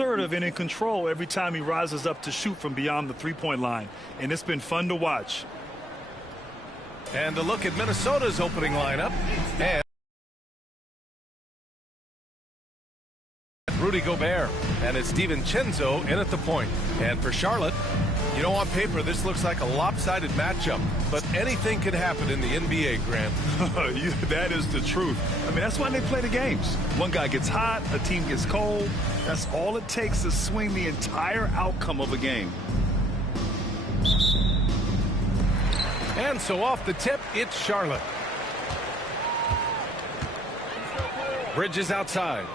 assertive and in control every time he rises up to shoot from beyond the three-point line, and it's been fun to watch. And a look at Minnesota's opening lineup. And Rudy Gobert. And it's DiVincenzo in at the point. And for Charlotte, you know, on paper, this looks like a lopsided matchup. But anything can happen in the NBA, Grant. That is the truth. I mean, that's why they play the games. One guy gets hot, a team gets cold. That's all it takes to swing the entire outcome of a game. And so off the tip, it's Charlotte. Bridges outside.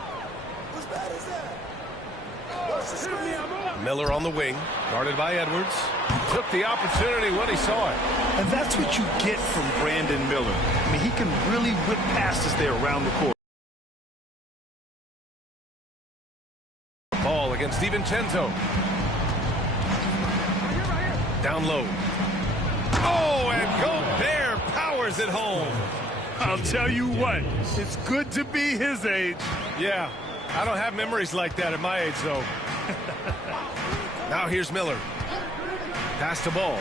Miller on the wing, guarded by Edwards. Took the opportunity when he saw it. And that's what you get from Brandon Miller. I mean, he can really whip passes there around the court. Ball against DiVincenzo. Down low. Oh, and Gobert powers it home. I'll tell you what, it's good to be his age. Yeah, I don't have memories like that at my age, though. Now here's Miller. Pass the ball.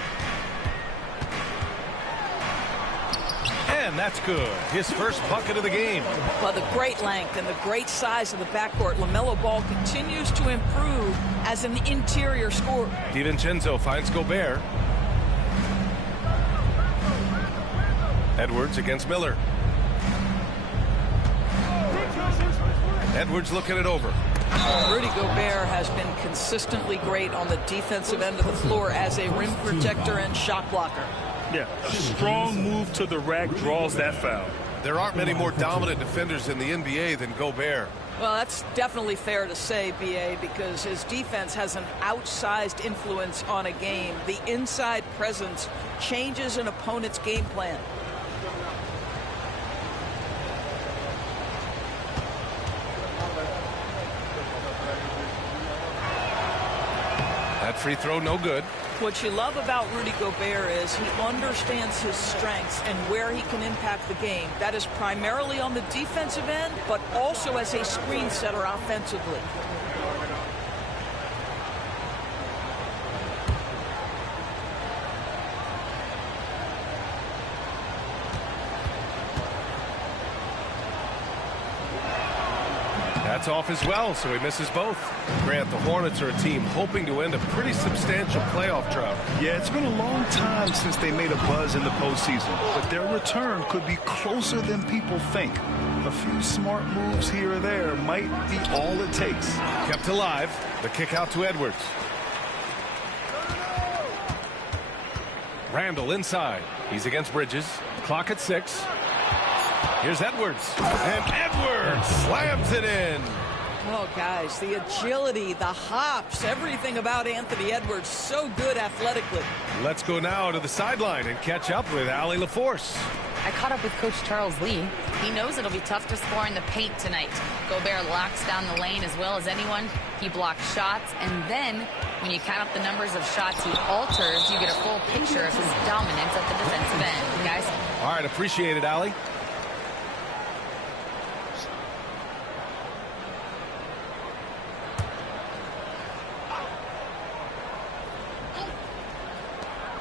And that's good. His first bucket of the game. Well, the great length and the great size of the backcourt. LaMelo Ball continues to improve as an interior scorer. DiVincenzo finds Gobert. Edwards against Miller. Edwards looking it over. Rudy Gobert has been consistently great on the defensive end of the floor as a rim protector and shot blocker. Yeah, a strong move to the rack draws that foul. There aren't many more dominant defenders in the NBA than Gobert. Well, that's definitely fair to say, B.A., because his defense has an outsized influence on a game. The inside presence changes an opponent's game plan. That free throw, no good. What you love about Rudy Gobert is he understands his strengths and where he can impact the game. That is primarily on the defensive end, but also as a screen setter offensively. That's off as well, so he misses both. Grant, the Hornets are a team hoping to end a pretty substantial playoff drought. Yeah, it's been a long time since they made a buzz in the postseason, but their return could be closer than people think. A few smart moves here or there might be all it takes. Kept alive. The kick out to Edwards. Randall inside. He's against Bridges. Clock at 6. Here's Edwards. And Edwards slams it in. Oh, guys, the agility, the hops, everything about Anthony Edwards, so good athletically. Let's go now to the sideline and catch up with Allie LaForce. I caught up with Coach Charles Lee. He knows it'll be tough to score in the paint tonight. Gobert locks down the lane as well as anyone. He blocks shots, and then when you count up the numbers of shots he alters, you get a full picture of his dominance at the defensive end. Guys? All right, appreciate it, Allie.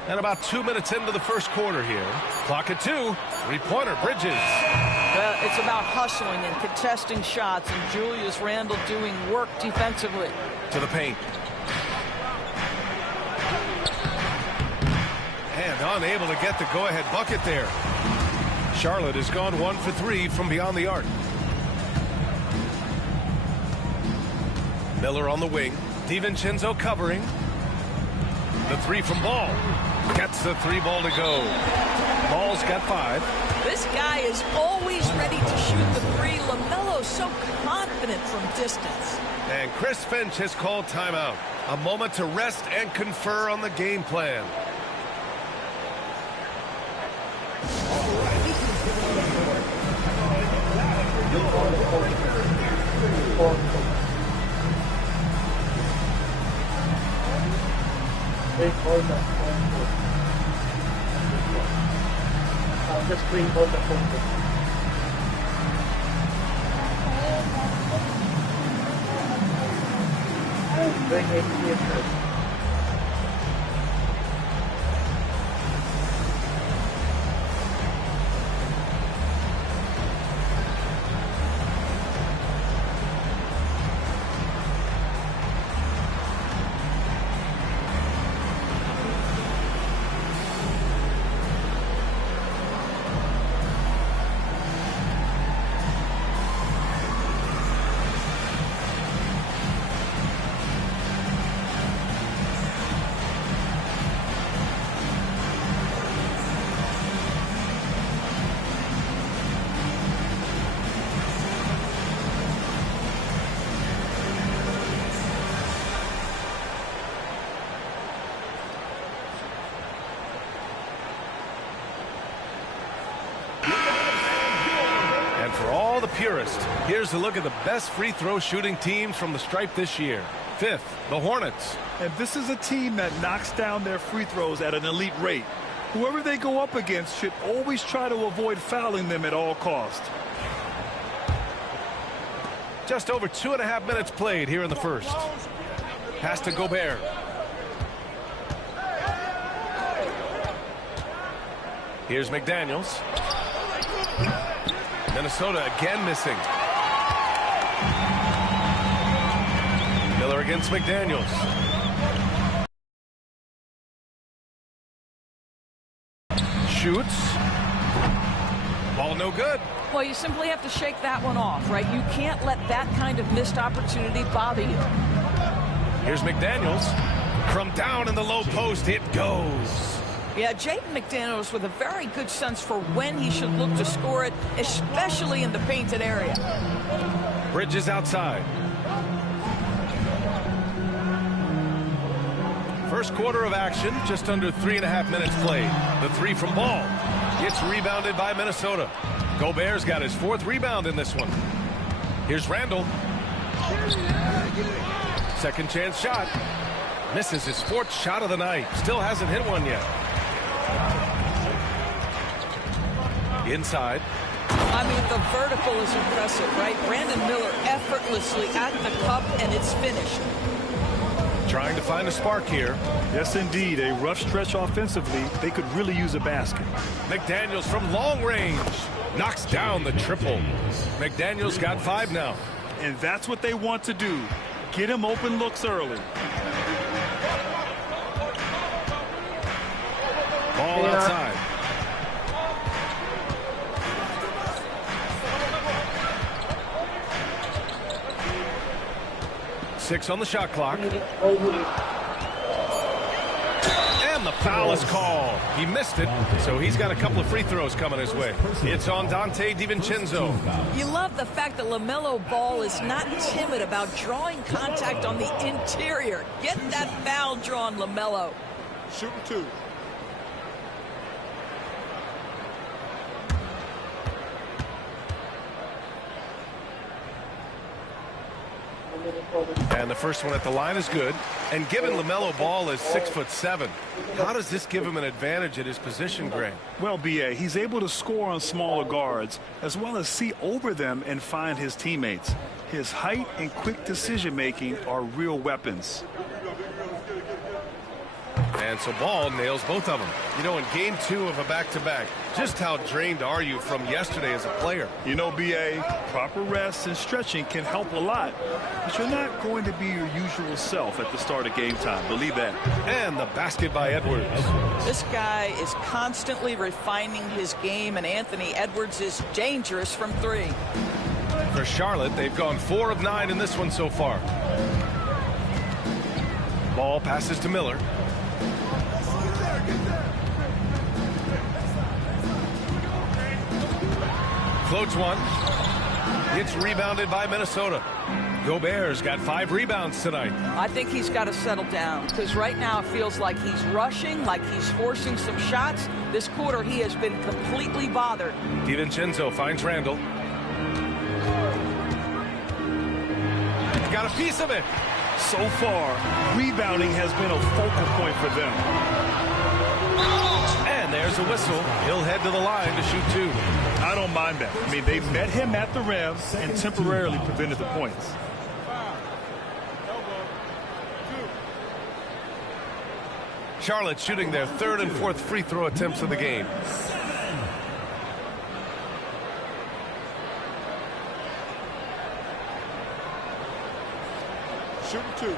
And about 2 minutes into the first quarter here. Clock at 2. Three-pointer, Bridges. Well, it's about hustling and contesting shots, and Julius Randle doing work defensively. To the paint. And unable to get the go-ahead bucket there. Charlotte has gone 1 for 3 from beyond the arc. Miller on the wing. DiVincenzo covering. The three from Ball. Gets the 3 ball to go. Ball's got 5. This guy is always ready to shoot the 3. LaMelo's so confident from distance. And Chris Finch has called timeout. A moment to rest and confer on the game plan. Just clean both the phones. bring him here first. Purist. Here's a look at the best free throw shooting teams from the stripe this year. Fifth, the Hornets. And this is a team that knocks down their free throws at an elite rate. Whoever they go up against should always try to avoid fouling them at all costs. Just over 2.5 minutes played here in the first. Pass to Gobert. Here's McDaniels. Minnesota again missing. Miller against McDaniels. Shoots. Ball no good. Well, you simply have to shake that one off, right? You can't let that kind of missed opportunity bother you. Here's McDaniels. From down in the low post, it goes. Yeah, Jaden McDaniels with a very good sense for when he should look to score it, especially in the painted area. Bridges outside. First quarter of action, just under 3.5 minutes played. The three from Ball. It's rebounded by Minnesota. Gobert's got his 4th rebound in this one. Here's Randall. Second chance shot. Misses his 4th shot of the night. Still hasn't hit one yet. Inside. I mean, the vertical is impressive, right? Brandon Miller effortlessly at the cup, and it's finished. Trying to find a spark here. Yes, indeed. A rough stretch offensively. They could really use a basket. McDaniels from long range. Knocks down the triple. McDaniels got 5 now. And that's what they want to do. Get him open looks early. Ball outside. Six on the shot clock. And the foul is called. He missed it, so he's got a couple of free throws coming his way. It's on Dante DiVincenzo. You love the fact that LaMelo Ball is not timid about drawing contact on the interior. Get that foul drawn, LaMelo. Shooting 2. And the first one at the line is good. And given LaMelo Ball is 6'7", how does this give him an advantage at his position, Greg? Well, B.A., he's able to score on smaller guards as well as see over them and find his teammates. His height and quick decision-making are real weapons. And so Ball nails both of them. You know, in game 2 of a back-to-back, just how drained are you from yesterday as a player? You know, B.A., proper rest and stretching can help a lot, but you're not going to be your usual self at the start of game time. Believe that. And the basket by Edwards. This guy is constantly refining his game, and Anthony Edwards is dangerous from 3. For Charlotte, they've gone 4 of 9 in this one so far. Ball passes to Miller. Floats one. It's rebounded by Minnesota. Gobert's got 5 rebounds tonight. I think he's got to settle down because right now it feels like he's rushing, like he's forcing some shots. This quarter he has been completely bothered. DiVincenzo finds Randall. Got a piece of it. So far, rebounding has been a focal point for them. And there's a whistle. He'll head to the line to shoot 2. I don't mind that. I mean, they met him at the rim and temporarily prevented the points. Charlotte shooting their third and fourth free throw attempts of the game. Shooting 2.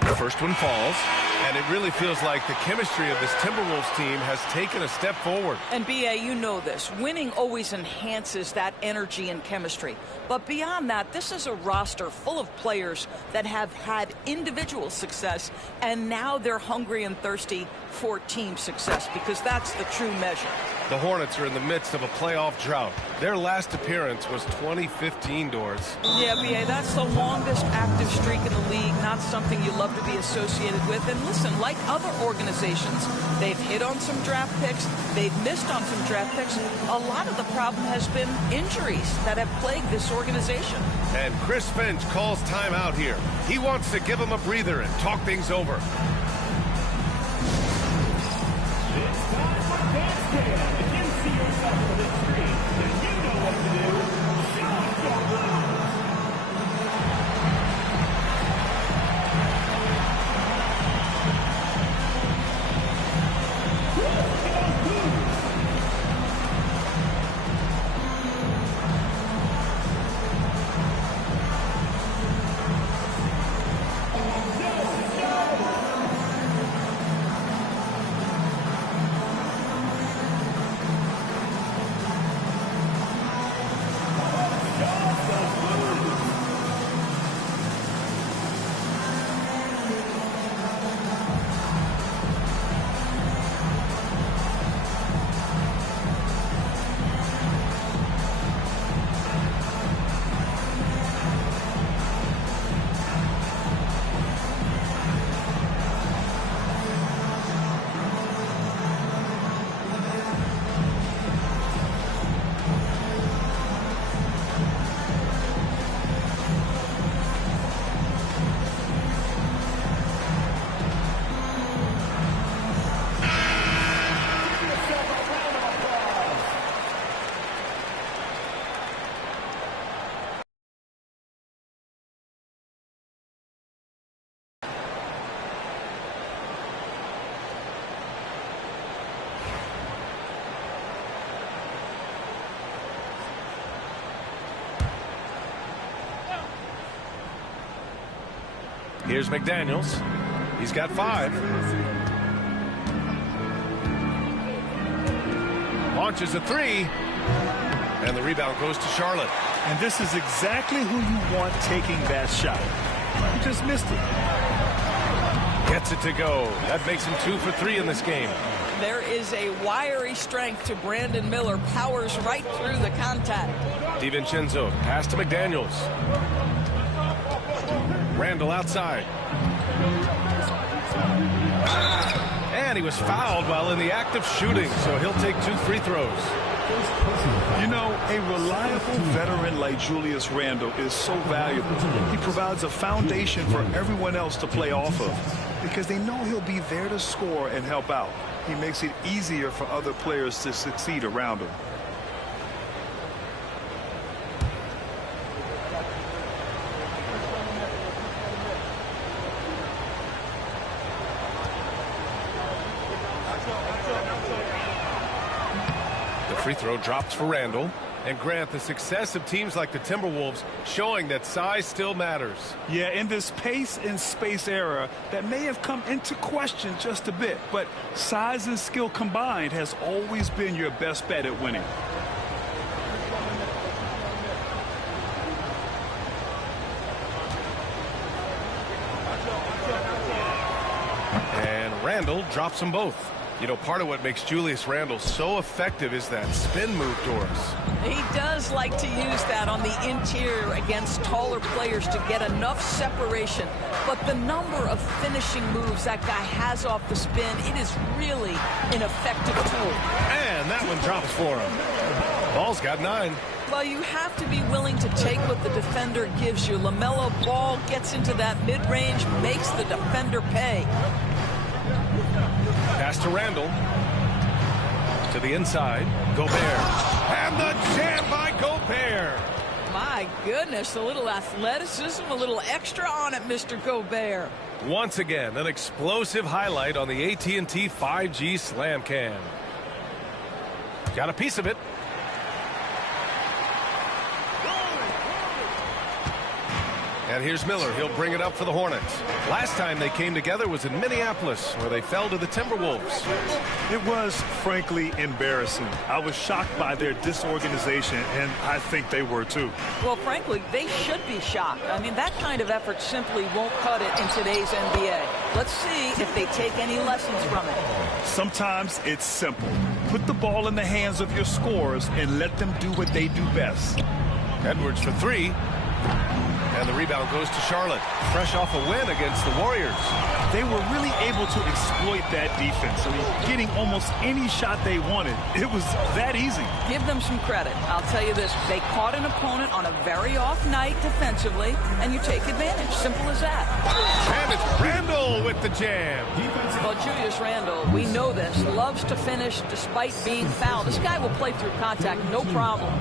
The first one falls, and it really feels like the chemistry of this Timberwolves team has taken a step forward. And B.A., you know this. Winning always enhances that energy and chemistry. But beyond that, this is a roster full of players that have had individual success, and now they're hungry and thirsty for team success, because that's the true measure. The Hornets are in the midst of a playoff drought. Their last appearance was 2015, Doors. Yeah, B.A., that's the longest active streak in the league, not something you love to be associated with. And listen, like other organizations, they've hit on some draft picks, they've missed on some draft picks. A lot of the problem has been injuries that have plagued this organization. And Chris Finch calls timeout here. He wants to give them a breather and talk things over. Here's McDaniels. He's got 5. Launches a 3. And the rebound goes to Charlotte. And this is exactly who you want taking that shot. He just missed it. Gets it to go. That makes him 2 for 3 in this game. There is a wiry strength to Brandon Miller. Powers right through the contact. DiVincenzo, pass to McDaniels. Randall outside. And he was fouled while in the act of shooting, so he'll take 2 free throws. You know, a reliable veteran like Julius Randle is so valuable. He provides a foundation for everyone else to play off of because they know he'll be there to score and help out. He makes it easier for other players to succeed around him. Free throw drops for Randall. And Grant, the success of teams like the Timberwolves showing that size still matters. Yeah, in this pace and space era, that may have come into question just a bit, but size and skill combined has always been your best bet at winning. And Randall drops them both. You know, part of what makes Julius Randle so effective is that spin move, Doris. He does like to use that on the interior against taller players to get enough separation. But the number of finishing moves that guy has off the spin, it is really an effective tool. And that one drops for him. Ball's got 9. Well, you have to be willing to take what the defender gives you. LaMelo Ball gets into that mid-range, makes the defender pay. Pass to Randall. To the inside, Gobert. And the jam by Gobert. My goodness, a little athleticism, a little extra on it, Mr. Gobert. Once again, an explosive highlight on the AT&T 5G Slam Cam. Got a piece of it. And here's Miller. He'll bring it up for the Hornets. Last time they came together was in Minneapolis, where they fell to the Timberwolves. It was, frankly, embarrassing. I was shocked by their disorganization, and I think they were, too. Well, frankly, they should be shocked. I mean, that kind of effort simply won't cut it in today's NBA. Let's see if they take any lessons from it. Sometimes it's simple. Put the ball in the hands of your scorers and let them do what they do best. Edwards for three. And the rebound goes to Charlotte, fresh off a win against the Warriors. They were really able to exploit that defense. I mean, getting almost any shot they wanted. It was that easy. Give them some credit. I'll tell you this. They caught an opponent on a very off night defensively, and you take advantage. Simple as that. And it's Randle with the jam. Well, Julius Randle, we know this, loves to finish despite being fouled. This guy will play through contact, no problem.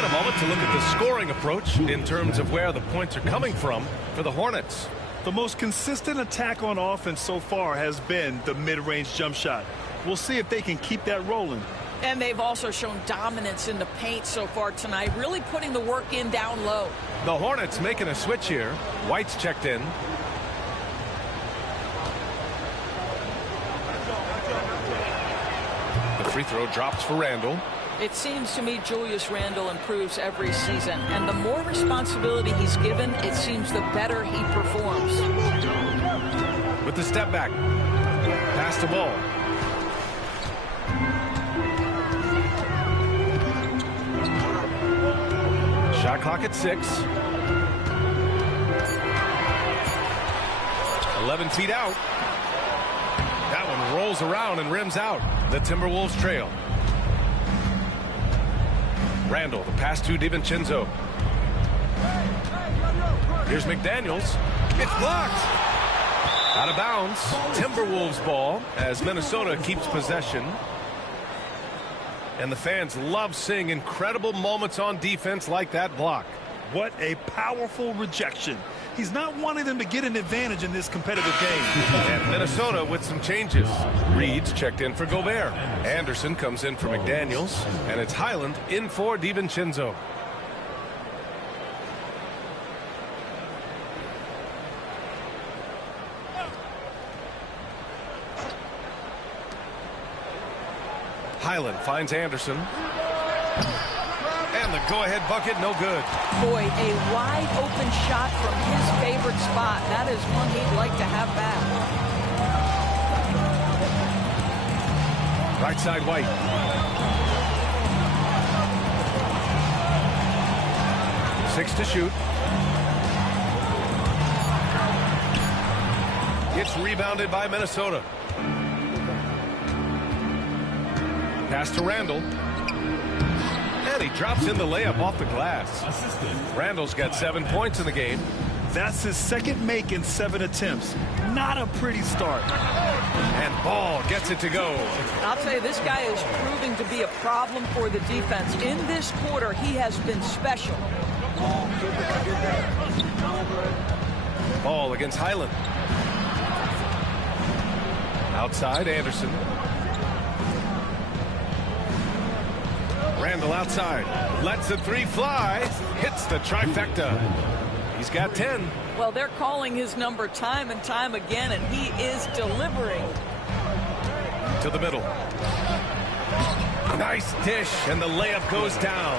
A moment to look at the scoring approach in terms of where the points are coming from for the Hornets. The most consistent attack on offense so far has been the mid-range jump shot. We'll see if they can keep that rolling. And they've also shown dominance in the paint so far tonight, really putting the work in down low. The Hornets making a switch here. White's checked in. The free throw drops for Randle. It seems to me Julius Randle improves every season, and the more responsibility he's given, it seems the better he performs. With the step back. Pass the ball. Shot clock at 6. 11 feet out. That one rolls around and rims out. The Timberwolves trail. Randle, the pass to DiVincenzo. Here's McDaniels. It's blocked. Out of bounds. Timberwolves ball as Minnesota keeps possession. And the fans love seeing incredible moments on defense like that block. What a powerful rejection. He's not wanting them to get an advantage in this competitive game. And Minnesota with some changes. Reed's checked in for Gobert. Anderson comes in for McDaniels. And it's Highland in for DiVincenzo. Highland finds Anderson. And the go-ahead bucket, no good. Boy, a wide-open shot from his favorite spot. That is one he'd like to have back. Right side, White. Six to shoot. It's rebounded by Minnesota. Pass to Randle. And he drops in the layup off the glass. Randle's got 7 points in the game. That's his second make in 7 attempts. Not a pretty start. And Ball gets it to go. I'll tell you, this guy is proving to be a problem for the defense. In this quarter, he has been special. Ball against Highland. Outside, Anderson. Randle outside. Lets the three fly. Hits the trifecta. He's got 10. Well, they're calling his number time and time again, and he is delivering. To the middle. Nice dish, and the layup goes down.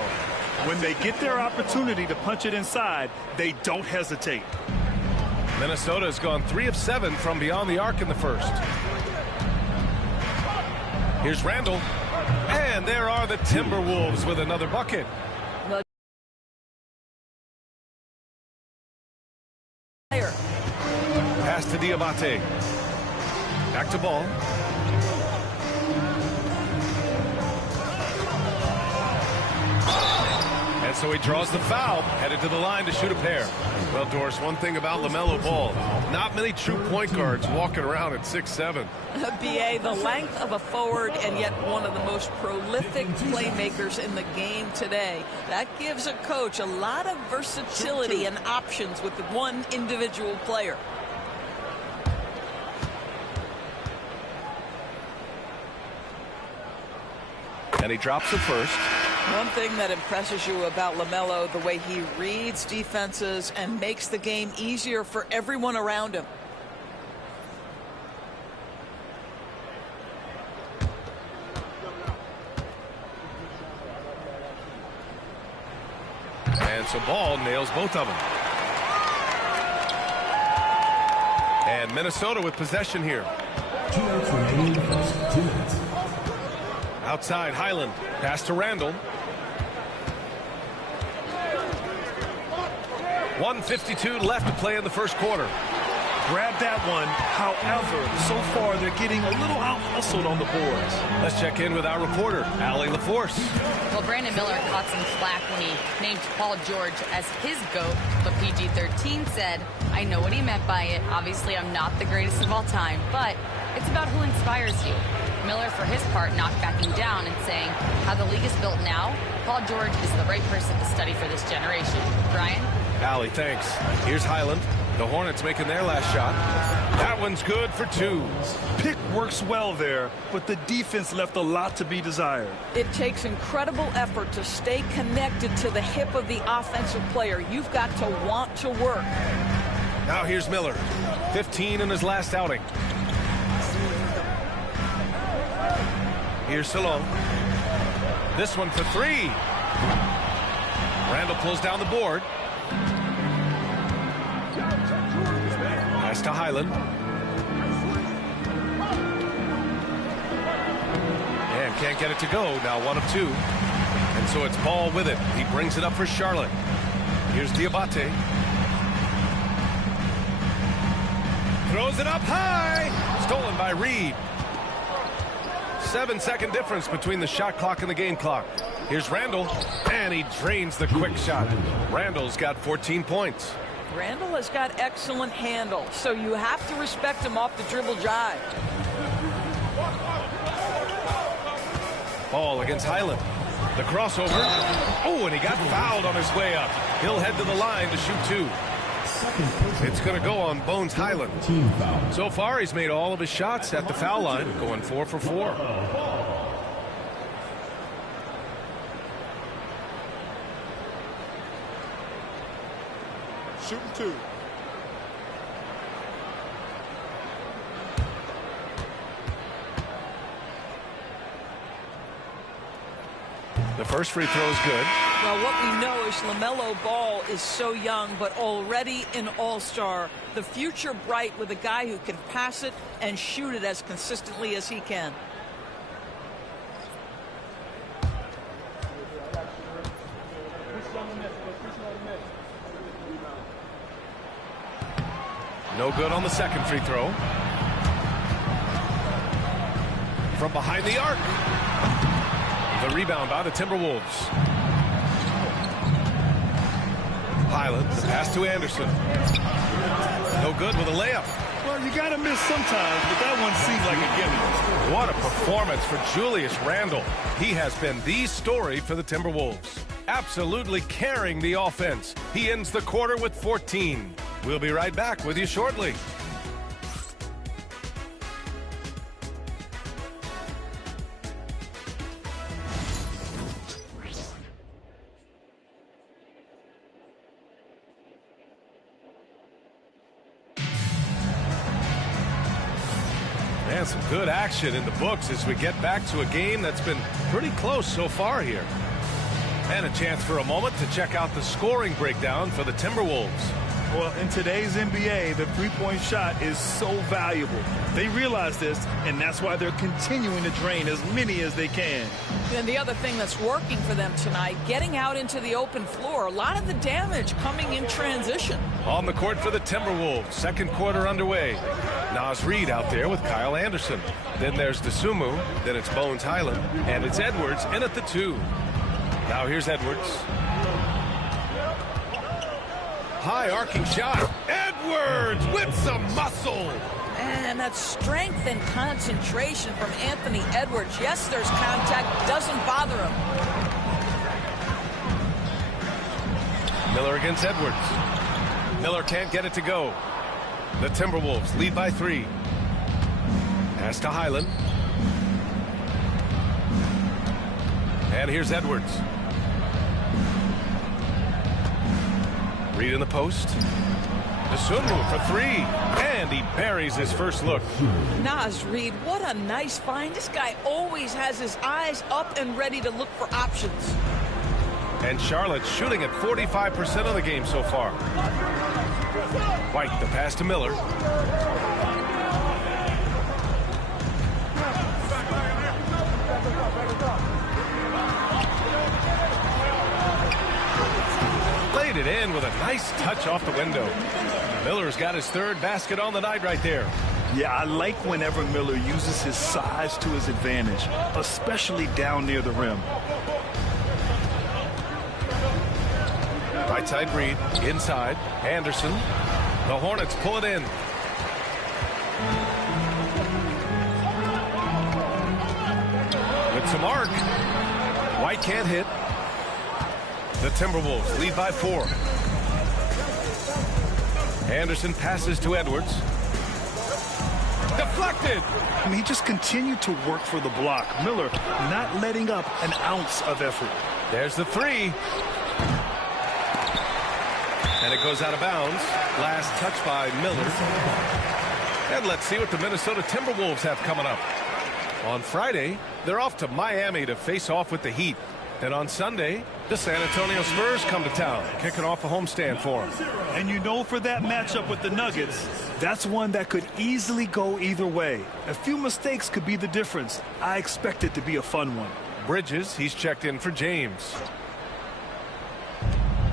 When they get their opportunity to punch it inside, they don't hesitate. Minnesota has gone 3 of 7 from beyond the arc in the first. Here's Randle. And there are the Timberwolves with another bucket. Pass to Diabate. Back to Ball. And so he draws the foul, headed to the line to shoot a pair. Well, Doris, one thing about LaMelo Ball, not many true point guards walking around at 6'7". BA, the length of a forward and yet one of the most prolific playmakers in the game today. That gives a coach a lot of versatility and options with one individual player. And he drops it first. One thing that impresses you about LaMelo, the way he reads defenses and makes the game easier for everyone around him. And so Ball nails both of them. And Minnesota with possession here. 2 minutes remaining in the first 2 minutes. Outside Highland. Pass to Randall. 1:52 left to play in the first quarter. Grab that one. However, so far they're getting a little out-hustled on the boards. Let's check in with our reporter, Allie LaForce. Well, Brandon Miller caught some slack when he named Paul George as his GOAT, but PG-13 said, I know what he meant by it. Obviously, I'm not the greatest of all time, but it's about who inspires you. Miller, for his part, not backing down and saying, how the league is built now, Paul George is the right person to study for this generation. Brian? Allie, thanks. Here's Highland. The Hornets making their last shot. That one's good for 2. Pick works well there, but the defense left a lot to be desired. It takes incredible effort to stay connected to the hip of the offensive player. You've got to want to work. Now here's Miller. 15 in his last outing. Here's Salon. This one for 3. Randall pulls down the board. Pass to Highland. And can't get it to go. Now 1 of 2. And so it's Ball with it. He brings it up for Charlotte. Here's Diabate. Throws it up high. Stolen by Reed. 7-second difference between the shot clock and the game clock. Here's Randall, and he drains the quick shot. Randall's got 14 points. Randall has got excellent handle, so you have to respect him off the dribble jive. Ball against Highland. The crossover. Oh, and he got fouled on his way up. He'll head to the line to shoot 2. It's going to go on Bones Highland. So far, he's made all of his shots at the foul line, going 4 for 4. Shooting 2. The first free throw is good. Well, what we know is LaMelo Ball is so young, but already an all-star. The future bright with a guy who can pass it and shoot it as consistently as he can. No good on the second free throw. From behind the arc. The rebound by the Timberwolves. Highland, the pass to Anderson. No good with a layup. Well, you got to miss sometimes, but that one seems like a gimme. What a performance for Julius Randle. He has been the story for the Timberwolves. Absolutely carrying the offense. He ends the quarter with 14. We'll be right back with you shortly. And some good action in the books as we get back to a game that's been pretty close so far here. And a chance for a moment to check out the scoring breakdown for the Timberwolves. Well, in today's NBA, the three-point shot is so valuable. They realize this, and that's why they're continuing to drain as many as they can. And the other thing that's working for them tonight, getting out into the open floor. A lot of the damage coming in transition. On the court for the Timberwolves, second quarter underway. Naz Reid out there with Kyle Anderson. Then there's Dosunmu, then it's Bones Highland, and it's Edwards in at the 2. Now here's Edwards. High arcing shot. Edwards with some muscle. And that strength and concentration from Anthony Edwards. Yes, there's contact. Doesn't bother him. Miller against Edwards. Miller can't get it to go. The Timberwolves lead by 3. Pass to Highland. And here's Edwards. Reed in the post. Dosunmu for 3. And he buries his first look. Naz Reid, what a nice find. This guy always has his eyes up and ready to look for options. And Charlotte shooting at 45% of the game so far. White, the pass to Miller. Laid it in with a nice touch off the window. Miller's got his 3rd basket on the night right there. Yeah, I like whenever Miller uses his size to his advantage, especially down near the rim. Right side Reed, inside, Anderson. The Hornets pull it in. With some arc. White can't hit. The Timberwolves lead by 4. Anderson passes to Edwards. Deflected. I mean, he just continued to work for the block. Miller not letting up an ounce of effort. There's the 3. And it goes out of bounds. Last touch by Miller. And let's see what the Minnesota Timberwolves have coming up. On Friday, they're off to Miami to face off with the Heat. And on Sunday, the San Antonio Spurs come to town, kicking off a homestand for them. And you know, for that matchup with the Nuggets, that's one that could easily go either way. A few mistakes could be the difference. I expect it to be a fun one. Bridges, he's checked in for James.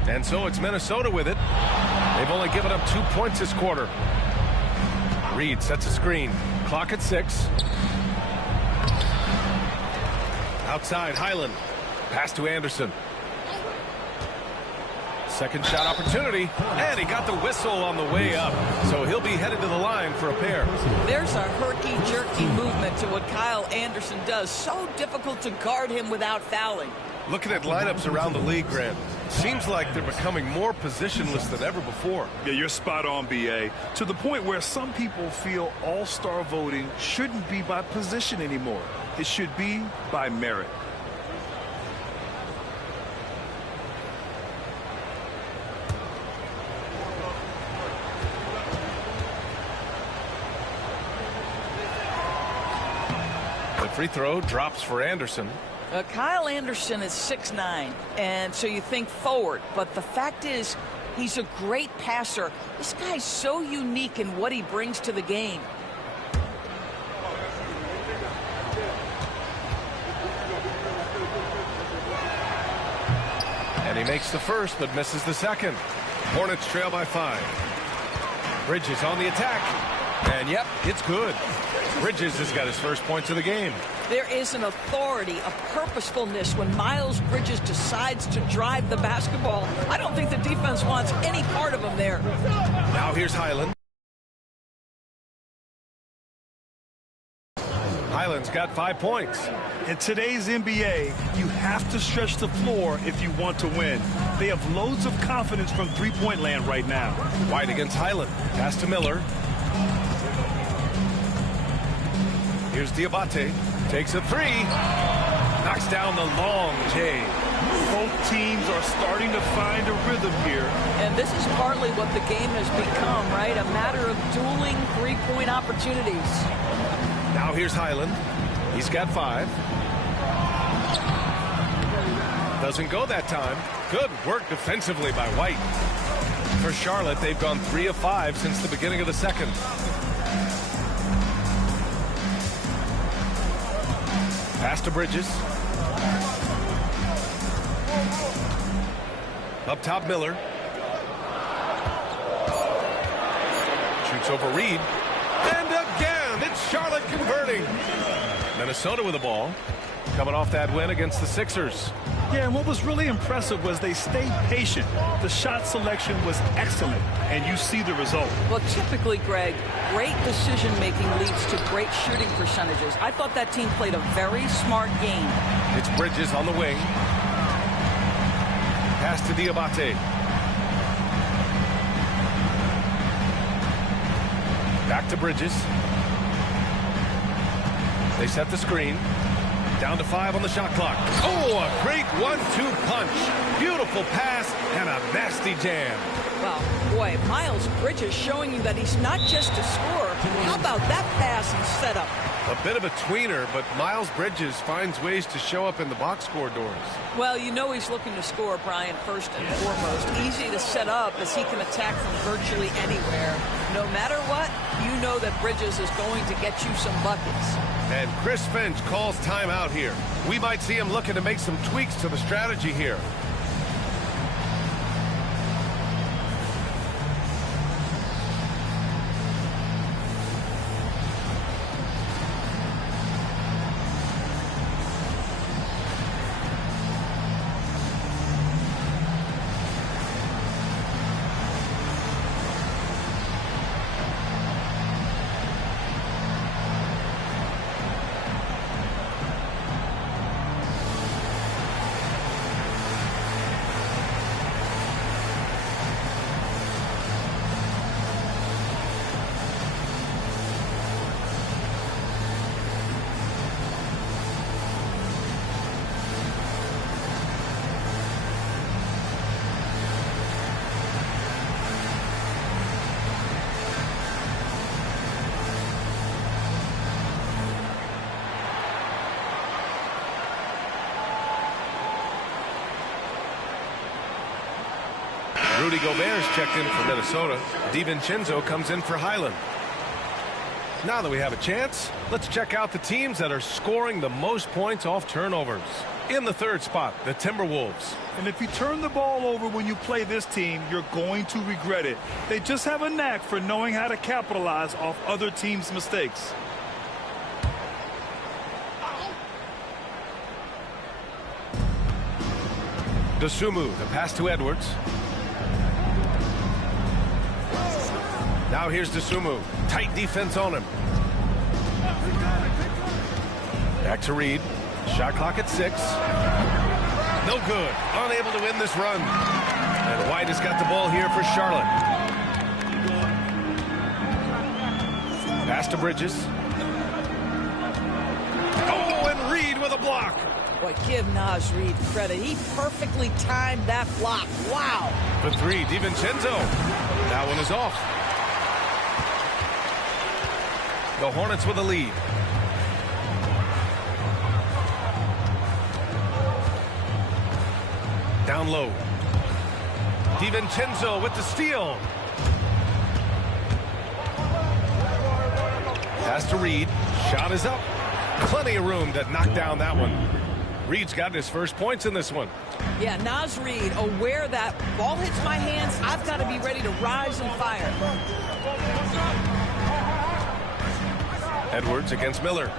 And so it's Minnesota with it. They've only given up 2 points this quarter. Reed sets a screen. Clock at 6. Outside, Highland. Pass to Anderson. Second shot opportunity. And he got the whistle on the way up. So he'll be headed to the line for a pair. There's a herky-jerky movement to what Kyle Anderson does. So difficult to guard him without fouling. Looking at lineups around the league, Grant, seems like they're becoming more positionless than ever before. Yeah, you're spot on, B.A. To the point where some people feel all-star voting shouldn't be by position anymore. It should be by merit. The free throw drops for Anderson. Kyle Anderson is 6'9", and so you think forward. But the fact is, he's a great passer. This guy's so unique in what he brings to the game. And he makes the first, but misses the second. Hornets trail by 5. Bridges on the attack. And, yep, it's good. Bridges has got his first points of the game. There is an authority, a purposefulness when Miles Bridges decides to drive the basketball. I don't think the defense wants any part of him there. Now here's Highland. Highland's got 5 points. In today's NBA, you have to stretch the floor if you want to win. They have loads of confidence from three-point land right now. White against Highland. Pass to Miller. Here's Diabate. Takes a 3. Knocks down the long J. Both teams are starting to find a rhythm here. And this is partly what the game has become, right? A matter of dueling three-point opportunities. Now here's Highland. He's got 5. Doesn't go that time. Good work defensively by White. For Charlotte, they've gone 3 of 5 since the beginning of the second. Pass to Bridges. Up top, Miller. Shoots over Reed. And again, it's Charlotte converting. Minnesota with the ball. Coming off that win against the Sixers. Yeah, and what was really impressive was they stayed patient. The shot selection was excellent, and you see the result. Well, typically, Greg, great decision-making leads to great shooting percentages. I thought that team played a very smart game. It's Bridges on the wing. Pass to Diabate. Back to Bridges. They set the screen. Down to 5 on the shot clock. Oh, a great 1-2 punch. Beautiful pass and a nasty jam. Wow, boy, Miles Bridges showing you that he's not just a scorer. How about that pass and setup? A bit of a tweener, but Miles Bridges finds ways to show up in the box score doors. Well, you know he's looking to score, Brian, first and foremost. Easy to set up as he can attack from virtually anywhere. No matter what, you know that Bridges is going to get you some buckets. And Chris Finch calls timeout here. We might see him looking to make some tweaks to the strategy here. Rudy Gobert's checked in for Minnesota. DiVincenzo comes in for Highland. Now that we have a chance, let's check out the teams that are scoring the most points off turnovers. In the third spot, the Timberwolves. And if you turn the ball over when you play this team, you're going to regret it. They just have a knack for knowing how to capitalize off other teams' mistakes. Dosunmu, the pass to Edwards. Now here's Dosunmu. Tight defense on him. Back to Reed. Shot clock at 6. No good. Unable to win this run. And White has got the ball here for Charlotte. Pass to Bridges. Oh, and Reed with a block. Boy, give Naz Reed credit. He perfectly timed that block. Wow. For 3, DiVincenzo. That one is off. The Hornets with a lead. Down low. DiVincenzo with the steal. Pass to Reed. Shot is up. Plenty of room to knock down that one. Reed's got his first points in this one. Yeah, Naz Reed aware that ball hits my hands, I've got to be ready to rise and fire. Edwards against Miller.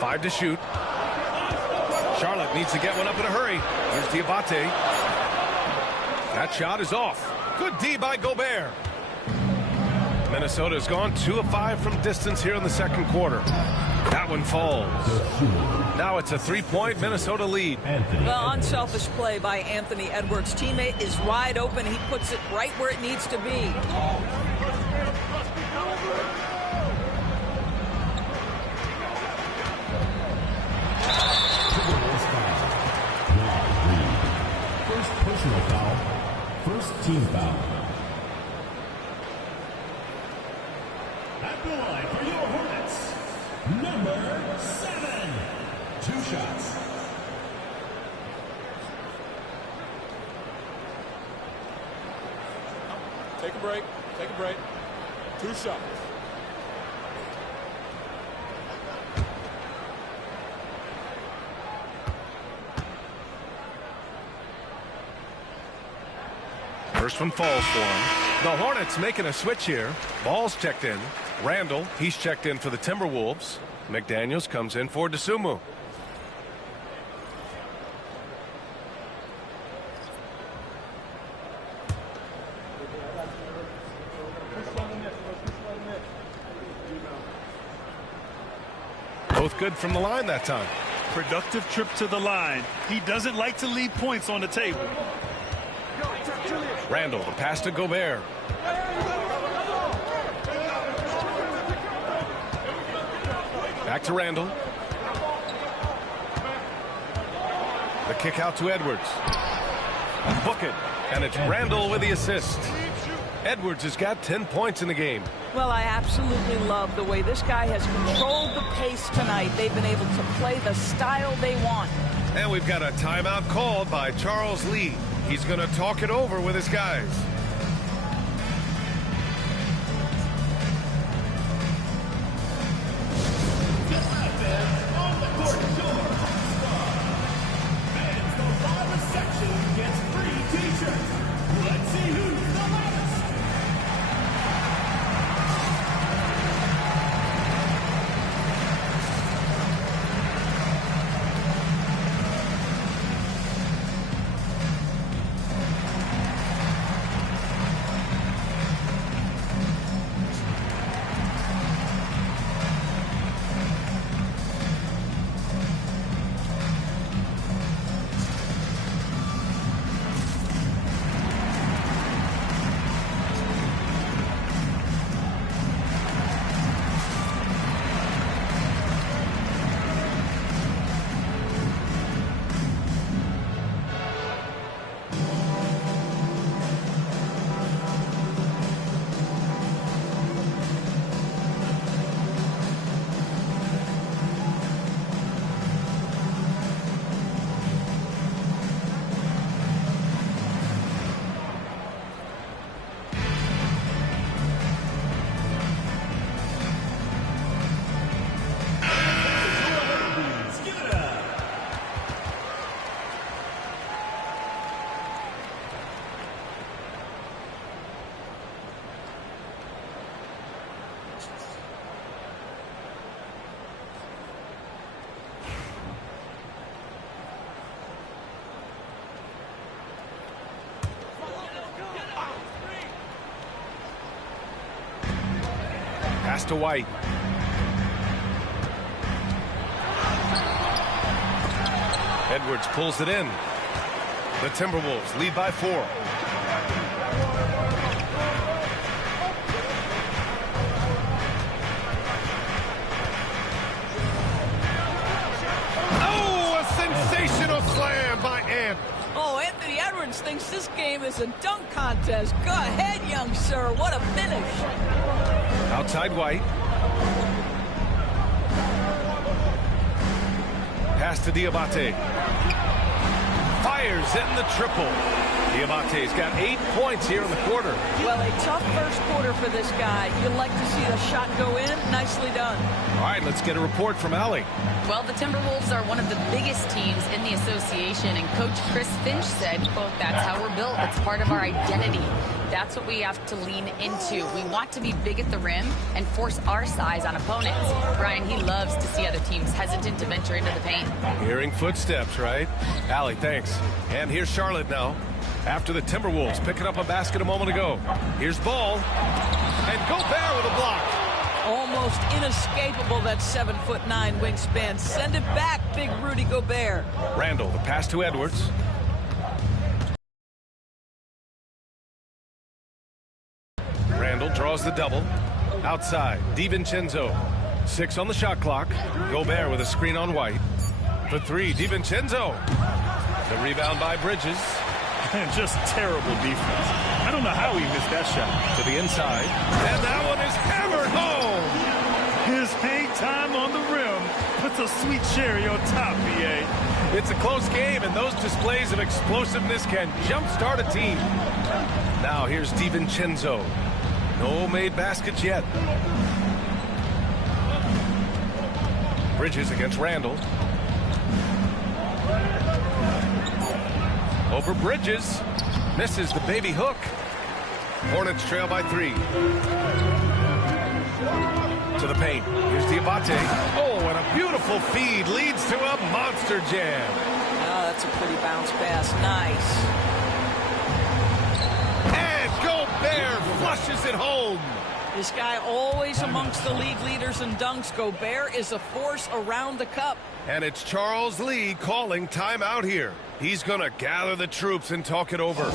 Five to shoot. Charlotte needs to get one up in a hurry. Here's Diabate. That shot is off. Good D by Gobert. Minnesota's gone 2 of 5 from distance here in the second quarter. That one falls. Now it's a 3-point Minnesota lead. Well, unselfish play by Anthony Edwards. Teammate is wide open. He puts it right where it needs to be. First personal foul. First team foul. At the line for your Hornets, number 7. 2 shots. Take a break. Take a break. 2 shots. First one falls for him. The Hornets making a switch here. Ball's checked in. Randall, he's checked in for the Timberwolves. McDaniels comes in for DeSumo. Both good from the line that time. Productive trip to the line. He doesn't like to leave points on the table. Randall, the pass to Gobert. Back to Randall. The kick out to Edwards. Book it. And it's Randall with the assist. Edwards has got 10 points in the game. Well, I absolutely love the way this guy has controlled the pace tonight. They've been able to play the style they want. And we've got a timeout called by Charles Lee. He's going to talk it over with his guys. Pass to White. Edwards pulls it in. The Timberwolves lead by 4. Oh, a sensational slam by Ant. Oh, Anthony Edwards thinks this game is a dunk contest. Go ahead, young sir. What a finish. Outside White. Pass to Diabate. Fires in the triple. Diabate's got 8 points here in the quarter. Well, a tough first quarter for this guy. You'd like to see the shot go in. Nicely done. All right, let's get a report from Allie. Well, the Timberwolves are one of the biggest teams in the association, and Coach Chris Finch said, quote, "That's how we're built. It's part of our identity. That's what we have to lean into. We want to be big at the rim and force our size on opponents." Brian, he loves to see other teams hesitant to venture into the paint. Hearing footsteps, right? Allie, thanks. And here's Charlotte now. After the Timberwolves picking up a basket a moment ago. Here's Ball. And Gobert with a block. Almost inescapable, that 7'9" wingspan. Send it back, big Rudy Gobert. Randall, the pass to Edwards. Randall draws the double. Outside, DiVincenzo. 6 on the shot clock. Gobert with a screen on White. For 3, DiVincenzo. The rebound by Bridges. Just terrible defense. I don't know how he missed that shot. To the inside. And that one is hammered home. His hang time on the rim puts a sweet cherry on top, BA. It's a close game, and those displays of explosiveness can jumpstart a team. Now here's DiVincenzo. No made baskets yet. Bridges against Randall. Over Bridges. Misses the baby hook. Hornets trail by 3. To the paint. Here's Diabate. Oh, and a beautiful feed leads to a monster jam. Oh, that's a pretty bounce pass. Nice. And Gobert flushes it home. This guy always amongst the league leaders in dunks. Gobert is a force around the cup. And it's Charles Lee calling timeout here. He's going to gather the troops and talk it over.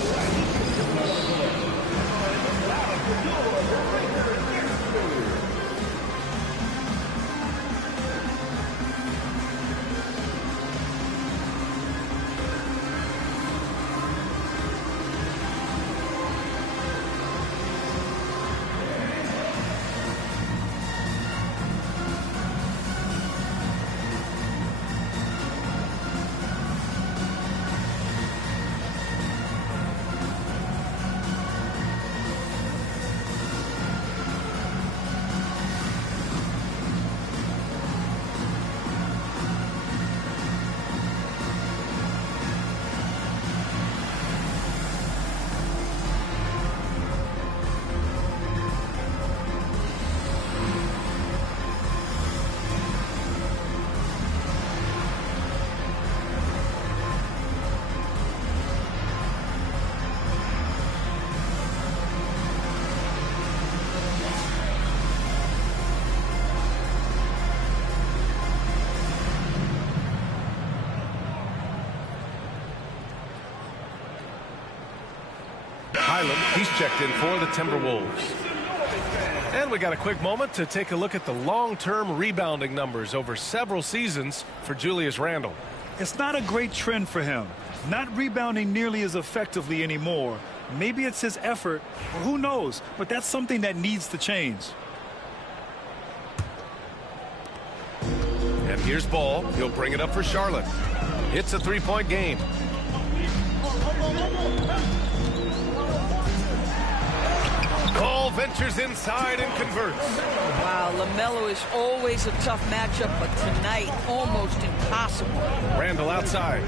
He's checked in for the Timberwolves. And we got a quick moment to take a look at the long-term rebounding numbers over several seasons for Julius Randle. It's not a great trend for him. Not rebounding nearly as effectively anymore. Maybe it's his effort, or who knows, but that's something that needs to change. And here's Ball. He'll bring it up for Charlotte. It's a three-point game. Ball ventures inside and converts. Wow, LaMelo is always a tough matchup, but tonight almost impossible. Randle outside.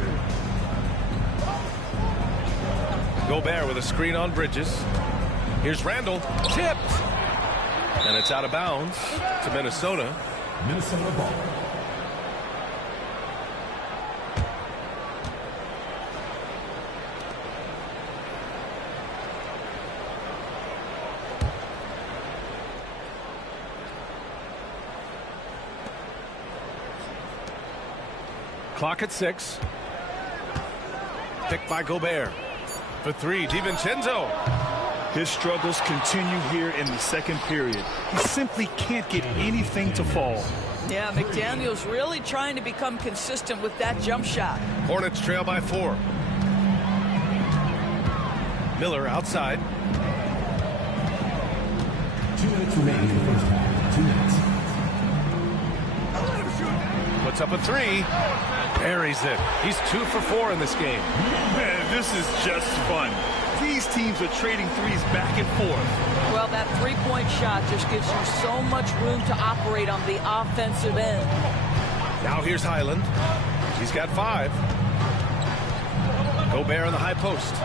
Gobert with a screen on Bridges. Here's Randle. Tipped. And it's out of bounds to Minnesota. Minnesota ball. Clock at 6. Picked by Gobert. For 3, DiVincenzo. His struggles continue here in the second period. He simply can't get anything to fall. Yeah, McDaniel's really trying to become consistent with that jump shot. Hornets trail by 4. Miller outside. 2 minutes remaining in the first half. 2 minutes. Puts up a 3. Buries it. He's 2 for 4 in this game. Man, this is just fun. These teams are trading threes back and forth. Well, that three-point shot just gives you so much room to operate on the offensive end. Now here's Highland. He's got 5. Gobert on the high post.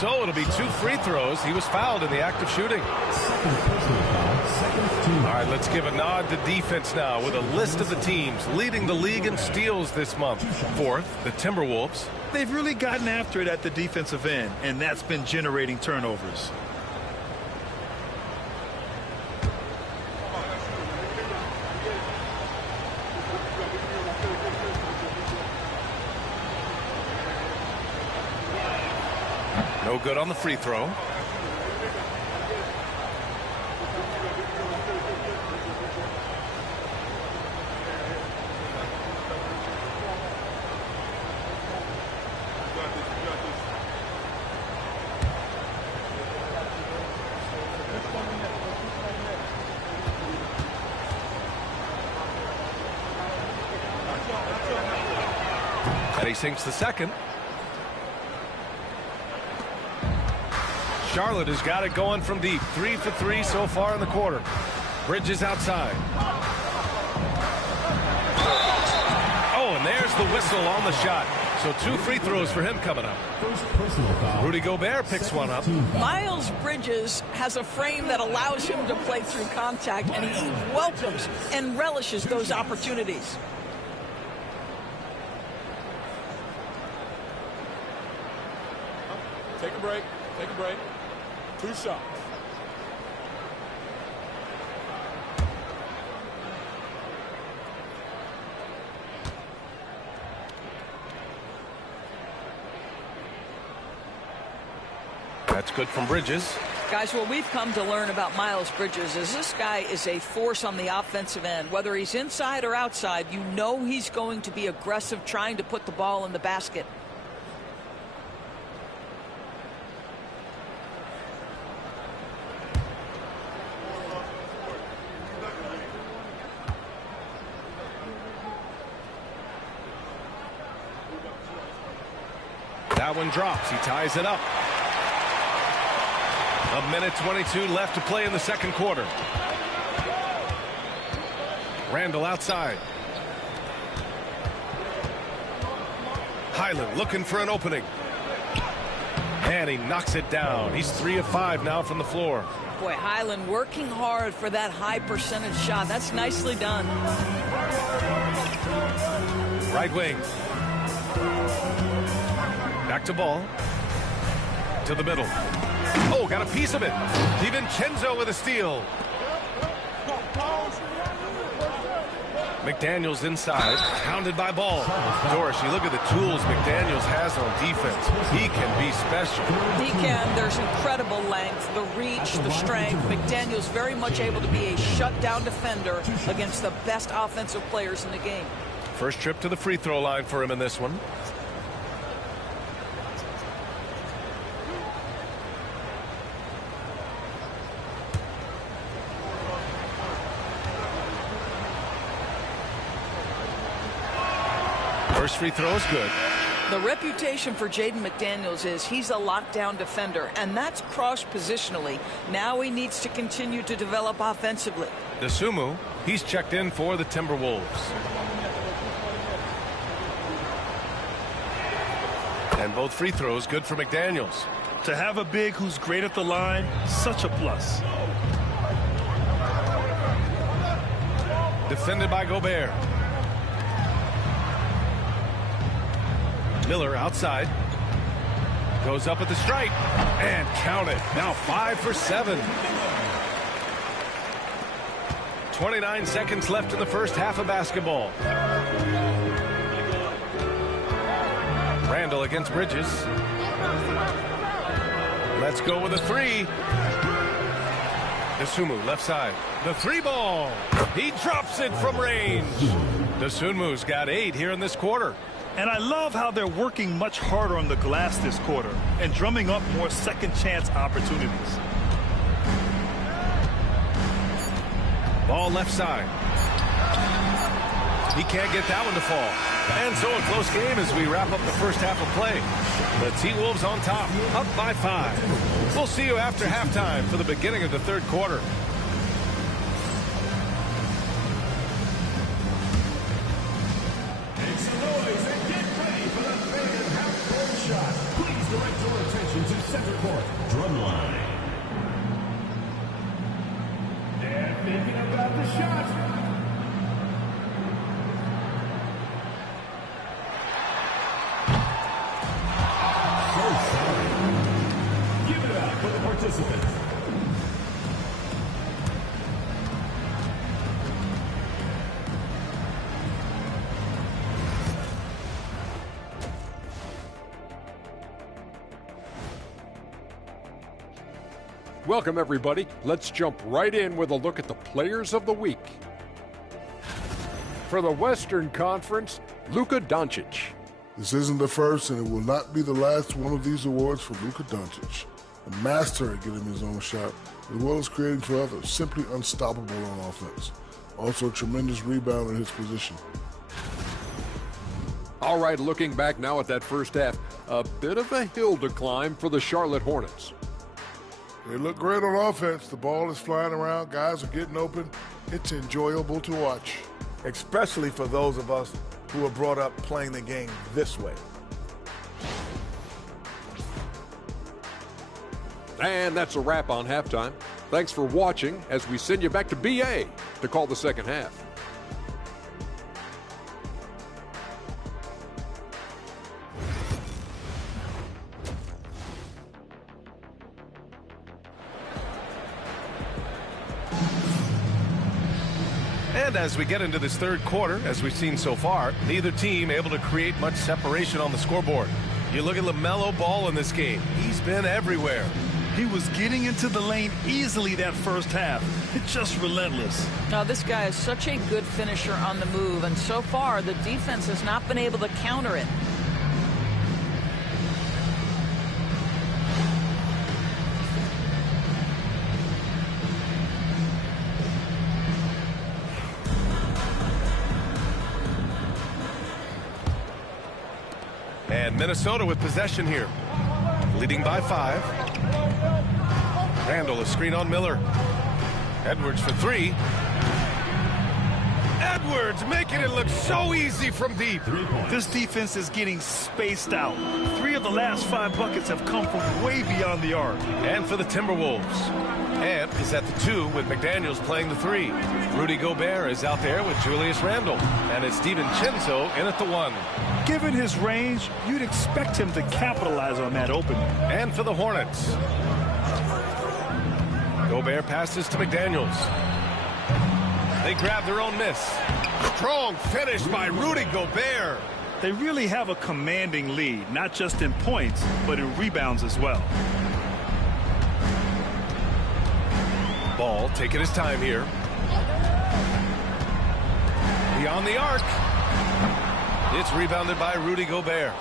So it'll be 2 free throws. He was fouled in the act of shooting. Second personal foul. Second team. All right, let's give a nod to defense now with a list of the teams leading the league in steals this month. 4th, the Timberwolves. They've really gotten after it at the defensive end, and that's been generating turnovers. No good on the free throw. And he sinks the second. Charlotte has got it going from deep. 3 for 3 so far in the quarter. Bridges outside. Oh, and there's the whistle on the shot. So 2 free throws for him coming up. First personal foul. Rudy Gobert picks one up. Miles Bridges has a frame that allows him to play through contact, and he welcomes and relishes those opportunities. Take a break. Take a break. 2 shots. That's good from Bridges. Guys, what we've come to learn about Miles Bridges is this guy is a force on the offensive end. Whether he's inside or outside, you know he's going to be aggressive trying to put the ball in the basket. That one drops. He ties it up. A minute 22 left to play in the second quarter. Randall outside. Highland looking for an opening. And he knocks it down. He's 3 of 5 now from the floor. Boy, Highland working hard for that high percentage shot. That's nicely done. Right wing. Back to Ball. To the middle. Oh, got a piece of it. DiVincenzo with a steal. McDaniels inside, pounded by Ball. Doris, you look at the tools McDaniels has on defense. He can be special. He can. There's incredible length, the reach, the strength. McDaniels very much able to be a shutdown defender against the best offensive players in the game. First trip to the free throw line for him in this one. First free throw is good. The reputation for Jaden McDaniels is he's a lockdown defender, and that's cross-positionally. Now he needs to continue to develop offensively. Dosunmu, he's checked in for the Timberwolves. And both free throws good for McDaniels. To have a big who's great at the line, such a plus. Defended by Gobert. Miller outside. Goes up at the stripe. And count it. Now 5 for 7. 29 seconds left in the first half of basketball. Randall against Bridges. Let's go with a 3. Dosunmu left side. The 3 ball. He drops it from range. Dosunmu's got 8 here in this quarter. And I love how they're working much harder on the glass this quarter and drumming up more second chance opportunities. Ball left side. He can't get that one to fall. And so a close game as we wrap up the first half of play. The T-Wolves on top, up by 5. We'll see you after halftime for the beginning of the third quarter. Make some noise and get ready for the big half-court shot. Please direct your attention to center court. Drumline. They're thinking about the shot. Participants. Welcome, everybody. Let's jump right in with a look at the players of the week. For the Western Conference, Luka Doncic. This isn't the first, and it will not be the last one of these awards for Luka Doncic. A master at getting his own shot, as well as creating for others. Simply unstoppable on offense. Also a tremendous rebounder in his position. All right, looking back now at that first half, a bit of a hill to climb for the Charlotte Hornets. They look great on offense. The ball is flying around. Guys are getting open. It's enjoyable to watch. Especially for those of us who are brought up playing the game this way. And that's a wrap on halftime. Thanks for watching as we send you back to BA to call the second half. And as we get into this third quarter, as we've seen so far, neither team able to create much separation on the scoreboard. You look at LaMelo Ball in this game. He's been everywhere. He was getting into the lane easily that first half. It's just relentless. Now, this guy is such a good finisher on the move, and so far the defense has not been able to counter it. And Minnesota with possession here, leading by 5. Randall, a screen on Miller. Edwards for 3. Edwards making it look so easy from deep. This defense is getting spaced out. 3 of the last 5 buckets have come from way beyond the arc. And for the Timberwolves, Ant is at the 2 with McDaniels playing the 3. Rudy Gobert is out there with Julius Randle. And it's DiVincenzo in at the 1. Given his range, you'd expect him to capitalize on that opening. And for the Hornets, Gobert passes to McDaniels. They grab their own miss. Strong finish by Rudy Gobert. They really have a commanding lead, not just in points, but in rebounds as well. Ball taking his time here. Beyond the arc. It's rebounded by Rudy Gobert.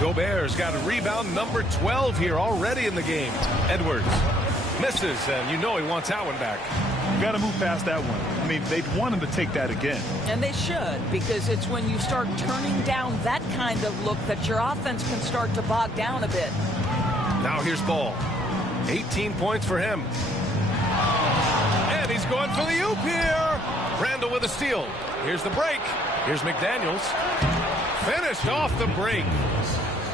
Gobert's got a rebound number 12 here already in the game. Edwards misses, and you know he wants that one back. You got to move past that one. I mean, they'd want him to take that again. And they should, because it's when you start turning down that kind of look that your offense can start to bog down a bit. Now here's Ball. 18 points for him. And he's going for the oop here. Randall with a steal. Here's the break. Here's McDaniels. Finished off the break.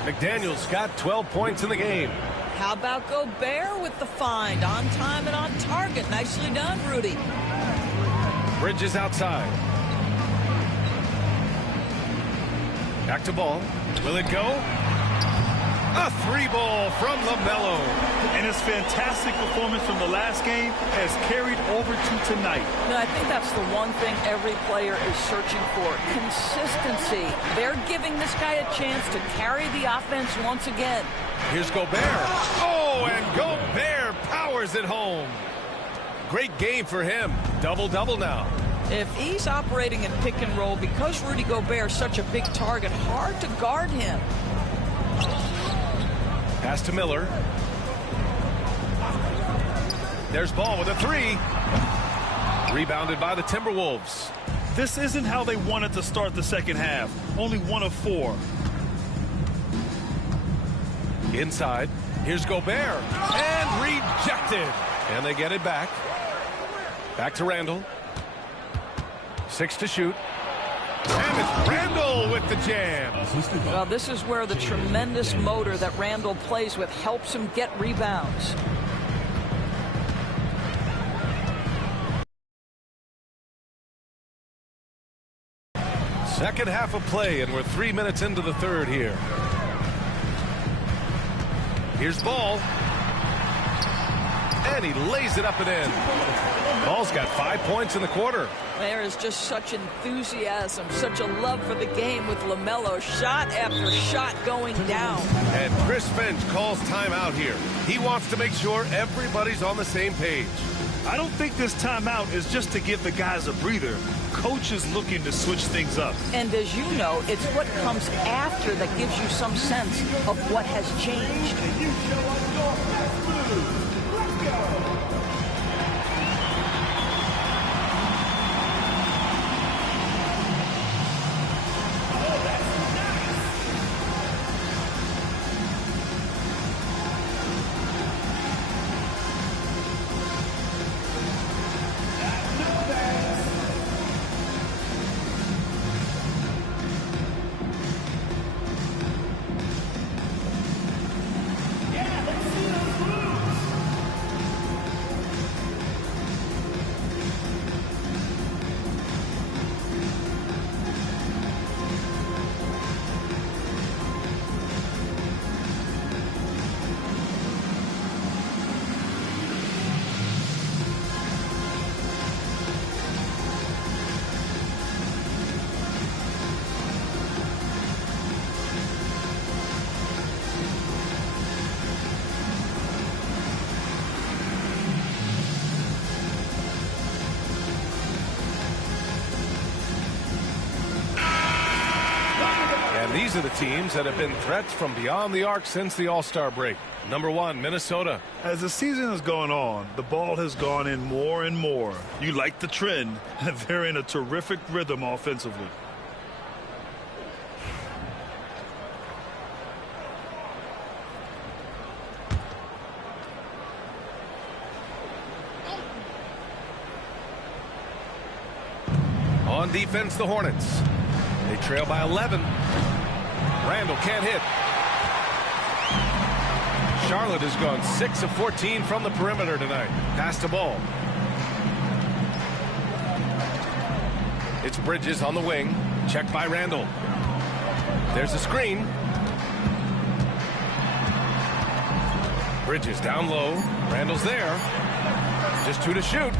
McDaniels got 12 points in the game. How about Gobert with the find? On time and on target. Nicely done, Rudy. Bridges outside. Back to Ball. Will it go? A 3-ball from LaMelo. And his fantastic performance from the last game has carried over to tonight. No, I think that's the one thing every player is searching for. Consistency. They're giving this guy a chance to carry the offense once again. Here's Gobert. Oh, and Gobert powers it home. Great game for him. Double-double now. If he's operating in pick and roll, because Rudy Gobert is such a big target, hard to guard him. Pass to Miller. There's Ball with a 3. Rebounded by the Timberwolves. This isn't how they wanted to start the second half. Only 1 of 4. Inside. Here's Gobert. And rejected. And they get it back. Back to Randall. 6 to shoot. And it's Randall with the jam. Well, this is where the tremendous motor that Randall plays with helps him get rebounds. Second half of play, and we're 3 minutes into the third here. Here's Ball. And he lays it up and in. Ball's got 5 points in the quarter. There is just such enthusiasm, such a love for the game with LaMelo. Shot after shot going down. And Chris Finch calls timeout here. He wants to make sure everybody's on the same page. I don't think this timeout is just to give the guys a breather. Coach is looking to switch things up. And as you know, it's what comes after that gives you some sense of what has changed. Let's go. These are the teams that have been threats from beyond the arc since the All-Star break. Number 1, Minnesota. As the season has gone on, the ball has gone in more and more. You like the trend. They're in a terrific rhythm offensively. On defense, the Hornets. They trail by 11. Randall can't hit. Charlotte has gone 6 of 14 from the perimeter tonight. Pass the ball. It's Bridges on the wing. Checked by Randall. There's a screen. Bridges down low. Randall's there. Just 2 to shoot.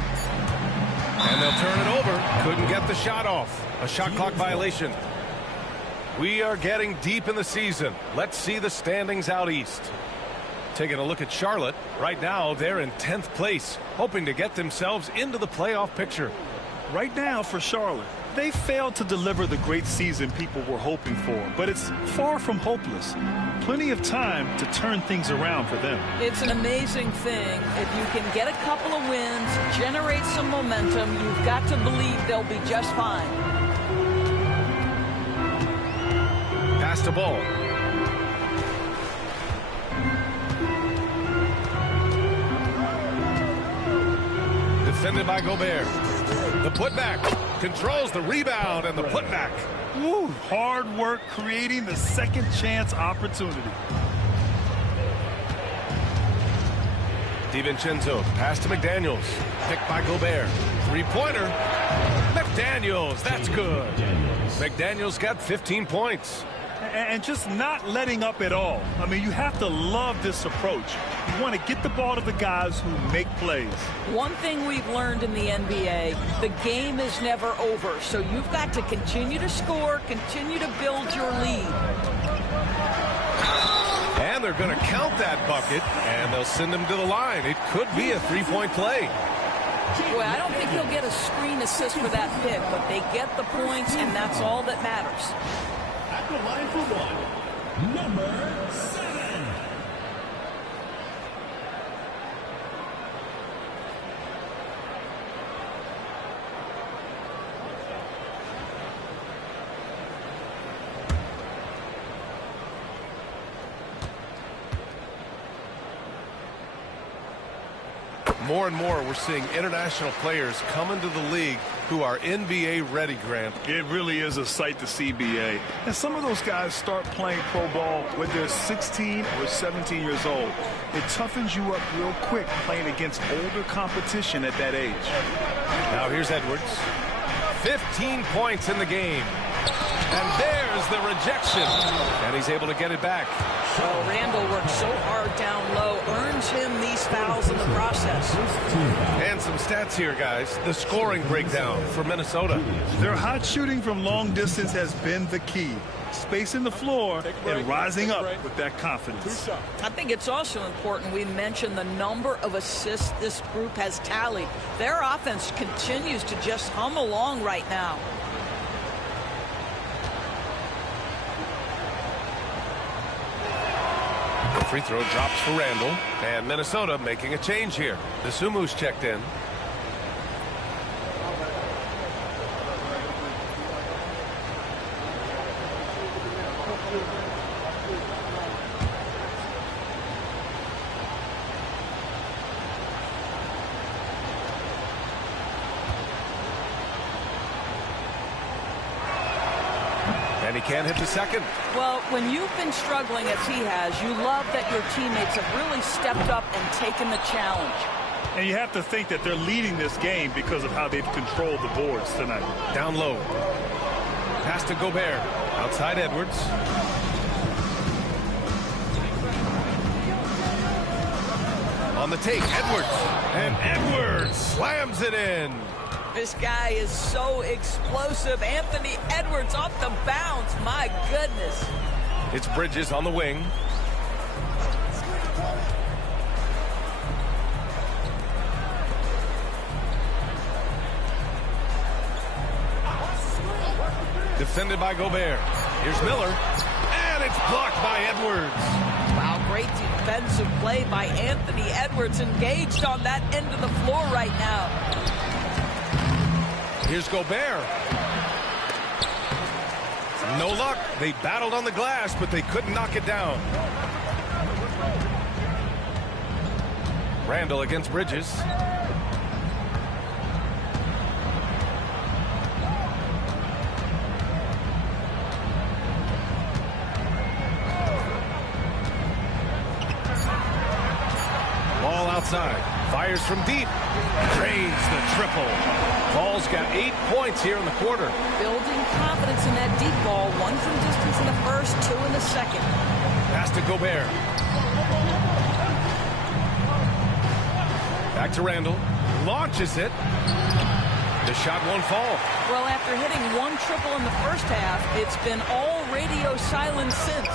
And they'll turn it over. Couldn't get the shot off. A shot clock violation. We are getting deep in the season. Let's see the standings out east. Taking a look at Charlotte. Right now, they're in 10th place, hoping to get themselves into the playoff picture. Right now for Charlotte, they failed to deliver the great season people were hoping for, but it's far from hopeless. Plenty of time to turn things around for them. It's an amazing thing. If you can get a couple of wins, generate some momentum, you've got to believe they'll be just fine. Pass the ball. Defended by Gobert. The putback. Controls the rebound and the putback. Woo, hard work creating the second chance opportunity. DiVincenzo. Pass to McDaniels. Picked by Gobert. Three-pointer. McDaniels. That's good. McDaniels got 15 points. And just not letting up at all. I mean, you have to love this approach. You want to get the ball to the guys who make plays. One thing we've learned in the NBA, the game is never over. So you've got to continue to score, continue to build your lead. And they're going to count that bucket, and they'll send him to the line. It could be a three-point play. Boy, I don't think he'll get a screen assist for that pick, but they get the points, and that's all that matters. At the line for one, number 7. More and more, we're seeing international players come into the league who are NBA ready, Grant. It really is a sight to see, BA. And some of those guys start playing pro ball when they're 16 or 17 years old. It toughens you up real quick playing against older competition at that age. Now here's Edwards. 15 points in the game. And there's the rejection. And he's able to get it back. Well, Randall worked so hard down low, earns him these fouls in the process. And some stats here, guys. The scoring breakdown for Minnesota. Their hot shooting from long distance has been the key. Spacing the floor and rising up with that confidence. I think it's also important we mention the number of assists this group has tallied. Their offense continues to just hum along right now. Free throw drops for Randall, and Minnesota making a change here. The Sumu's checked in. And he can't hit the second. Well, when you've been struggling as he has, you love that your teammates have really stepped up and taken the challenge. And you have to think that they're leading this game because of how they've controlled the boards tonight. Down low. Pass to Gobert. Outside Edwards. On the take, Edwards. And Edwards slams it in. This guy is so explosive. Anthony Edwards off the bounce. My goodness. It's Bridges on the wing. Defended by Gobert. Here's Miller, and it's blocked by Edwards. Wow, great defensive play by Anthony Edwards, engaged on that end of the floor right now. Here's Gobert. No luck. They battled on the glass, but they couldn't knock it down. Randall against Bridges. Ball outside. Fires from deep. Drains the triple. Ball's got 8 points here in the quarter. Building confidence in that deep ball. 1 from distance in the first, 2 in the second. Pass to Gobert. Back to Randall. Launches it. The shot won't fall. Well, after hitting 1 triple in the first half, it's been all radio silence since.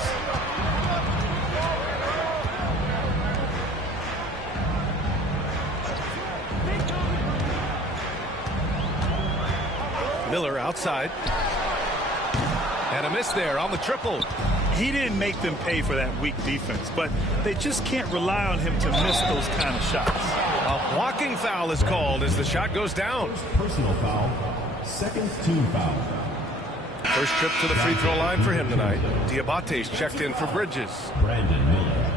Miller outside. And a miss there on the triple. He didn't make them pay for that weak defense, but they just can't rely on him to miss those kind of shots. A blocking foul is called as the shot goes down. Personal foul. Second team foul. First trip to the free throw line for him tonight. Diabate's checked in for Bridges. Brandon Miller.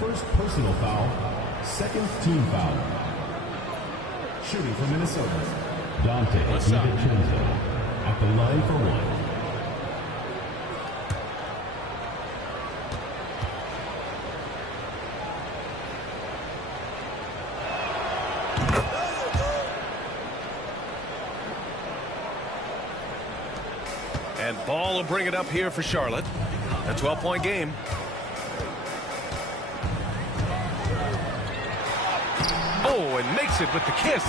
First personal foul. Second team foul. Shooting for Minnesota. Dante DiVincenzo at the line for 1. And Ball will bring it up here for Charlotte. A 12-point game. Oh, and makes it with the kiss.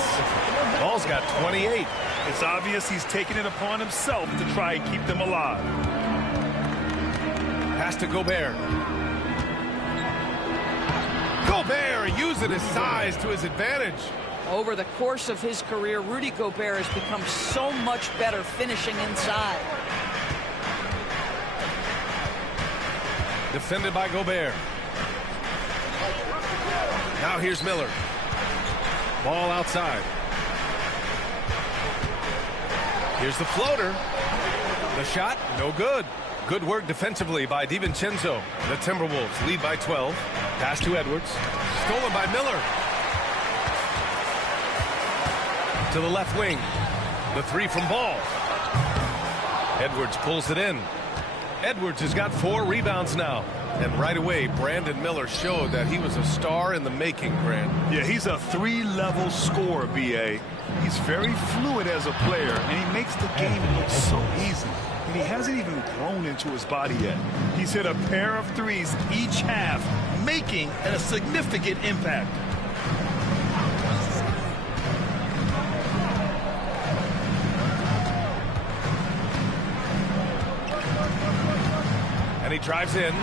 Ball's got 28. It's obvious he's taking it upon himself to try and keep them alive. Pass to Gobert. Gobert using his size to his advantage. Over the course of his career, Rudy Gobert has become so much better finishing inside. Defended by Gobert. Now here's Miller. Ball outside. Here's the floater. The shot, no good. Good work defensively by DiVincenzo. The Timberwolves lead by 12. Pass to Edwards. Stolen by Miller. To the left wing. The 3 from Ball. Edwards pulls it in. Edwards has got 4 rebounds now. And right away, Brandon Miller showed that he was a star in the making, Grant. Yeah, he's a 3-level scorer, B.A. He's very fluid as a player, and he makes the game look so easy. And he hasn't even grown into his body yet. He's hit a pair of threes each half, making a significant impact. And he drives in.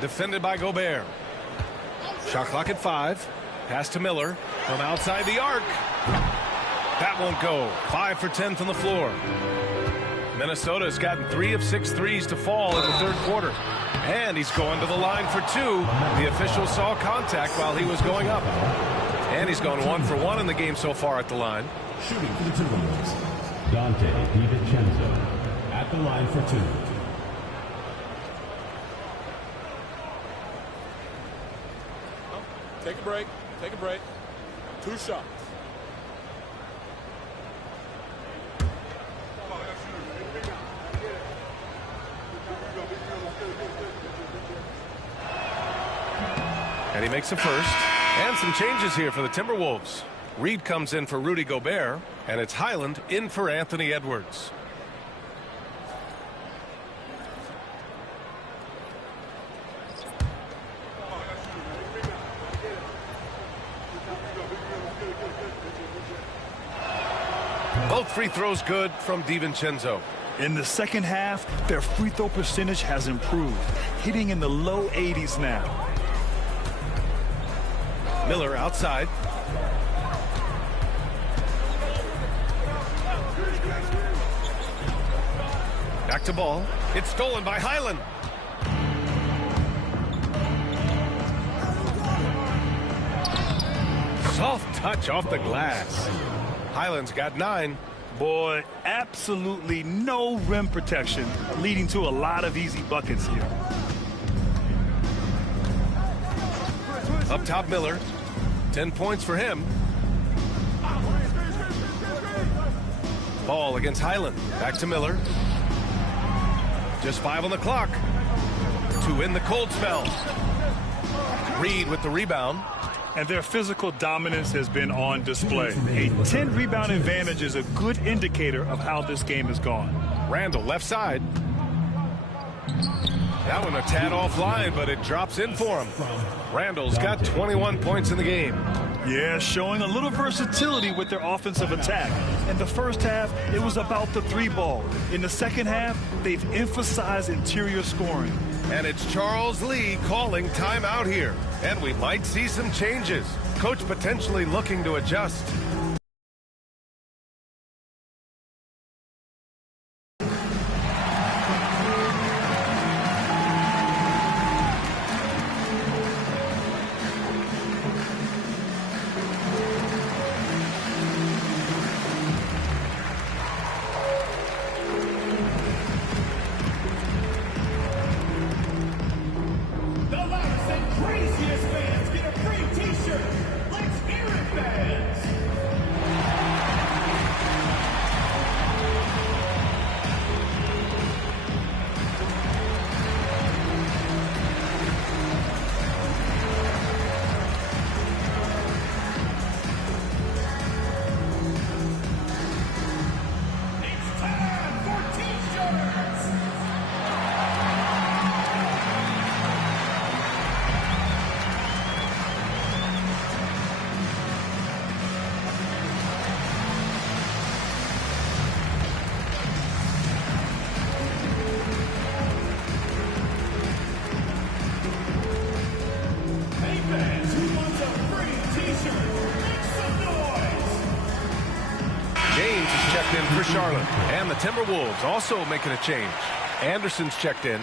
Defended by Gobert. Shot clock at 5. Pass to Miller from outside the arc. That won't go. 5 for 10 from the floor. Minnesota's gotten 3 of 6 threes to fall in the third quarter. And he's going to the line for 2. The official saw contact while he was going up. And he's gone 1 for 1 in the game so far at the line. Shooting for the Timberwolves. Dante DiVincenzo at the line for 2. Take a break. Take a break. 2 shots. And he makes a first. And some changes here for the Timberwolves. Reed comes in for Rudy Gobert, and it's Highland in for Anthony Edwards. Both free throws good from DiVincenzo. In the second half, their free throw percentage has improved, hitting in the low 80s now. Miller outside. Back to ball. It's stolen by Highland. Soft touch off the glass. Highland's got 9. Boy, absolutely no rim protection, leading to a lot of easy buckets here. Up top, Miller. 10 points for him. Ball against Highland. Back to Miller. Just 5 on the clock to win the cold spell. Reed with the rebound. And their physical dominance has been on display. A 10-rebound advantage is a good indicator of how this game has gone. Randall, left side. That one a tad offline, but it drops in for him. Randall's got 21 points in the game. Yeah, showing a little versatility with their offensive attack. In the first half, it was about the 3-ball. In the second half, they've emphasized interior scoring. And it's Charles Lee calling timeout here. And we might see some changes. Coach potentially looking to adjust. For Charlotte. And the Timberwolves also making a change. Anderson's checked in.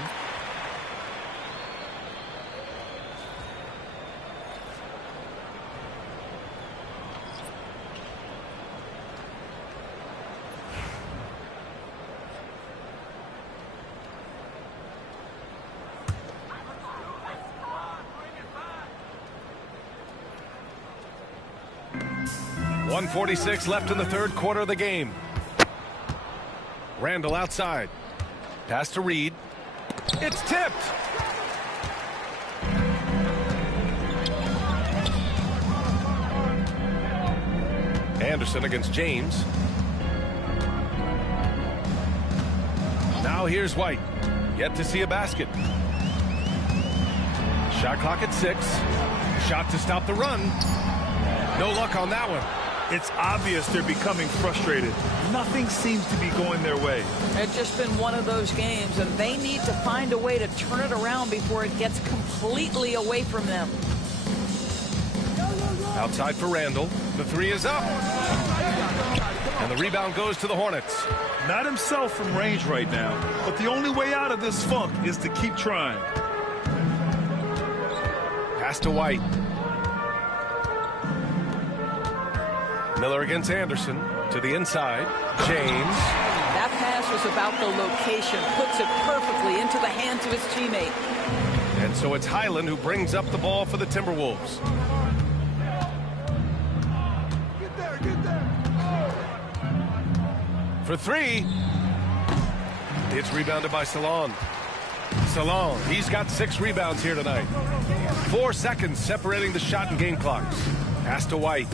.146 left in the third quarter of the game. Randall outside. Pass to Reed. It's tipped. Anderson against James. Now here's White. Yet to see a basket. Shot clock at 6. Shot to stop the run. No luck on that one. It's obvious they're becoming frustrated. Nothing seems to be going their way. It's just been one of those games, and they need to find a way to turn it around before it gets completely away from them. Outside for Randall. The 3 is up. And the rebound goes to the Hornets. Not himself from range right now, but the only way out of this funk is to keep trying. Pass to White. Miller against Anderson to the inside. James. That pass was about the location. Puts it perfectly into the hands of his teammate. And so it's Highland who brings up the ball for the Timberwolves. Get there. For 3. It's rebounded by Salon. Salon, he's got 6 rebounds here tonight. 4 seconds separating the shot and game clocks. Pass to White.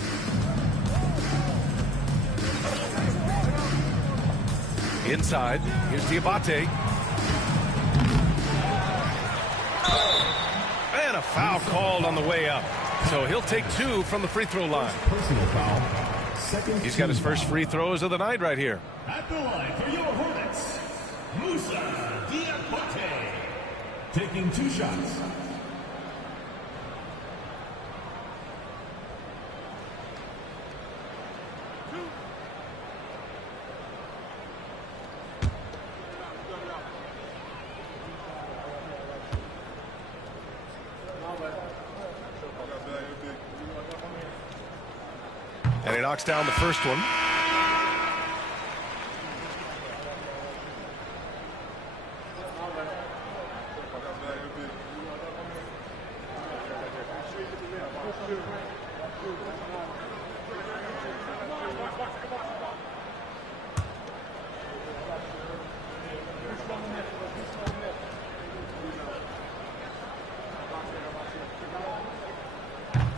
Inside, here's Diabate. And a foul called on the way up. So he'll take 2 from the free throw line. Personal foul. He's got his first free throws of the night right here. At the line for your Hornets, Musa Diabate. Taking 2 shots. And he knocks down the first one.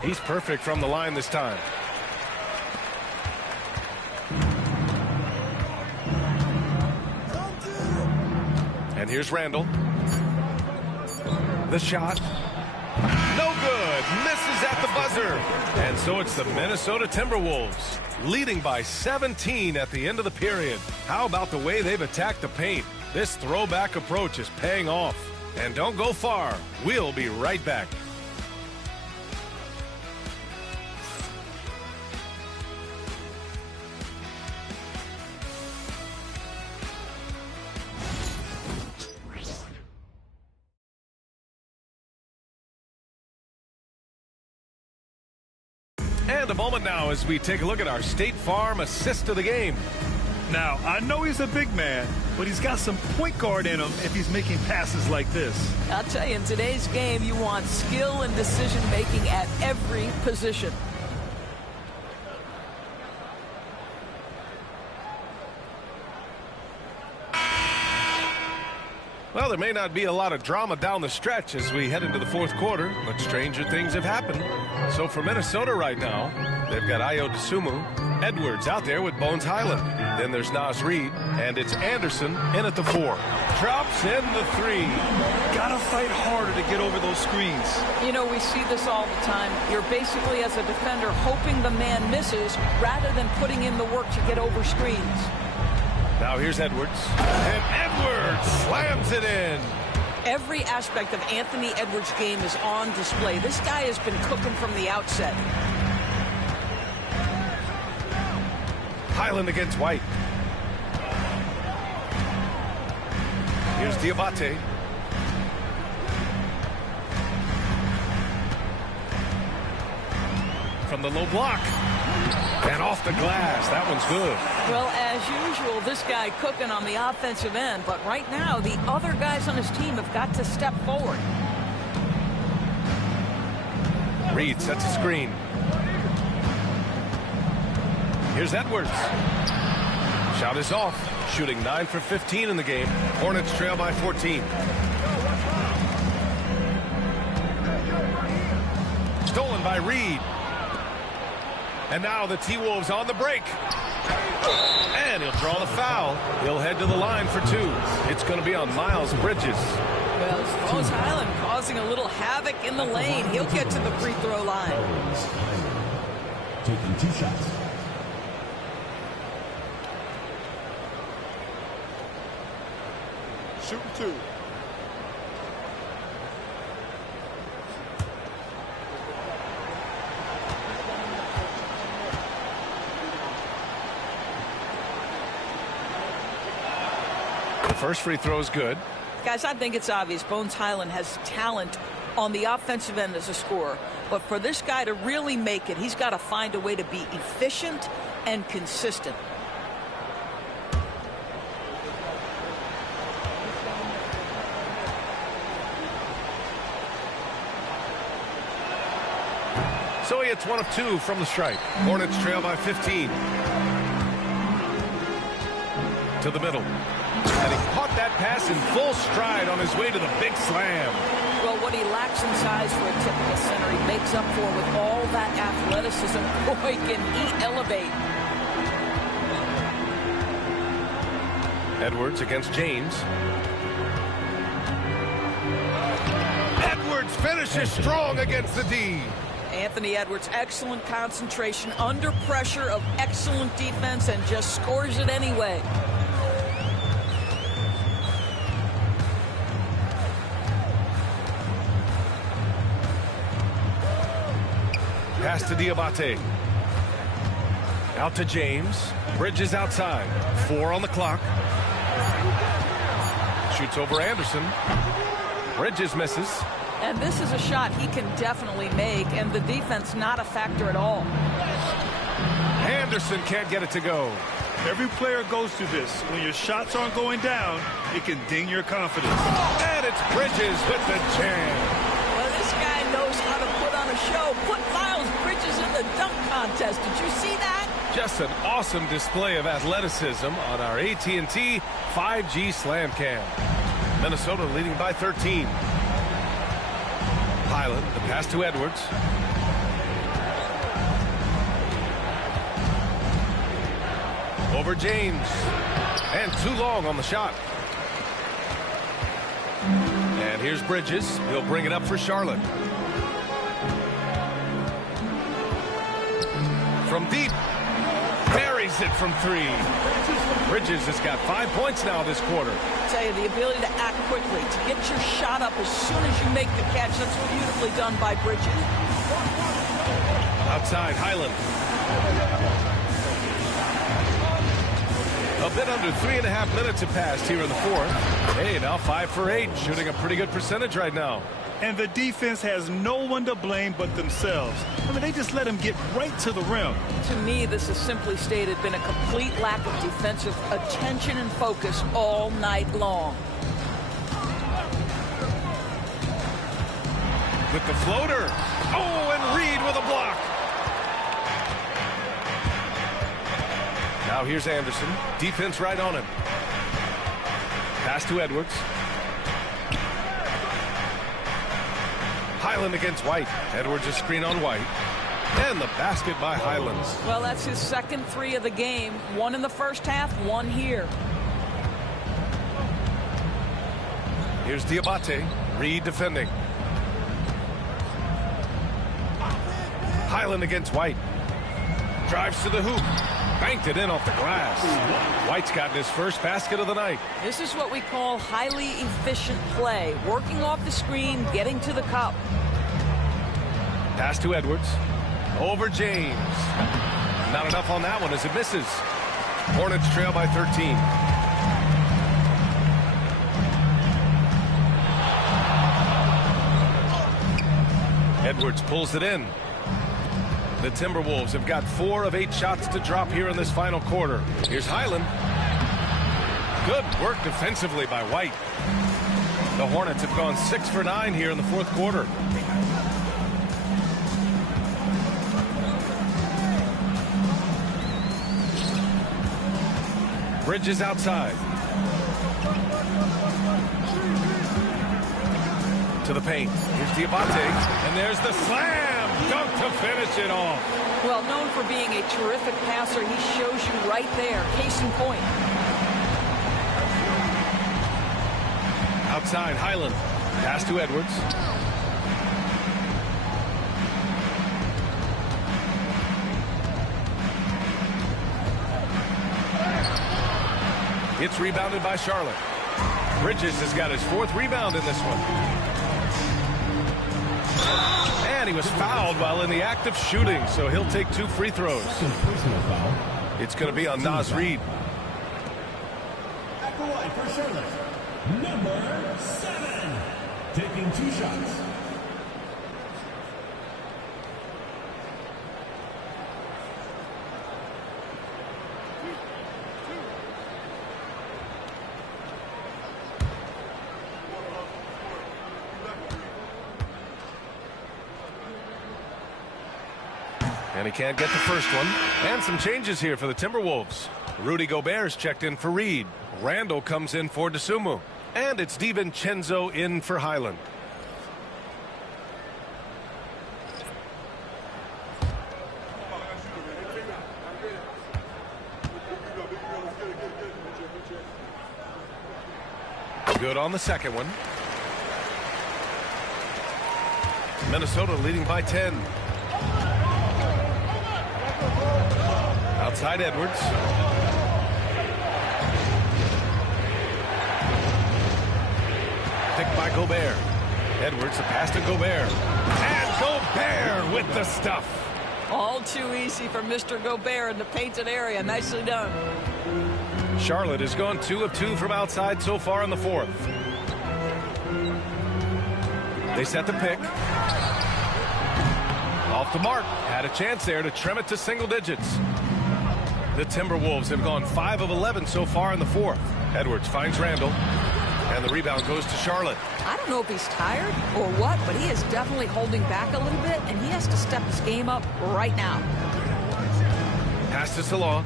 He's perfect from the line this time. And here's Randall. The shot. No good. Misses at the buzzer. And so it's the Minnesota Timberwolves leading by 17 at the end of the period. How about the way they've attacked the paint? This throwback approach is paying off. And don't go far. We'll be right back. And a moment now as we take a look at our State Farm assist of the game. Now, I know he's a big man, but he's got some point guard in him if he's making passes like this. I'll tell you, in today's game, you want skill and decision-making at every position. Well, there may not be a lot of drama down the stretch as we head into the fourth quarter, but stranger things have happened. So for Minnesota right now, they've got Ayo Dosunmu, Edwards out there with Bones Highland. Then there's Naz Reid, and it's Anderson in at the 4. Drops in the 3. Gotta fight harder to get over those screens. You know, we see this all the time. You're basically, as a defender, hoping the man misses rather than putting in the work to get over screens. Now here's Edwards. And Edwards slams it in. Every aspect of Anthony Edwards' game is on display. This guy has been cooking from the outset. Highland against White. Here's Diabate. From the low block. And off the glass. That one's good. Well, as usual, this guy cooking on the offensive end. But right now, the other guys on his team have got to step forward. Reid sets a screen. Here's Edwards. Shot is off. Shooting 9 for 15 in the game. Hornets trail by 14. Stolen by Reid. And now the T-Wolves on the break. And he'll draw the foul. He'll head to the line for 2. It's going to be on Miles Bridges. Well, Bones Highland causing a little havoc in the lane. He'll get to the free throw line. Taking 2 shots. Shooting 2. First free throw is good. Guys, I think it's obvious. Bones Highland has talent on the offensive end as a scorer. But for this guy to really make it, he's got to find a way to be efficient and consistent. So he hits 1 of 2 from the stripe. Hornets trail by 15. To the middle. And he caught that pass in full stride on his way to the big slam. Well, what he lacks in size for a typical center, he makes up for with all that athleticism. Boy, can he elevate. Edwards against James. Edwards finishes strong against the D. Anthony Edwards, excellent concentration, under pressure of excellent defense, and just scores it anyway. Pass to Diabate. Out to James. Bridges outside. 4 on the clock. Shoots over Anderson. Bridges misses. And this is a shot he can definitely make, and the defense not a factor at all. Anderson can't get it to go. Every player goes through this. When your shots aren't going down, it can ding your confidence. And it's Bridges with the jam. Well, this guy knows how to put on a show. Put Miles Bridges in the dunk contest. Did you see that? Just an awesome display of athleticism on our AT&T 5G Slam Cam. Minnesota leading by 13. Highland, the pass to Edwards. Over James. And too long on the shot. And here's Bridges. He'll bring it up for Charlotte. From deep. Buries it from 3. Bridges has got 5 points now this quarter. I tell you, the ability to act quickly, to get your shot up as soon as you make the catch. That's beautifully done by Bridges. Outside, Highland. A bit under 3.5 minutes have passed here in the fourth. Hey, now 5 for 8, shooting a pretty good percentage right now. And the defense has no one to blame but themselves. I mean, they just let him get right to the rim. To me, this has simply stated been a complete lack of defensive attention and focus all night long. With the floater. Oh, and Reed with a block. Now here's Anderson. Defense right on him. Pass to Edwards. Highland against White. Edwards a screen on White. And the basket by Highland. Well, that's his second 3 of the game. 1 in the first half, 1 here. Here's Diabate. Reed defending. Highland against White. Drives to the hoop. Banked it in off the glass. White's gotten his first basket of the night. This is what we call highly efficient play. Working off the screen, getting to the cup. Pass to Edwards. Over James. Not enough on that one as it misses. Hornets trail by 13. Edwards pulls it in. The Timberwolves have got 4 of 8 shots to drop here in this final quarter. Here's Highland. Good work defensively by White. The Hornets have gone 6 for 9 here in the fourth quarter. Bridges outside. To the paint. Here's Diabate. And there's the slam. Dunk to finish it off. Well, known for being a terrific passer, he shows you right there. Case in point. Outside, Highland. Pass to Edwards. It's rebounded by Charlotte. Bridges has got his 4th rebound in this one. And he was fouled while in the act of shooting, so he'll take 2 free throws. It's going to be on Naz Reid. At the line for Charlotte, number 7, taking 2 shots. And he can't get the first one. And some changes here for the Timberwolves. Rudy Gobert's checked in for Reed. Randall comes in for DeSumo. And it's DiVincenzo in for Highland. Good on the second one. Minnesota leading by 10. Outside Edwards. Picked by Gobert. Edwards, a pass to Gobert. And Gobert with the stuff. All too easy for Mr. Gobert in the painted area. Nicely done. Charlotte has gone 2 of 2 from outside so far in the fourth. They set the pick. Off the mark. Had a chance there to trim it to single digits. The Timberwolves have gone 5 of 11 so far in the fourth. Edwards finds Randall, and the rebound goes to Charlotte. I don't know if he's tired or what, but he is definitely holding back a little bit, and he has to step his game up right now. Pass to Salah.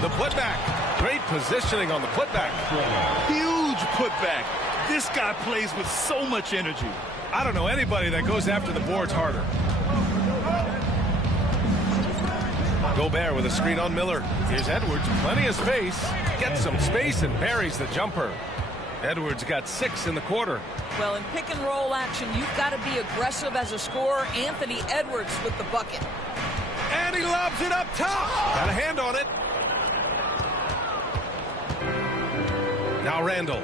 The putback. Great positioning on the putback. Huge putback. This guy plays with so much energy. I don't know anybody that goes after the boards harder. Gobert with a screen on Miller. Here's Edwards, plenty of space. Gets some space and buries the jumper. Edwards got 6 in the quarter. Well, in pick and roll action, you've got to be aggressive as a scorer. Anthony Edwards with the bucket. And he lobs it up top. Got a hand on it. Now Randall.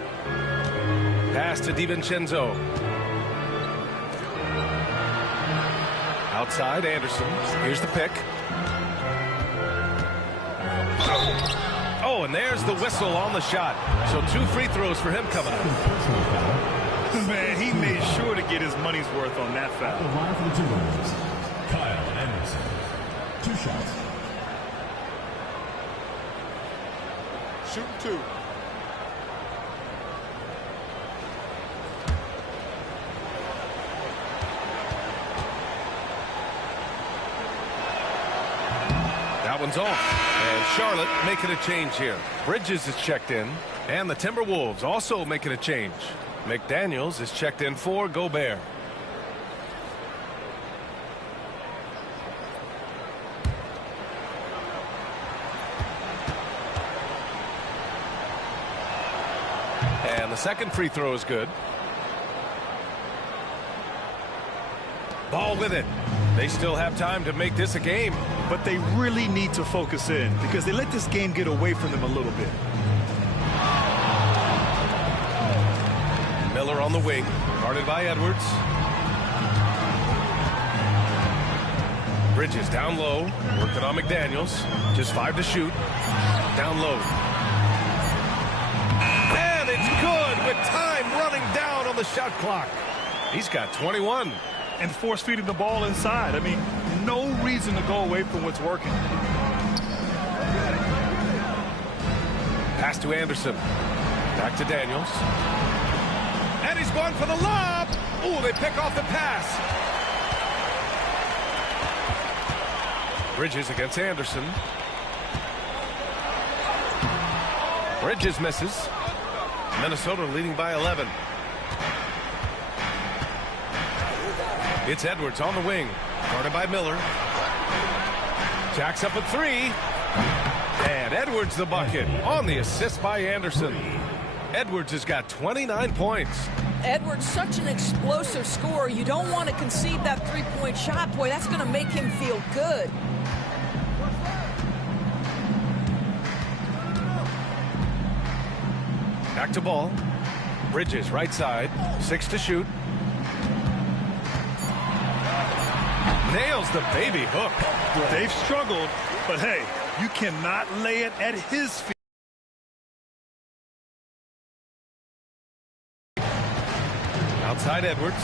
Pass to DiVincenzo. Outside, Anderson. Here's the pick. Oh, and there's the whistle on the shot. So 2 free throws for him coming up. Man, he made sure to get his money's worth on that foul. The line for the Timberwolves, Kyle Anderson. 2 shots. Shooting 2. That one's off. And Charlotte making a change here. Bridges is checked in. And the Timberwolves also making a change. McDaniels is checked in for Gobert. And the second free throw is good. Ball with it. They still have time to make this a game. But they really need to focus in because they let this game get away from them a little bit. Miller on the wing, guarded by Edwards. Bridges down low, working on McDaniels. Just 5 to shoot. Down low. And it's good with time running down on the shot clock. He's got 21. And force feeding the ball inside. I mean, no reason to go away from what's working. Pass to Anderson. Back to Daniels. And he's going for the lob. Ooh, they pick off the pass. Bridges against Anderson. Bridges misses. Minnesota leading by 11. It's Edwards on the wing, guarded by Miller. Jacks up a 3. And Edwards the bucket on the assist by Anderson. Edwards has got 29 points. Edwards, such an explosive scorer. You don't want to concede that three-point shot. Boy, that's going to make him feel good. Back to ball. Bridges right side. 6 to shoot. Nails the baby hook. They've struggled, but hey, you cannot lay it at his feet. Outside Edwards.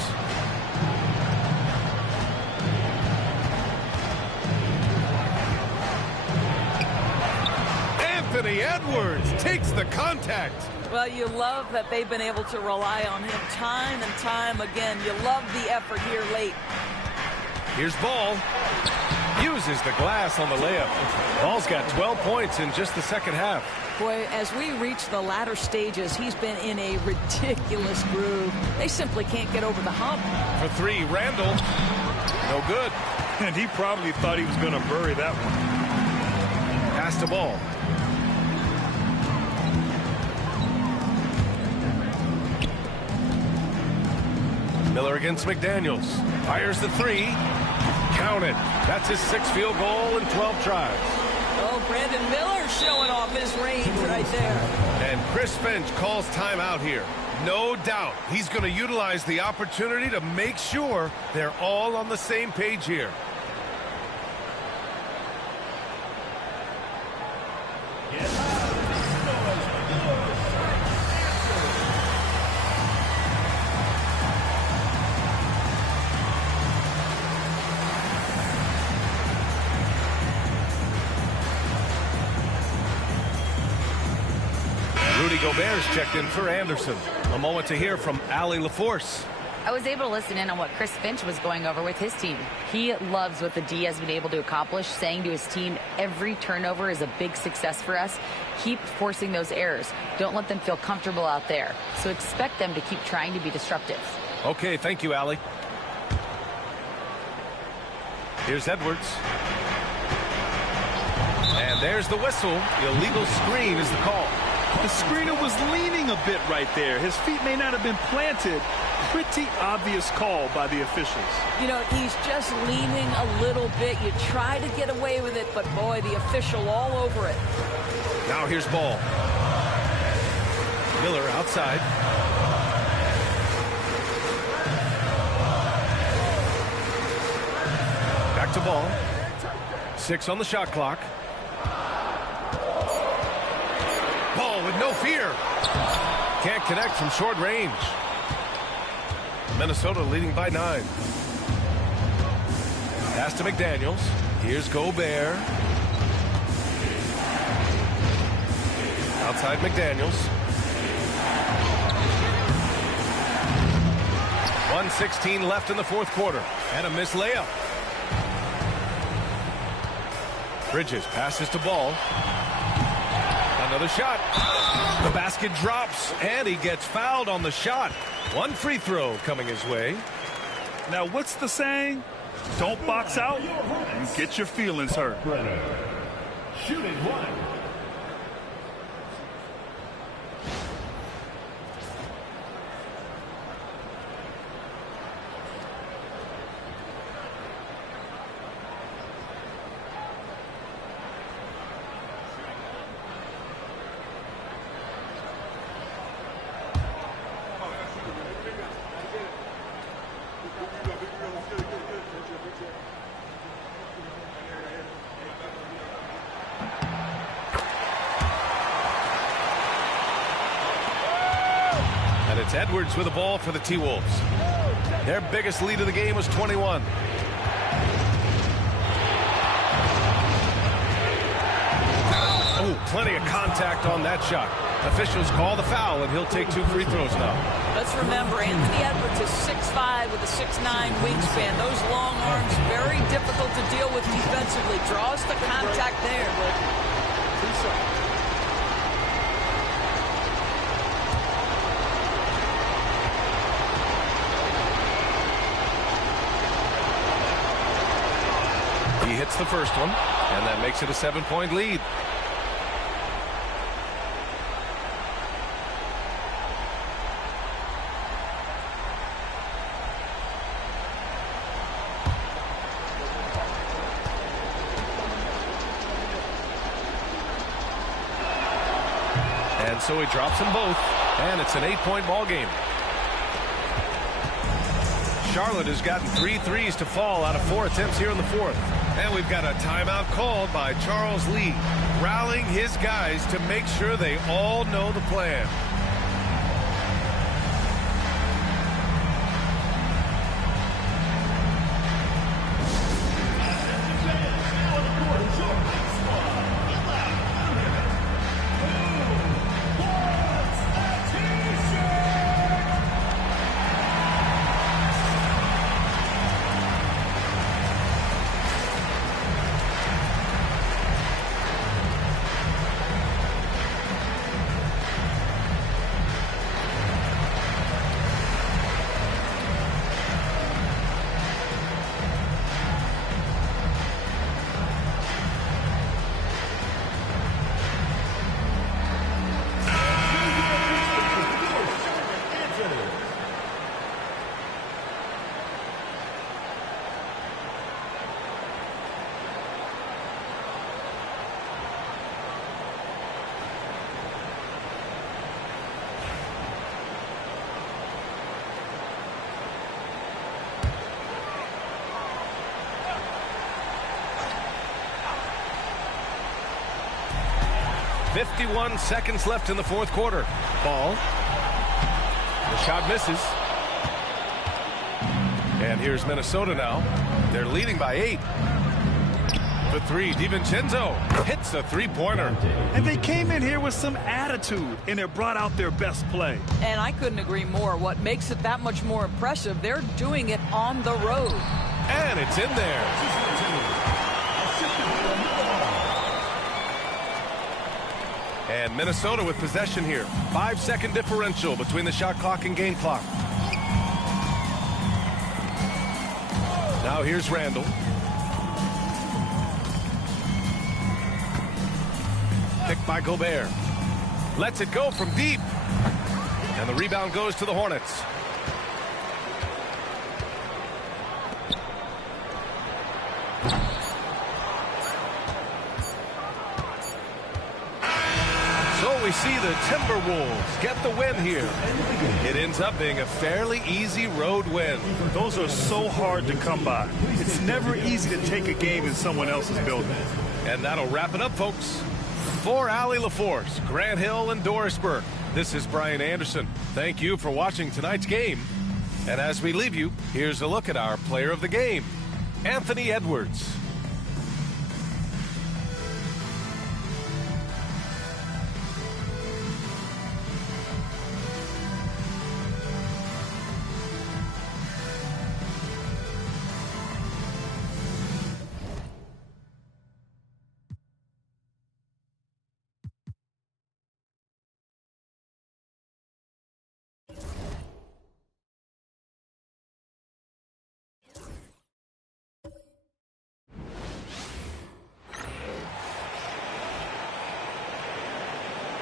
Anthony Edwards takes the contact. Well, you love that they've been able to rely on him time and time again. You love the effort here late. Here's Ball. Uses the glass on the layup. Ball's got 12 points in just the second half. Boy, as we reach the latter stages, he's been in a ridiculous groove. They simply can't get over the hump. For 3, Randall. No good. And he probably thought he was going to bury that one. Pass to Ball. Miller against McDaniels. Fires the 3. Count it. That's his 6th field goal in 12 tries. Oh, Brandon Miller showing off his range right there. And Chris Finch calls timeout here. No doubt he's going to utilize the opportunity to make sure they're all on the same page here. Rudy Gobert's checked in for Anderson. A moment to hear from Allie LaForce. I was able to listen in on what Chris Finch was going over with his team. He loves what the D has been able to accomplish, saying to his team, every turnover is a big success for us. Keep forcing those errors. Don't let them feel comfortable out there. So expect them to keep trying to be disruptive. Okay, thank you, Allie. Here's Edwards. And there's the whistle. Illegal screen is the call. The screener was leaning a bit right there. His feet may not have been planted. Pretty obvious call by the officials. You know, he's just leaning a little bit. You try to get away with it, but boy, the official all over it. Now here's Ball. Miller outside. Back to Ball. 6 on the shot clock. Ball with no fear. Can't connect from short range. Minnesota leading by 9. Pass to McDaniels. Here's Gobert. Outside McDaniels. 1:16 left in the fourth quarter. And a missed layup. Bridges passes to Ball. Another shot. The basket drops, and he gets fouled on the shot. One free throw coming his way. Now, what's the saying? Don't box out, you get your feelings hurt. Shooting one. It's Edwards with the ball for the T-Wolves. Their biggest lead of the game was 21. Oh, plenty of contact on that shot. Officials call the foul, and he'll take 2 free throws now. Let's remember, Anthony Edwards is 6'5" with a 6'9" wingspan. Those long arms, very difficult to deal with defensively. Draws the contact there. He hits the first one, and that makes it a 7-point lead. And so he drops them both, and it's an 8-point ball game. Charlotte has gotten 3 threes to fall out of 4 attempts here in the fourth. And we've got a timeout called by Charles Lee, rallying his guys to make sure they all know the plan. .51 seconds left in the fourth quarter. Ball. The shot misses. And here's Minnesota now. They're leading by 8. the three. DiVincenzo hits a three-pointer. And they came in here with some attitude, and it brought out their best play. And I couldn't agree more. What makes it that much more impressive, they're doing it on the road. And it's in there. And Minnesota with possession here. 5-second differential between the shot clock and game clock. Now here's Randall. Picked by Gobert. Lets it go from deep. And the rebound goes to the Hornets. So we see the Timberwolves get the win here. It ends up being a fairly easy road win. Those are so hard to come by. It's never easy to take a game in someone else's building. And that'll wrap it up, folks. For Allie LaForce, Grant Hill, and Doris Burke, this is Brian Anderson. Thank you for watching tonight's game. And as we leave you, here's a look at our player of the game, Anthony Edwards.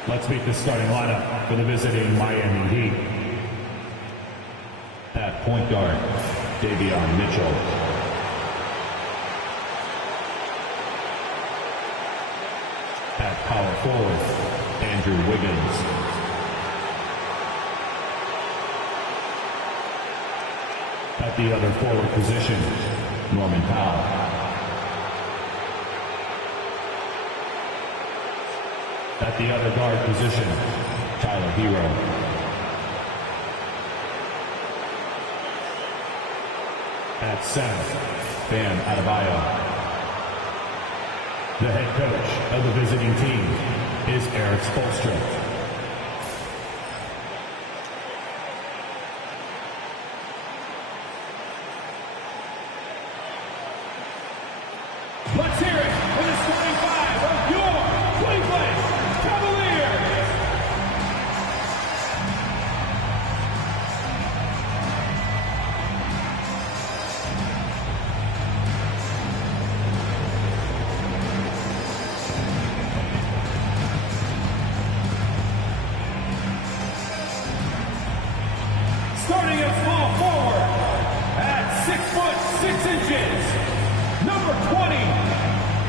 Let's meet the starting lineup for the visiting Miami Heat. At point guard, Davion Mitchell. At power forward, Andrew Wiggins. At the other forward position, Norman Powell. At the other guard position, Tyler Hero. At center, Bam Adebayo. The head coach of the visiting team is Eric Spoelstra. Let's hear it for the starting five of your Cleveland Cavaliers. Starting at small forward at 6'6", number 20,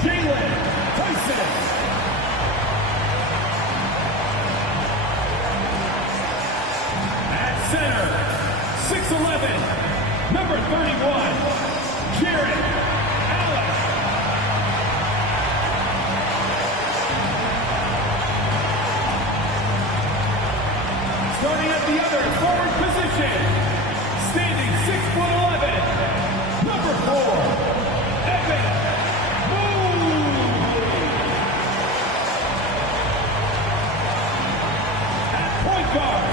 Jalen Tyson. At center, 6'11", number 31, Jared Allen. Starting at the other forward position, standing 6'11", number 4, Evan Mobley. At point guard,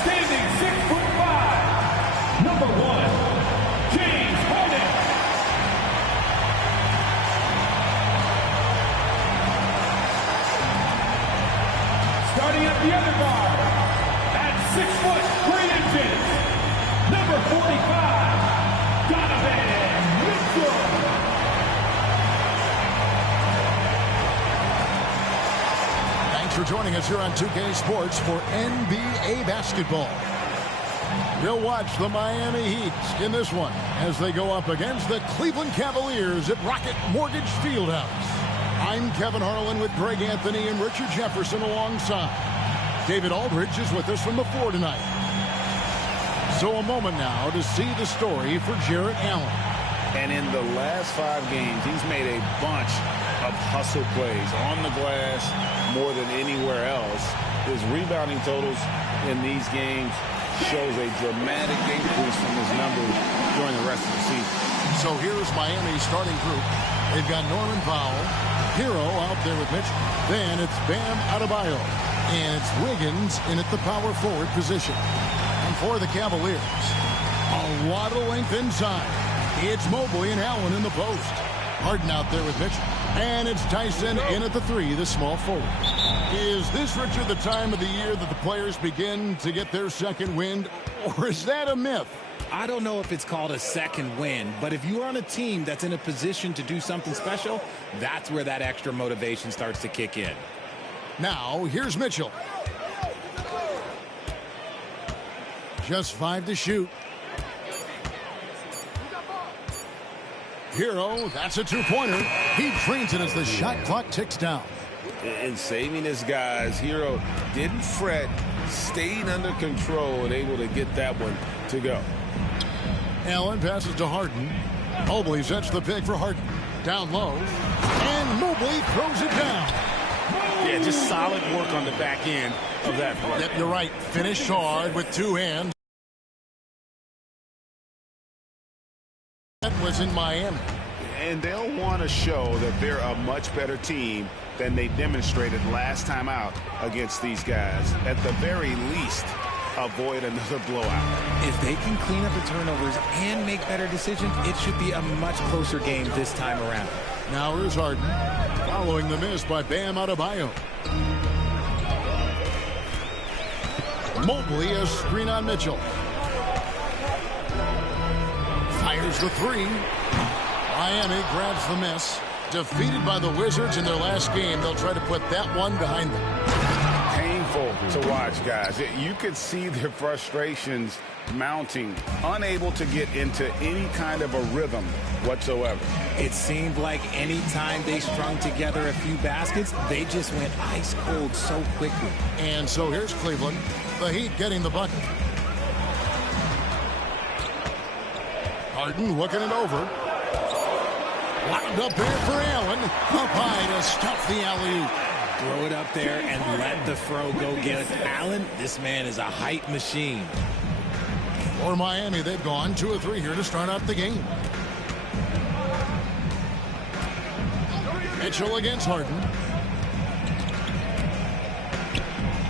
standing 6'5", number 1, James Harden. Starting at the other guard, at 6'3", number 45, Donovan Mitchell. Thanks for joining us here on 2K Sports for NBA basketball. We'll watch the Miami Heat in this one as they go up against the Cleveland Cavaliers at Rocket Mortgage Fieldhouse. I'm Kevin Harlan with Greg Anthony and Richard Jefferson alongside. David Aldridge is with us from the floor tonight. So a moment now to see the story for Jarrett Allen. And in the last 5 games, he's made a bunch of hustle plays on the glass more than anywhere else. His rebounding totals in these games shows a dramatic increase from his numbers during the rest of the season. So here's Miami's starting group. They've got Norman Powell, Hero out there with Mitchell. Then it's Bam Adebayo. And it's Wiggins in at the power forward position. And for the Cavaliers, a lot of length inside. It's Mobley and Allen in the post. Harden out there with Mitchell. And it's Tyson in at the 3, the small forward. Is this, Richard, the time of the year that the players begin to get their second wind? Or is that a myth? I don't know if it's called a second win, but if you're on a team that's in a position to do something special, that's where that extra motivation starts to kick in. Now, here's Mitchell. Just 5 to shoot. Hero, that's a two-pointer. He drains it as the shot clock ticks down. And saving his guys, Hero didn't fret, stayed under control, and able to get that one to go. Allen passes to Harden. Mobley sets the pick for Harden. Down low. And Mobley throws it down. Yeah, just solid work on the back end of that play. Yep, you're right. Finished hard with 2 hands. That was in Miami. And they'll want to show that they're a much better team than they demonstrated last time out against these guys. At the very least, avoid another blowout. If they can clean up the turnovers and make better decisions, it should be a much closer game this time around. Now here's Harden, following the miss by Bam Adebayo. Mobley, a screen on Mitchell. Fires the 3. Miami grabs the miss. Defeated by the Wizards in their last game, they'll try to put that one behind them. Painful to watch, guys. You could see their frustrations mounting, unable to get into any kind of a rhythm whatsoever. It seemed like any time they strung together a few baskets, they just went ice cold so quickly. And so here's Cleveland. The Heat getting the bucket. Harden looking it over. Locked up there for Allen. Up high to stop the alley-oop. Throw it up there and let the throw go get it. Allen, this man is a height machine. For Miami, they've gone 2 of 3 here to start out the game. Mitchell against Harden.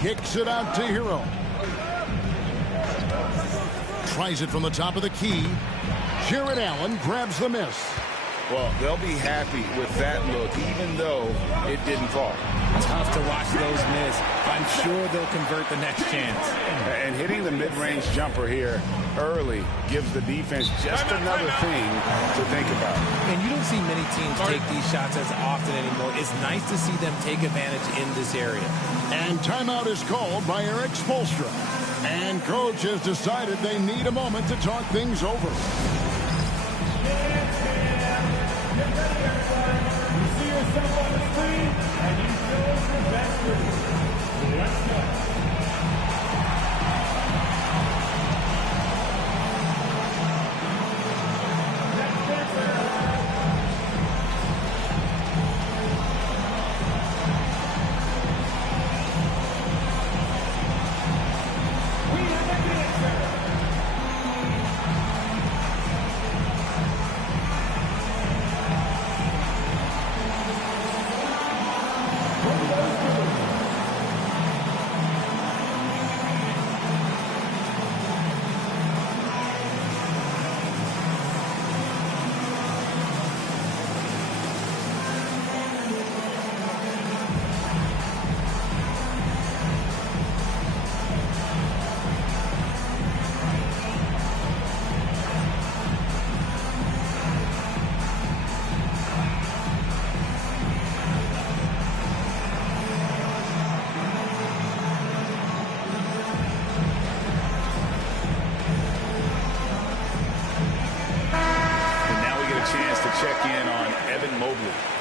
Kicks it out to Hero. Tries it from the top of the key. Jared Allen grabs the miss. Well, they'll be happy with that look, even though it didn't fall. Tough to watch those miss. I'm sure they'll convert the next chance. And hitting the mid-range jumper here early gives the defense just another thing to think about. And you don't see many teams take these shots as often anymore. It's nice to see them take advantage in this area. And timeout is called by Eric Spoelstra. And coach has decided they need a moment to talk things over.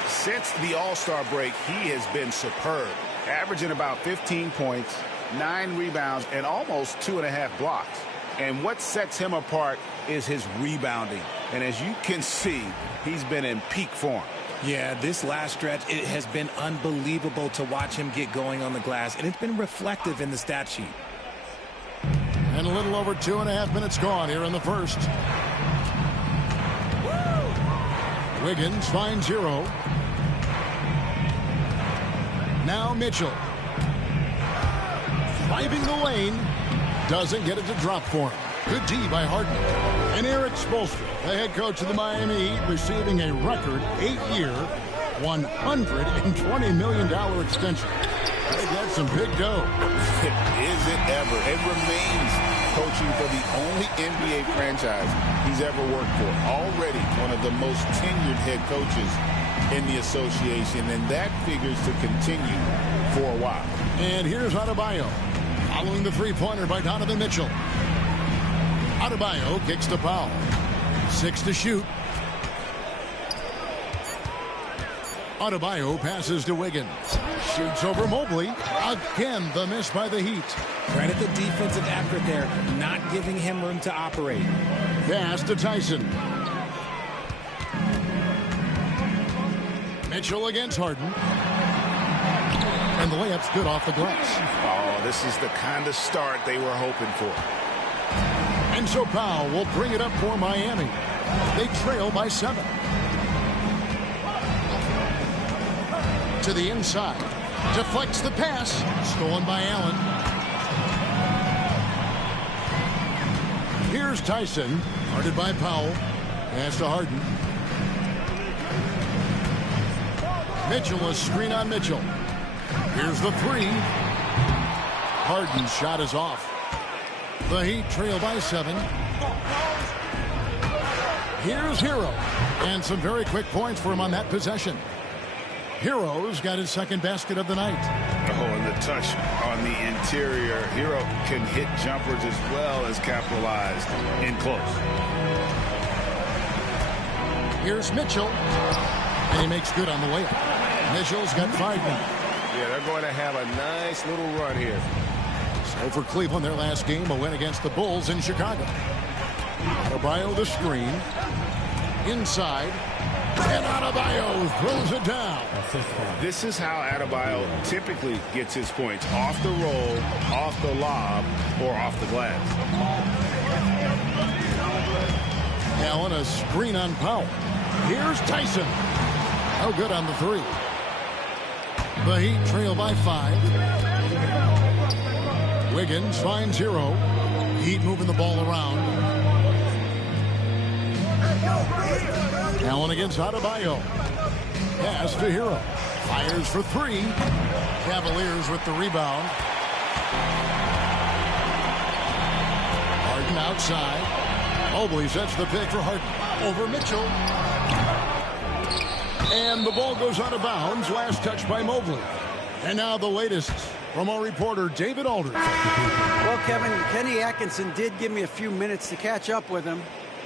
Since the All-Star break, he has been superb, averaging about 15 points, 9 rebounds, and almost 2.5 blocks. And what sets him apart is his rebounding. And as you can see, he's been in peak form. Yeah, this last stretch, it has been unbelievable to watch him get going on the glass, and it's been reflective in the stat sheet. And a little over 2.5 minutes gone here in the first. Wiggins finds Hero. Now Mitchell. Driving the lane. Doesn't get it to drop for him. Good D by Harden. And Eric Spoelstra, the head coach of the Miami Heat, receiving a record 8-year, $120 million extension. Hey, that's some big dough. Is it ever? It remains coaching for the only NBA franchise he's ever worked for. Already one of the most tenured head coaches in the association, and that figures to continue for a while. And here's Adebayo, following the three-pointer by Donovan Mitchell. Adebayo kicks to Powell. 6 to shoot. Adebayo passes to Wiggins. Shoots over Mobley. Again, the miss by the Heat. Credit the defensive effort there, not giving him room to operate. Pass to Tyson. Mitchell against Harden. And the layup's good off the glass. Oh, this is the kind of start they were hoping for. And so Powell will bring it up for Miami. They trail by 7. To the inside. Deflects the pass. Stolen by Allen. Here's Tyson. Guarded by Powell. Pass to Harden. Mitchell, a screen on Mitchell. Here's the 3. Harden's shot is off. The Heat trail by 7. Here's Hero. And some very quick points for him on that possession. Hero's got his second basket of the night. Oh, and the touch on the interior. Hero can hit jumpers as well as capitalize in close. Here's Mitchell. And he makes good on the layup. Mitchell's got 5 now. Yeah, they're going to have a nice little run here. So for Cleveland, their last game, a win against the Bulls in Chicago. Adebayo the screen. Inside. And Adebayo throws it down. This is how Adebayo typically gets his points. Off the roll, off the lob, or off the glass. Allen, a screen on Powell. Here's Tyson. No good on the 3. The Heat trail by 5. Wiggins finds Hero. Heat moving the ball around. Allen against Adebayo. Pass to Hero. Fires for 3. Cavaliers with the rebound. Harden outside. Mobley sets the pick for Harden. Over Mitchell. And the ball goes out of bounds. Last touch by Mobley. And now the latest from our reporter, David Aldridge. Well, Kevin, Kenny Atkinson did give me a few minutes to catch up with him.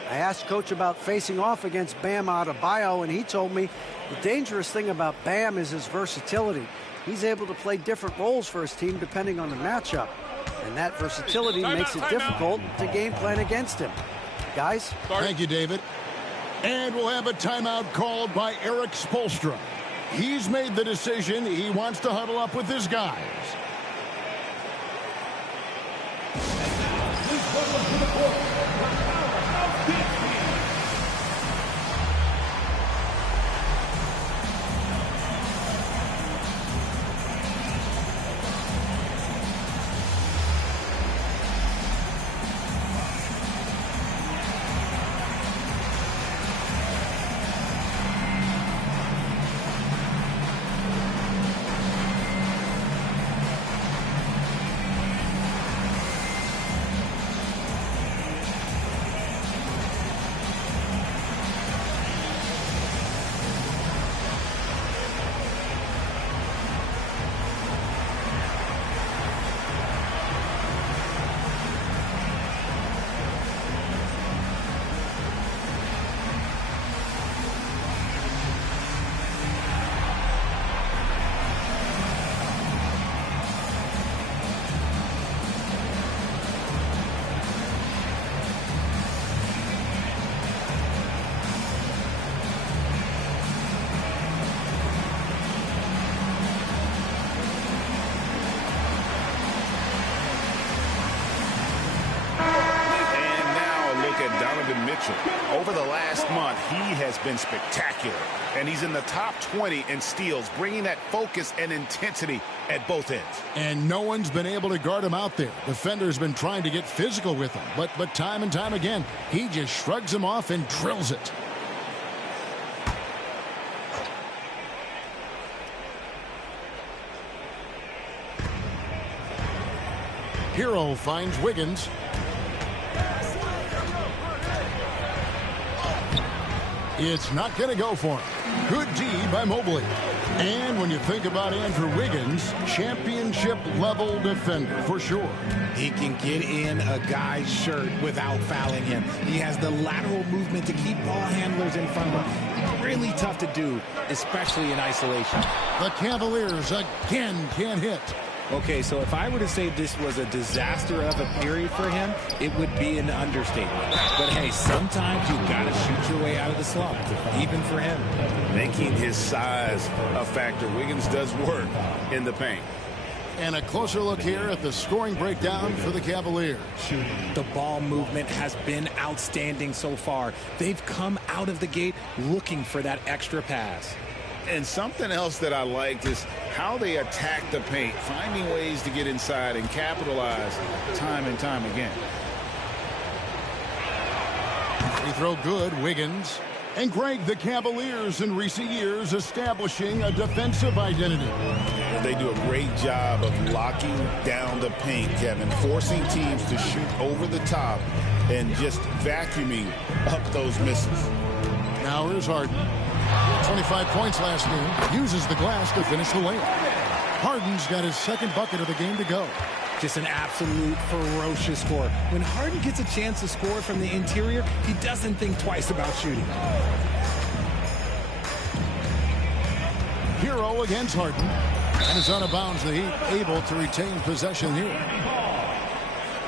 I asked Coach about facing off against Bam Adebayo, and he told me the dangerous thing about Bam is his versatility. He's able to play different roles for his team depending on the matchup. And that versatility makes it difficult to game plan against him. Guys? Thank you, David. And we'll have a timeout called by Eric Spoelstra. He's made the decision. He wants to huddle up with his guys. Over the last month, he has been spectacular. And he's in the top 20 in steals, bringing that focus and intensity at both ends. And no one's been able to guard him out there. Defender's been trying to get physical with him. But time and time again, he just shrugs him off and drills it. Hero finds Wiggins. It's not going to go for him. Good D by Mobley. And when you think about Andrew Wiggins, championship-level defender for sure. He can get in a guy's shirt without fouling him. He has the lateral movement to keep ball handlers in front of him. Really tough to do, especially in isolation. The Cavaliers again can't hit. Okay, so if I were to say this was a disaster of a period for him, it would be an understatement. But hey, sometimes you got to shoot your way out of the slump, even for him. Making his size a factor. Wiggins does work in the paint. And a closer look here at the scoring breakdown for the Cavaliers. The ball movement has been outstanding so far. They've come out of the gate looking for that extra pass. And something else that I liked is how they attack the paint, finding ways to get inside and capitalize time and time again. Free throw good, Wiggins. And Greg, the Cavaliers in recent years establishing a defensive identity. They do a great job of locking down the paint, Kevin, forcing teams to shoot over the top and just vacuuming up those misses. Now here's Harden. 25 points last game. Uses the glass to finish the layup. Harden's got his second bucket of the game to go. Just an absolute ferocious score. When Harden gets a chance to score from the interior, he doesn't think twice about shooting. Hero against Harden. And is out of bounds. The Heat able to retain possession here.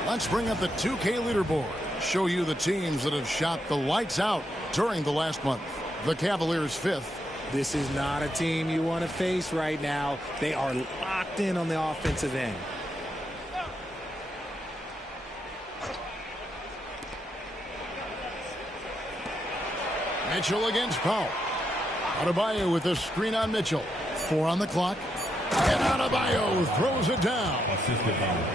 Let's bring up the 2K leaderboard. Show you the teams that have shot the lights out during the last month. The Cavaliers 5th. This is not a team you want to face right now. They are locked in on the offensive end. Mitchell against Powell. Adebayo with a screen on Mitchell. 4 on the clock. And Adebayo throws it down.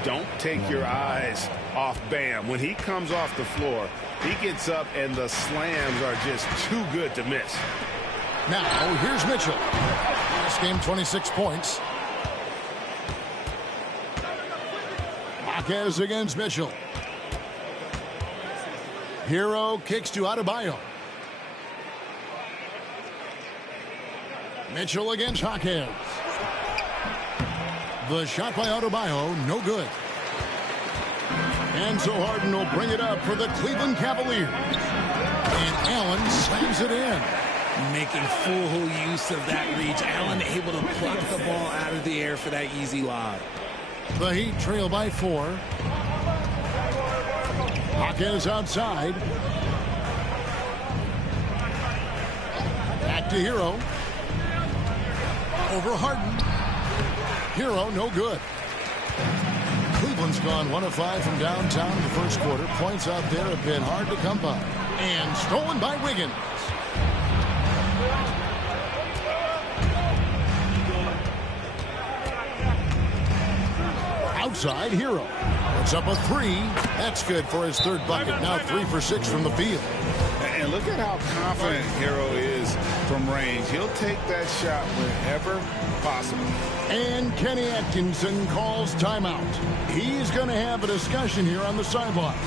Don't take your eyes off Bam. When he comes off the floor, he gets up and the slams are just too good to miss. Now, here's Mitchell. Last game, 26 points. Marquez against Mitchell. Hero kicks to Adebayo. Mitchell against Marquez. The shot by Adebayo, no good. And so Harden will bring it up for the Cleveland Cavaliers. And Allen slams it in. Making full use of that reach. Allen able to pluck the ball out of the air for that easy lob. The Heat trail by 4. Hawkins outside. Back to Hero. Over Harden. Hero, no good. Cleveland's gone 1 of 5 from downtown in the first quarter. Points out there have been hard to come by. And stolen by Wiggins. Outside, Hero. Puts up a 3. That's good for his third bucket. Now 3 for 6 from the field. And look at how confident Hero is from range. He'll take that shot whenever possible. And Kenny Atkinson calls timeout. He's going to have a discussion here on the sideline.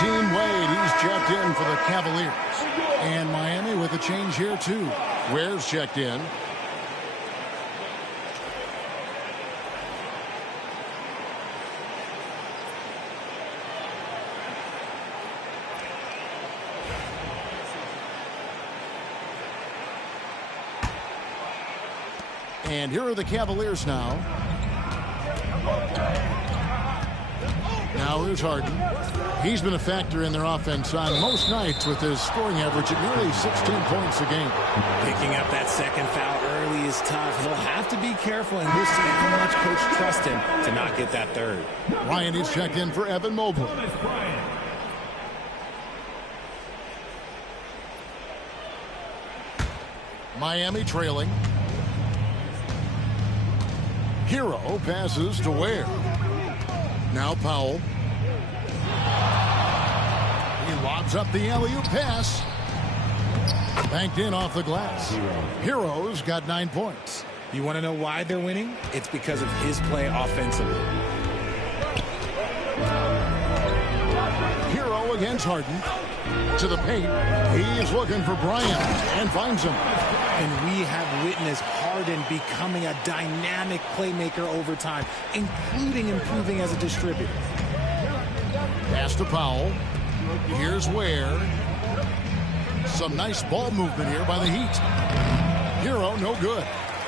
Dean Wade, he's checked in for the Cavaliers. And Miami with a change here, too. Ware's checked in. And here are the Cavaliers now. Now here's Harden. He's been a factor in their offense on most nights with his scoring average at nearly 16 points a game. Picking up that second foul early is tough. He'll have to be careful, and we'll see how much coach trusts him to not get that third. Ryan is checked in for Evan Mobley. Miami trailing. Hero passes to Ware. Now Powell. He lobs up the alley-oop pass. Banked in off the glass. Hero's got 9 points. You want to know why they're winning? It's because of his play offensively. Hero against Harden. To the paint. He's looking for Bryant and finds him. And we have witnessed Harden becoming a dynamic playmaker over time, including improving as a distributor. Pass to Powell. Here's Ware. Some nice ball movement here by the Heat. Hero, no good.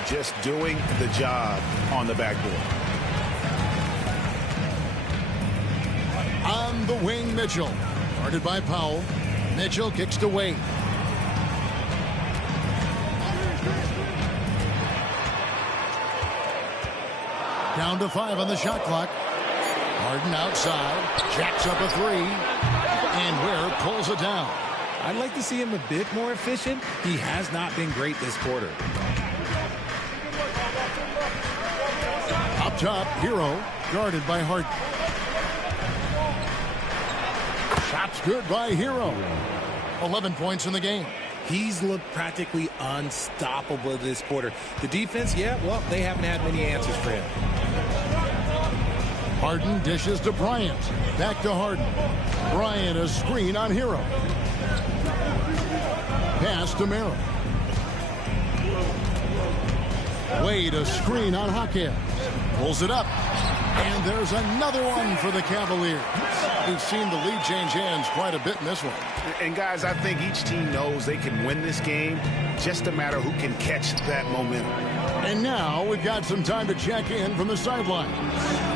Just doing the job on the backboard. On the wing, Mitchell. Guarded by Powell. Mitchell kicks to Wade. Down to 5 on the shot clock. Harden outside. Jacks up a 3. And Ware pulls it down. I'd like to see him a bit more efficient. He has not been great this quarter. Up top, Hero. Guarded by Harden. Shots good by Hero. 11 points in the game. He's looked practically unstoppable this quarter. The defense, yeah, well, they haven't had many answers for him. Harden dishes to Bryant. Back to Harden. Bryant, a screen on Hero. Pass to Merrill. Wade, a screen on Hakeem. Pulls it up. And there's another one for the Cavaliers. We've seen the lead change hands quite a bit in this one. And guys, I think each team knows they can win this game. Just a matter who can catch that momentum. And now we've got some time to check in from the sideline.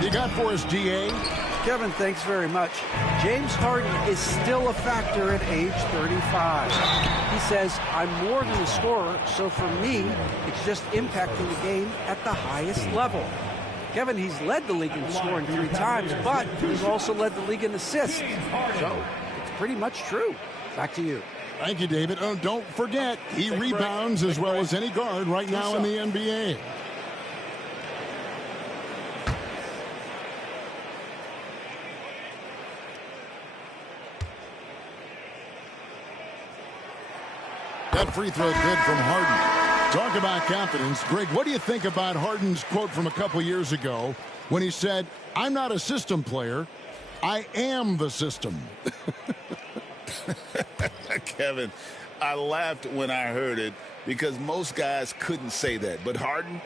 You got for us, DA? Kevin, thanks very much. James Harden is still a factor at age 35. He says, I'm more than a scorer, so for me, it's just impacting the game at the highest level. Kevin, he's led the league in scoring 3 times, but he's also led the league in assists. So it's pretty much true. Back to you. Thank you, David. Oh, don't forget, he rebounds as well as any guard right now in the NBA. That free throw good from Harden. Talk about confidence. Greg, what do you think about Harden's quote from a couple years ago when he said, I'm not a system player, I am the system? Kevin, I laughed when I heard it because most guys couldn't say that. But Harden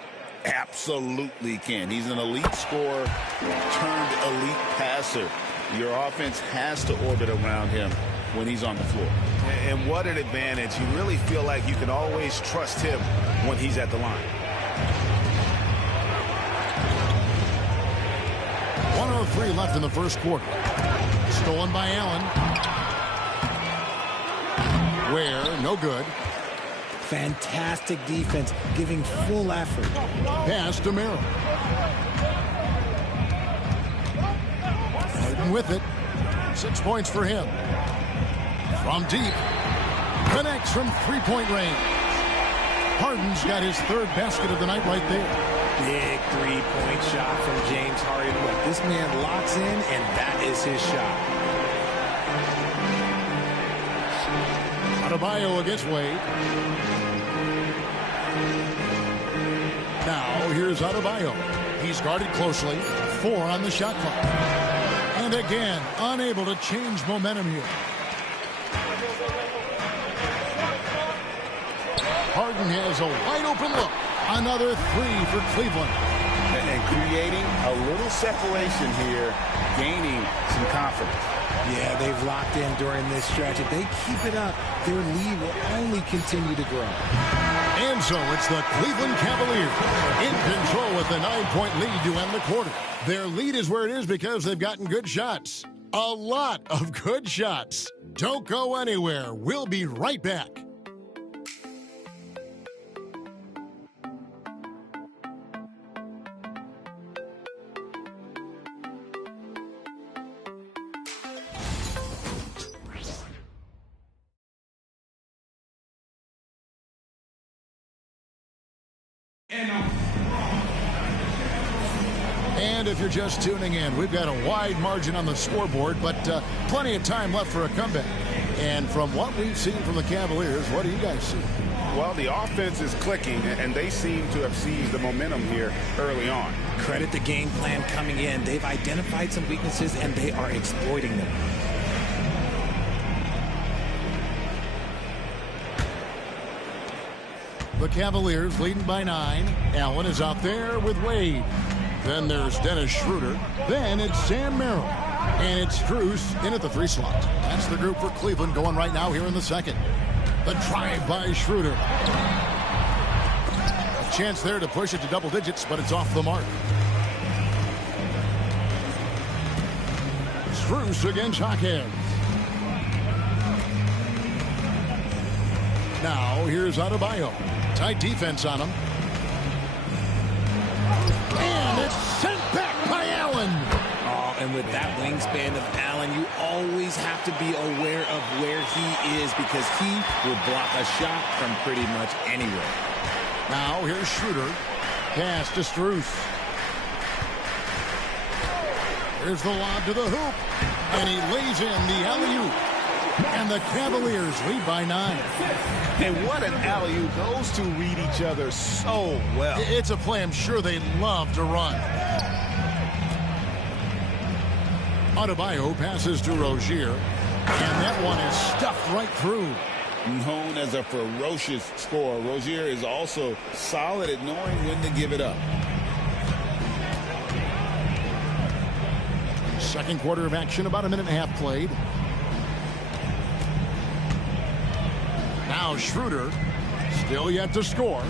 absolutely can. He's an elite scorer turned elite passer. Your offense has to orbit around him when he's on the floor. And what an advantage. You really feel like you can always trust him when he's at the line. 1:03 left in the first quarter. Stolen by Allen. Ware, no good. Fantastic defense, giving full effort. Pass to Merrill. Harden with it. 6 points for him. From deep. Connects from three-point range. Harden's got his 3rd basket of the night right there. Big three-point shot from James Harden. Look, this man locks in, and that is his shot. Adebayo against Wade. Now here's Adebayo. He's guarded closely. 4 on the shot clock. And again, unable to change momentum here. Harden has a wide open look. Another three for Cleveland. And creating a little separation here, gaining some confidence. Yeah, they've locked in during this stretch. If they keep it up, their lead will only continue to grow. And so it's the Cleveland Cavaliers in control with a 9-point lead to end the quarter. Their lead is where it is because they've gotten good shots. A lot of good shots. Don't go anywhere. We'll be right back. And if you're just tuning in, we've got a wide margin on the scoreboard, but plenty of time left for a comeback. And from what we've seen from the Cavaliers, what do you guys see? Well, the offense is clicking, and they seem to have seized the momentum here early on. Credit the game plan coming in. They've identified some weaknesses, and they are exploiting them. The Cavaliers leading by 9. Allen is out there with Wade. Then there's Dennis Schroeder. Then it's Sam Merrill. And it's Strus in at the 3 slot. That's the group for Cleveland going right now here in the second. The drive by Schroeder. A chance there to push it to double digits, but it's off the mark. Strus against Jaquez. Now here's Adebayo. Tight defense on him. And it's sent back by Allen. Oh, and with that wingspan of Allen, you always have to be aware of where he is because he will block a shot from pretty much anywhere. Now here's Schroeder. Pass to Strus. Here's the lob to the hoop. And he lays in the alley-oop. And the Cavaliers lead by 9. And what an alley-oop. Those two read each other so well. It's a play I'm sure they love to run. Adebayo passes to Rozier. And that one is stuffed right through. Known as a ferocious scorer, Rozier is also solid at knowing when to give it up. Second quarter of action, about a minute and a half played. Now Schroeder, still yet to score.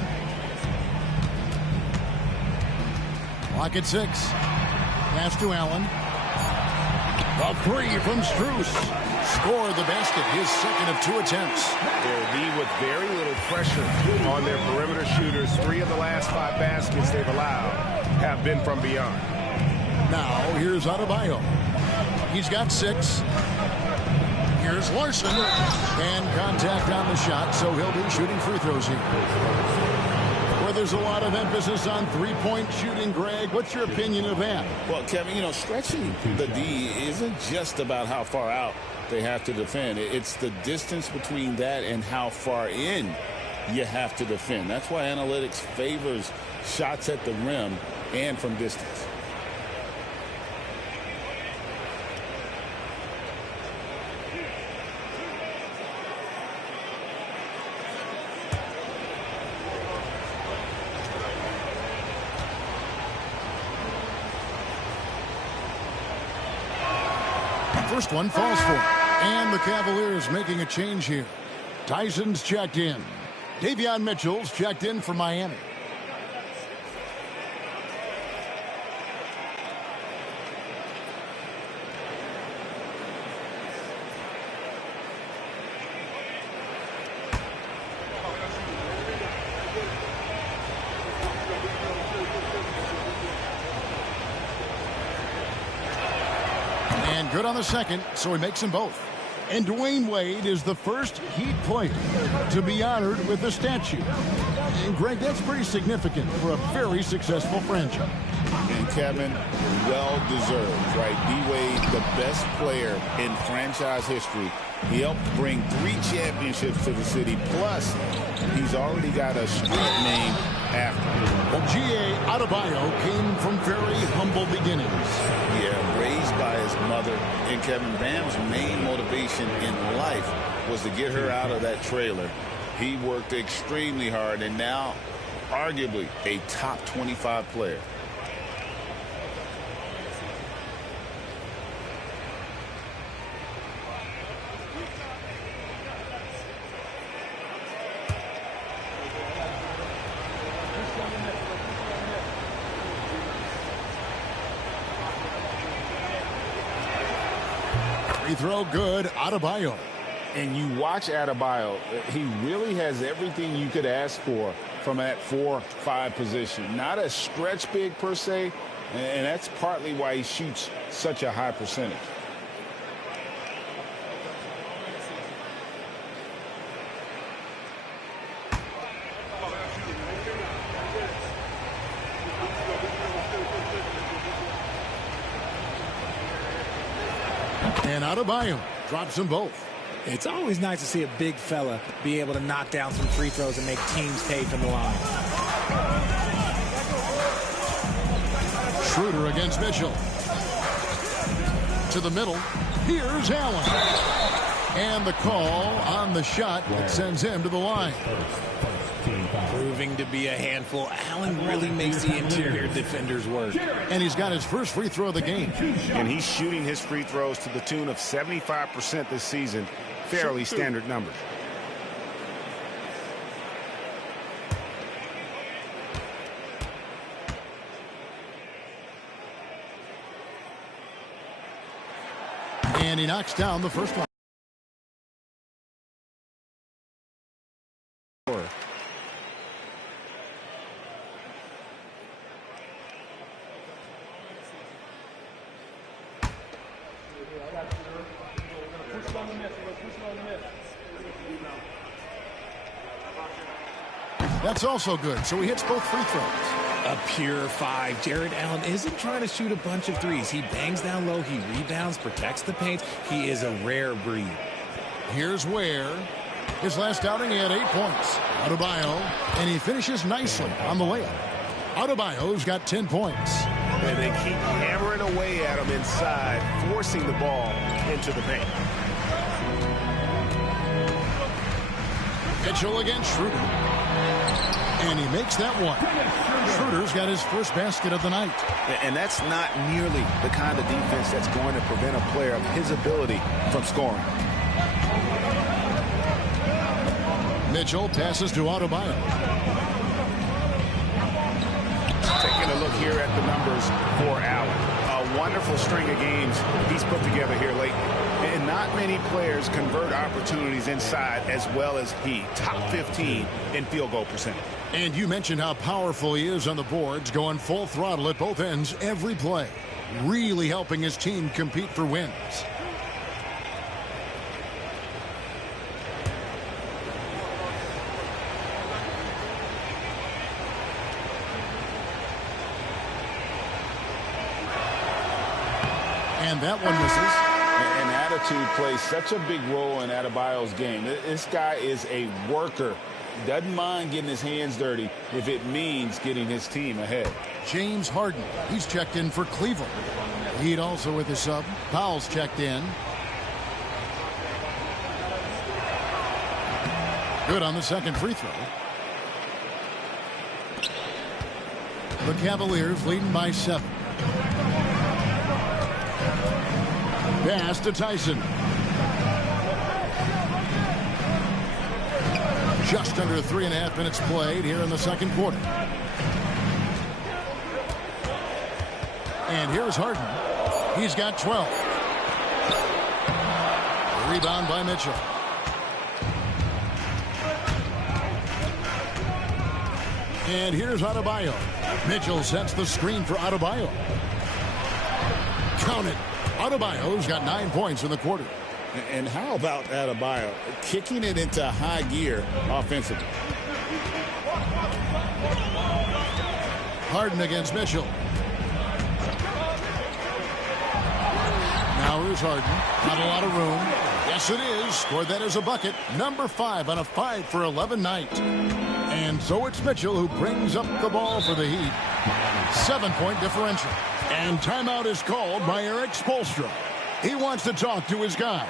Clock at 6. Pass to Allen. A 3 from Strus. Scored the basket, his second of 2 attempts. They'll be with very little pressure on their perimeter shooters. 3 of the last 5 baskets they've allowed have been from beyond. Now here's Adebayo. He's got 6. Here's Larson. And contact on the shot, so he'll be shooting free throws here. Where there's a lot of emphasis on three-point shooting, Greg, what's your opinion of that? Well, Kevin, stretching the D isn't just about how far out they have to defend. It's the distance between that and how far in you have to defend. That's why analytics favors shots at the rim and from distance. First one falls for it. And the Cavaliers making a change here. Tyson's checked in. Davion Mitchell's checked in for Miami. Good on the second, so he makes them both. And Dwayne Wade is the first Heat player to be honored with a statue. And Greg, that's pretty significant for a very successful franchise. And Kevin, well deserved, right? D-Wade, the best player in franchise history. He helped bring 3 championships to the city. Plus, he's already got a street name after him. Well, G.A. Adebayo came from very humble beginnings. Yeah, raised by his his mother. And Kevin, Bam's main motivation in life was to get her out of that trailer. He worked extremely hard and now arguably a top 25 player. Free throw good, Adebayo. And you watch Adebayo, he really has everything you could ask for from that 4-5 position. Not a stretch big per se, and that's partly why he shoots such a high percentage. And Adebayo drops them both. It's always nice to see a big fella be able to knock down some free throws and make teams pay from the line. Schroeder against Mitchell. To the middle. Here's Allen. And the call on the shot that sends him to the line. Proving to be a handful. Allen really makes the interior defenders work. And he's got his first free throw of the game. And he's shooting his free throws to the tune of 75% this season. Fairly standard numbers. And he knocks down the first one. That's also good, so he hits both free throws. A pure 5. Jared Allen isn't trying to shoot a bunch of threes. He bangs down low, he rebounds, protects the paint. He is a rare breed. Here's Ware. His last outing, he had 8 points. Adebayo, and he finishes nicely on the layup. Adebayo's got 10 points. And they keep hammering away at him inside, forcing the ball into the paint. Mitchell against Schroeder. And he makes that one. Schroeder's got his first basket of the night. And that's not nearly the kind of defense that's going to prevent a player of his ability from scoring. Mitchell passes to Adebayo. Taking a look here at the numbers for Allen. A wonderful string of games he's put together here lately. And not many players convert opportunities inside as well as he. Top 15 in field goal percentage. And you mentioned how powerful he is on the boards, going full throttle at both ends every play. Really helping his team compete for wins. And that one misses. And attitude plays such a big role in Adebayo's game. This guy is a worker. Doesn't mind getting his hands dirty if it means getting his team ahead. James Harden, he's checked in for Cleveland. Heat also with his sub. Powell's checked in. Good on the second free throw. The Cavaliers leading by 7. Pass to Tyson. Just under 3.5 minutes played here in the second quarter. And here's Harden. He's got 12. Rebound by Mitchell. And here's Adebayo. Mitchell sets the screen for Adebayo. Count it. Adebayo's got 9 points in the quarter. And how about Adebayo kicking it into high gear offensively? Harden against Mitchell. Now here's Harden. Not a lot of room. Yes, it is. Scored that as a bucket. Number 5 on a 5-for-11 night. And so it's Mitchell who brings up the ball for the Heat. 7-point differential. And timeout is called by Eric Spoelstra. He wants to talk to his guys.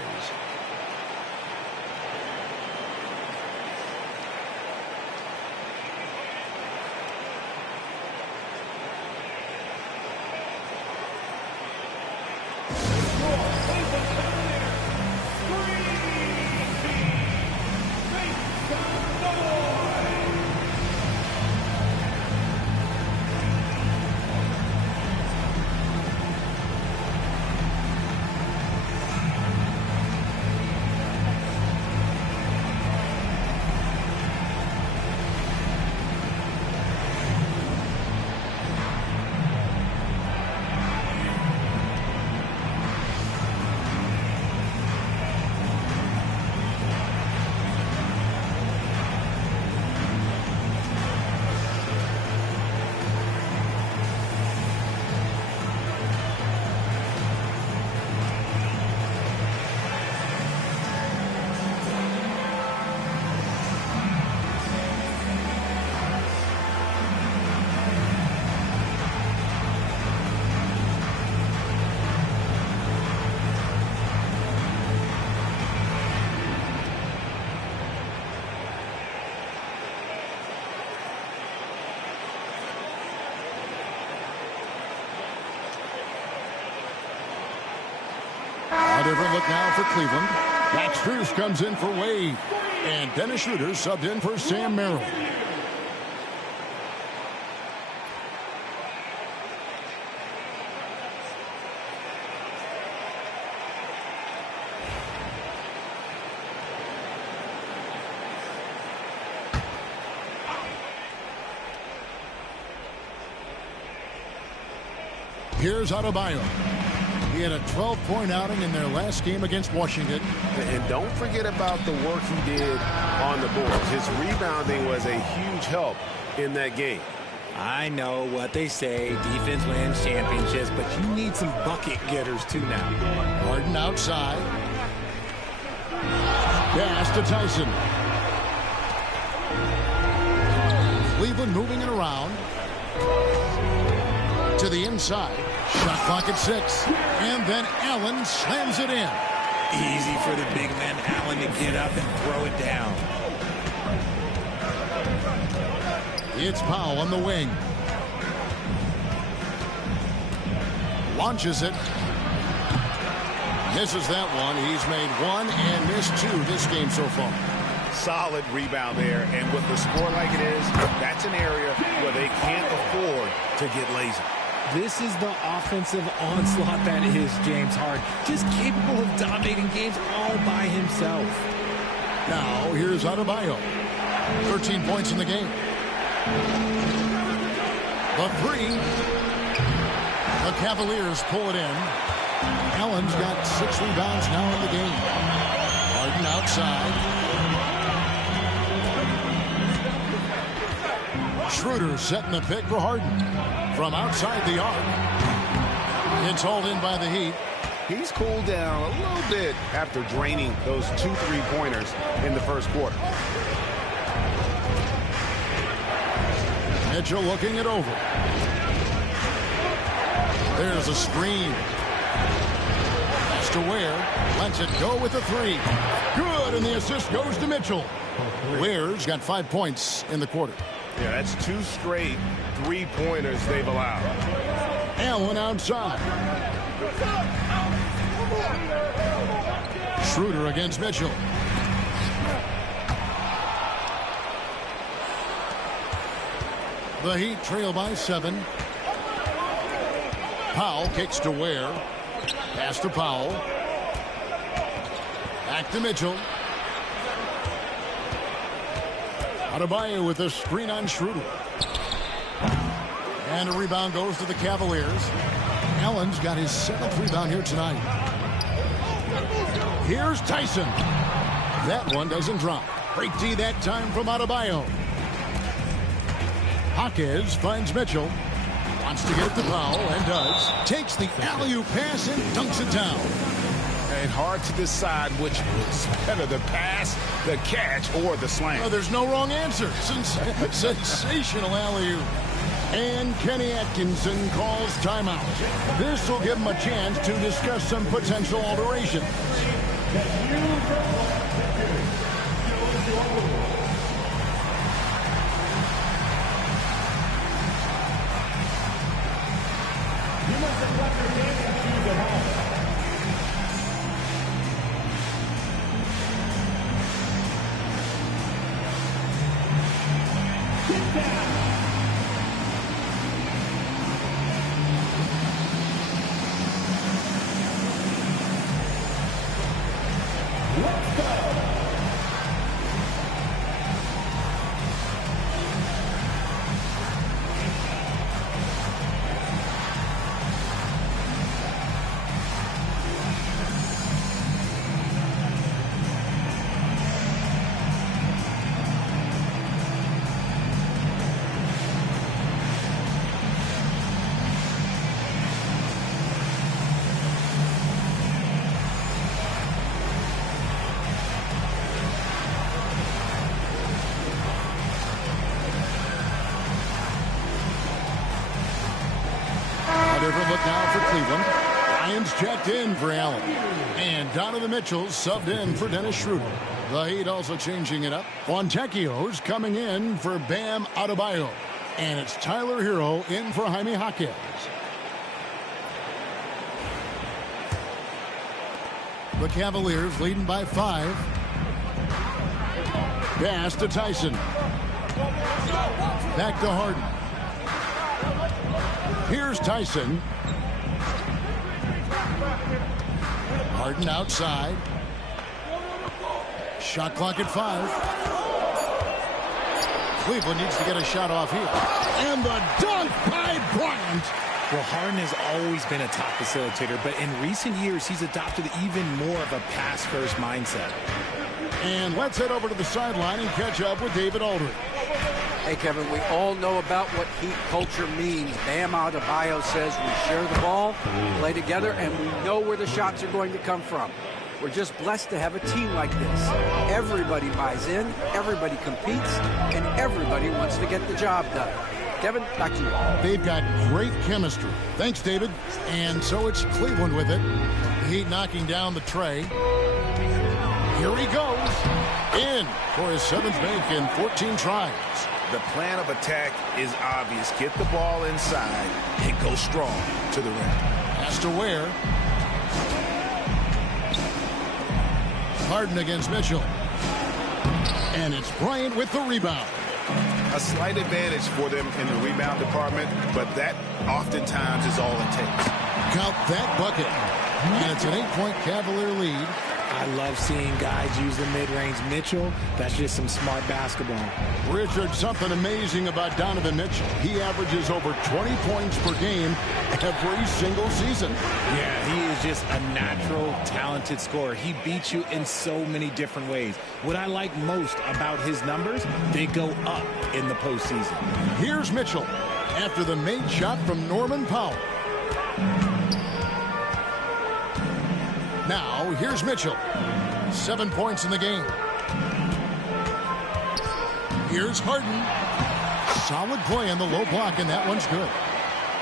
A different look now for Cleveland. Max Strus comes in for Wade. And Dennis Schroeder subbed in for Sam Merrill. Here's Adebayo. He had a 12-point outing in their last game against Washington. And don't forget about the work he did on the boards. His rebounding was a huge help in that game. I know what they say, defense wins championships, but you need some bucket getters too now. Harden outside. Pass to Tyson. Cleveland moving it around. To the inside. Shot clock at 6. And then Allen slams it in. Easy for the big man Allen to get up and throw it down. It's Powell on the wing. Launches it. Misses that one. He's made 1 and missed 2 this game so far. Solid rebound there. And with the score like it is, that's an area where they can't afford to get lazy. This is the offensive onslaught that is James Harden. Just capable of dominating games all by himself. Now, here's Adebayo. 13 points in the game. The 3. The Cavaliers pull it in. Allen's got 6 rebounds now in the game. Harden outside. Schroeder setting the pick for Harden. From outside the arc. It's hauled in by the Heat. He's cooled down a little bit after draining those 2 3-pointers in the first quarter. Mitchell looking it over. There's a screen. Pass to Ware. Lets it go with a 3. Good, and the assist goes to Mitchell. Ware's got 5 points in the quarter. Yeah, that's 2 straight 3-pointers they've allowed. Allen outside. Schroeder against Mitchell. The Heat trail by 7. Powell kicks to Ware. Pass to Powell. Back to Mitchell. Adebayo with a screen on Schroeder. And a rebound goes to the Cavaliers. Allen's got his 7th rebound here tonight. Here's Tyson. That one doesn't drop. Great D that time from Adebayo. Jaquez finds Mitchell. Wants to get it to Powell and does. Takes the alley-oop pass and dunks it down. And hard to decide which was better, the pass, the catch, or the slam. Oh, there's no wrong answer. Sensational alley-oop. And Kenny Atkinson calls timeout. This will give him a chance to discuss some potential alterations. You must have left your dancing shoes at home. Get down. Let's go. Different look now for Cleveland. Lions checked in for Allen. And Donovan Mitchell subbed in for Dennis Schroeder. The Heat also changing it up. Fontecchio's coming in for Bam Adebayo. And it's Tyler Hero in for Jaime Jaquez. The Cavaliers leading by 5. Pass to Tyson. Back to Harden. Here's Tyson. Harden outside. Shot clock at 5. Cleveland needs to get a shot off here. And the dunk by Bryant. Well, Harden has always been a top facilitator, but in recent years, he's adopted even more of a pass-first mindset. And let's head over to the sideline and catch up with David Aldridge. Hey, Kevin, we all know about what Heat culture means. Bam Adebayo says we share the ball, play together, and we know where the shots are going to come from. We're just blessed to have a team like this. Everybody buys in, everybody competes, and everybody wants to get the job done. Kevin, back to you. They've got great chemistry. Thanks, David. And so it's Cleveland with it. The Heat knocking down the tray. Here he goes. In for his 7th make in 14 tries. The plan of attack is obvious. Get the ball inside and go strong to the rim. Has to wear. Harden against Mitchell. And it's Bryant with the rebound. A slight advantage for them in the rebound department, but that oftentimes is all it takes. Count that bucket. And it's an 8-point Cavalier lead. I love seeing guys use the mid-range. Mitchell, that's just some smart basketball. Richard, something amazing about Donovan Mitchell. He averages over 20 points per game every single season. Yeah, he is just a natural, talented scorer. He beats you in so many different ways. What I like most about his numbers, they go up in the postseason. Here's Mitchell after the made shot from Norman Powell. Now, here's Mitchell. 7 points in the game. Here's Harden. Solid play on the low block, and that one's good.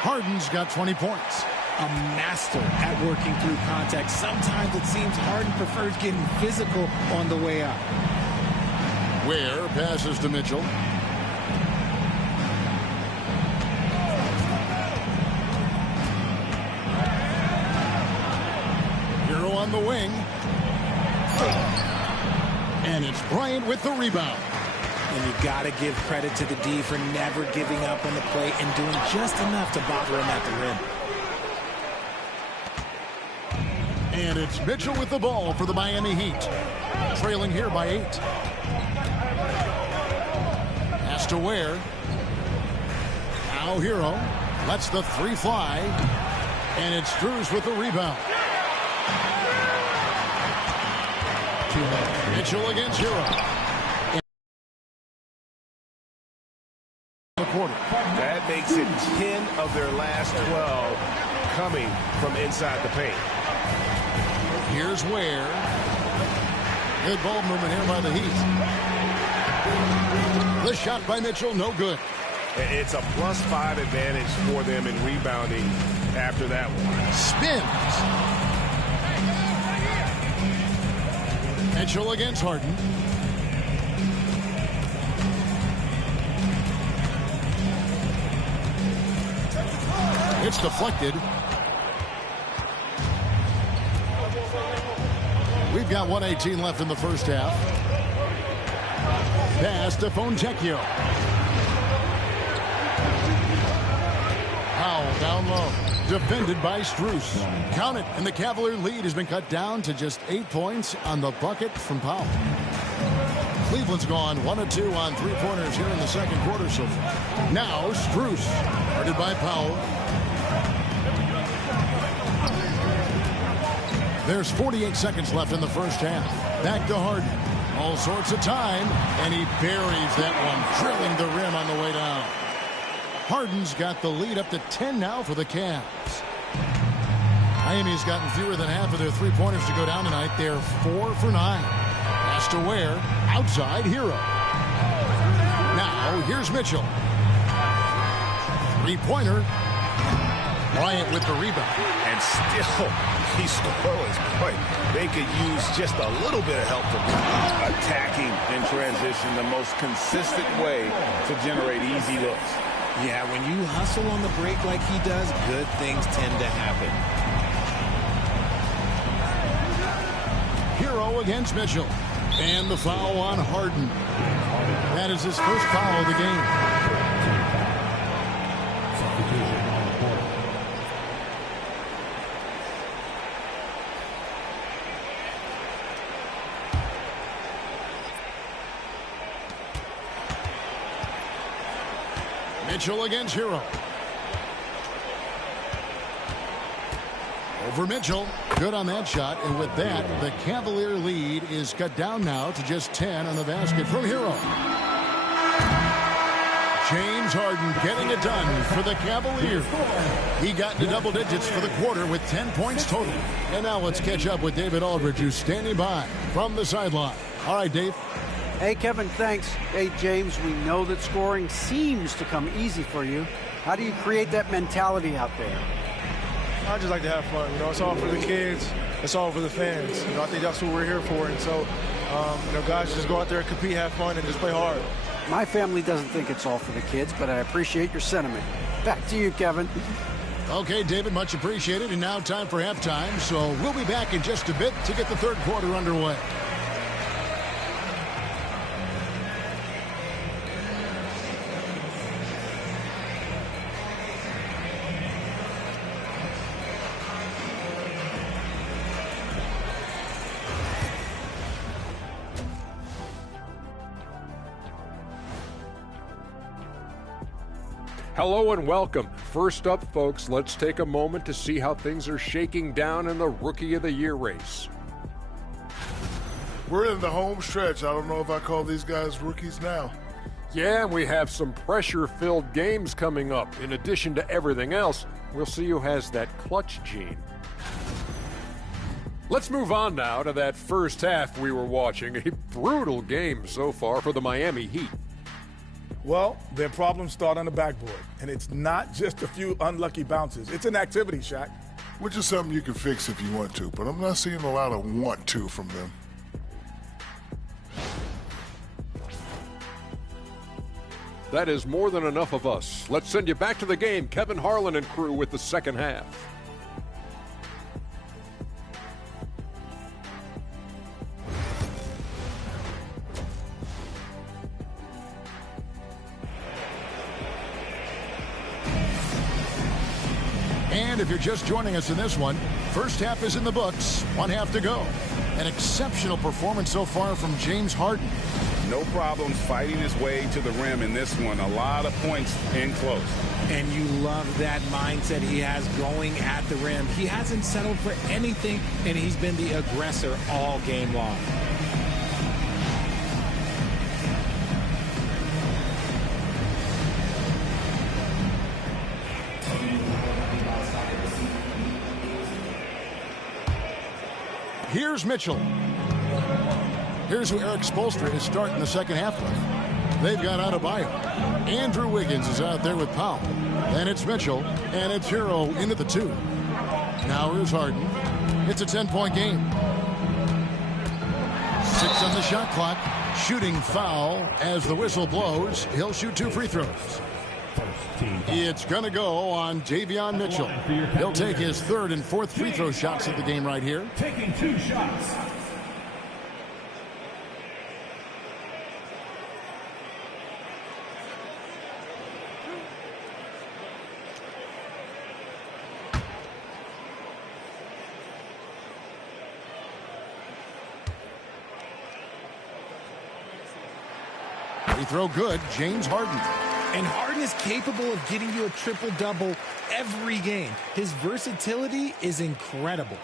Harden's got 20 points. A master at working through contact. Sometimes it seems Harden prefers getting physical on the way out. Ware passes to Mitchell. On the wing. And it's Bryant with the rebound. And you got to give credit to the D for never giving up on the play and doing just enough to bother him at the rim. And it's Mitchell with the ball for the Miami Heat. Trailing here by 8. Has to Ware. Now Hero lets the 3 fly. And it's Drews with the rebound. Mitchell against Hero. That makes it 10 of their last 12 coming from inside the paint. Here's Ware. Good ball movement here by the Heat. The shot by Mitchell, no good. It's a +5 advantage for them in rebounding after that one. Spins. Mitchell against Harden. It's deflected. We've got 1:18 left in the first half. Pass to Fontecchio. Powell down low. Defended by Strus. Count it, and the Cavalier lead has been cut down to just 8 points on the bucket from Powell. Cleveland's gone 1 of 2 on three-pointers here in the second quarter so far. Now Strus, guarded by Powell. There's 48 seconds left in the first half. Back to Harden. All sorts of time, and he buries that one, drilling the rim on the way down. Harden's got the lead up to 10 now for the Cavs. Miami's gotten fewer than half of their three-pointers to go down tonight. They're 4 for 9. Pass to Ware. Outside, Hero. Now, here's Mitchell. Three-pointer. Bryant with the rebound. And still, he's scoreless. Boy, they could use just a little bit of help from attacking in transition, the most consistent way to generate easy looks. Yeah, when you hustle on the break like he does, good things tend to happen. Hero against Mitchell. And the foul on Harden. That is his first foul of the game. Mitchell against Hero. Over Mitchell. Good on that shot. And with that, the Cavalier lead is cut down now to just 10 on the basket from Hero. James Harden getting it done for the Cavaliers. He got into double digits for the quarter with 10 points total. And now let's catch up with David Aldridge, who's standing by from the sideline. All right, Dave. Hey, Kevin, thanks. Hey, James, we know that scoring seems to come easy for you. How do you create that mentality out there? I just like to have fun. You know, it's all for the kids. It's all for the fans. You know, I think that's what we're here for. And so, you know, guys, just go out there and compete, have fun, and just play hard. My family doesn't think it's all for the kids, but I appreciate your sentiment. Back to you, Kevin. Okay, David, much appreciated. And now time for halftime. So we'll be back in just a bit to get the third quarter underway. Hello and welcome. First up, folks, let's take a moment to see how things are shaking down in the Rookie of the Year race. We're in the home stretch. I don't know if I call these guys rookies now. Yeah, and we have some pressure-filled games coming up. In addition to everything else, we'll see who has that clutch gene. Let's move on now to that first half we were watching. A brutal game so far for the Miami Heat. Well, their problems start on the backboard, and it's not just a few unlucky bounces. It's an activity, Shaq. Which is something you can fix if you want to, but I'm not seeing a lot of want to from them. That is more than enough of us. Let's send you back to the game. Kevin Harlan and crew with the second half. And if you're just joining us in this one, first half is in the books, 1 half to go. An exceptional performance so far from James Harden. No problems fighting his way to the rim in this one. A lot of points in close. And you love that mindset he has going at the rim. He hasn't settled for anything, and he's been the aggressor all game long. Here's Mitchell. Here's who Eric Spoelstra is starting the second half with. They've got Adebayo. Andrew Wiggins is out there with Powell. And it's Mitchell. And it's Hero into the 2. Now here's Harden. It's a 10-point game. 6 on the shot clock. Shooting foul as the whistle blows. He'll shoot 2 free throws. It's going to go on Davion Mitchell. He'll take his 3rd and 4th free throw shots of the game right here. Taking 2 shots. Free throw good. James Harden. And Harden is capable of getting you a triple-double every game. His versatility is incredible.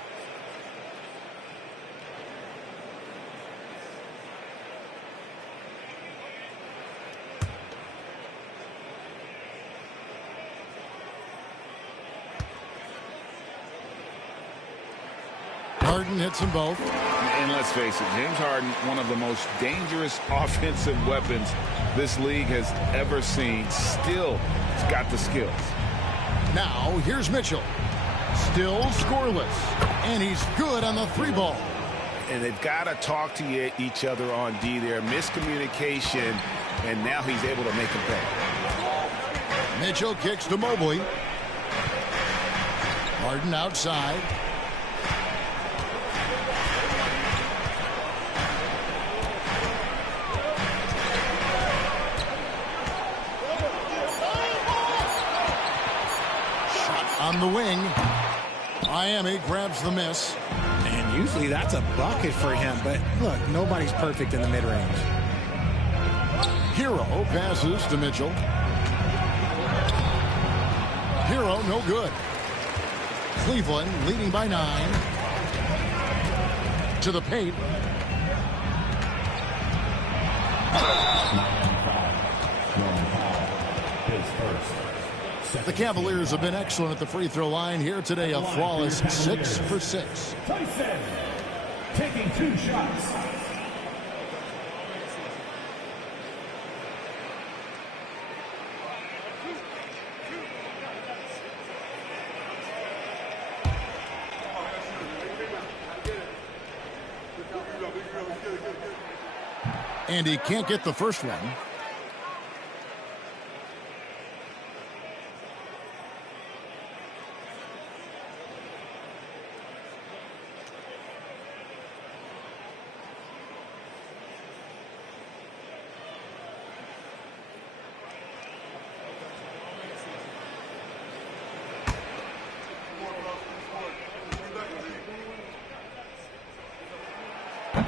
Harden hits them both. And let's face it, James Harden, one of the most dangerous offensive weapons this league has ever seen. Still, he's got the skills. Now, here's Mitchell. Still scoreless. And he's good on the 3-ball. And they've got to talk to each other on D there. Miscommunication, and now he's able to make a pay. Mitchell kicks to Mobley. Harden outside. On the wing, Miami grabs the miss. And usually that's a bucket for him, but look, nobody's perfect in the mid-range. Hero passes to Mitchell. Hero no good. Cleveland leading by 9. To the paint. The Cavaliers have been excellent at the free throw line here today. A flawless 6 for 6. Tyson taking 2 shots. And he can't get the first one.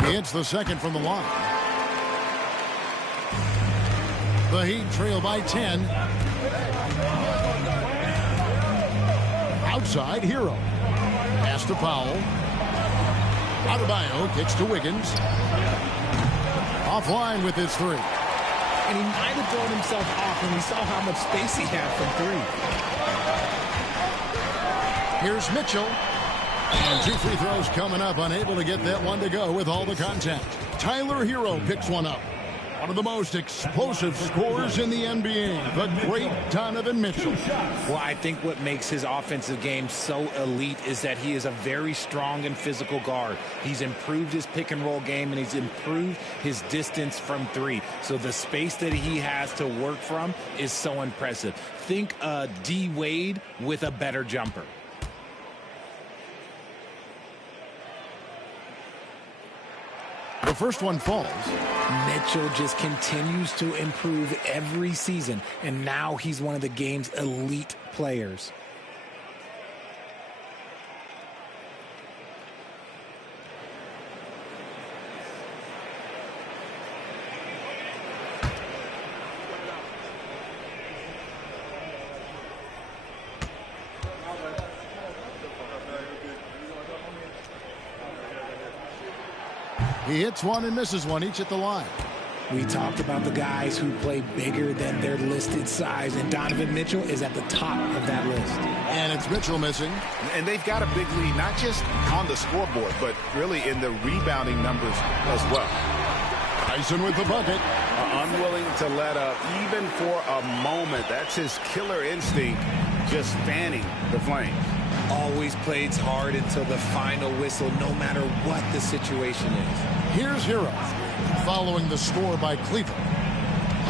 It's the second from the line. The Heat trail by 10. Outside, Hero. Pass to Powell. Adebayo kicks to Wiggins. Offline with his 3. And he might have thrown himself off when he saw how much space he had from 3. Here's Mitchell. And 2 free throws coming up. Unable to get that one to go with all the contact. Tyler Hero picks one up. One of the most explosive scorers in the NBA, the great Donovan Mitchell. Well, I think what makes his offensive game so elite is that he is a very strong and physical guard. He's improved his pick and roll game, and he's improved his distance from 3. So the space that he has to work from is so impressive. Think D. Wade with a better jumper. The first one falls. Mitchell just continues to improve every season, and now he's one of the game's elite players. He hits one and misses one, each at the line. We talked about the guys who play bigger than their listed size, and Donovan Mitchell is at the top of that list. And it's Mitchell missing. And they've got a big lead, not just on the scoreboard, but really in the rebounding numbers as well. Tyson with the bucket. Unwilling to let up even for a moment. That's his killer instinct, just fanning the flames. Always plays hard until the final whistle, no matter what the situation is. Here's Hero, following the score by Cleveland.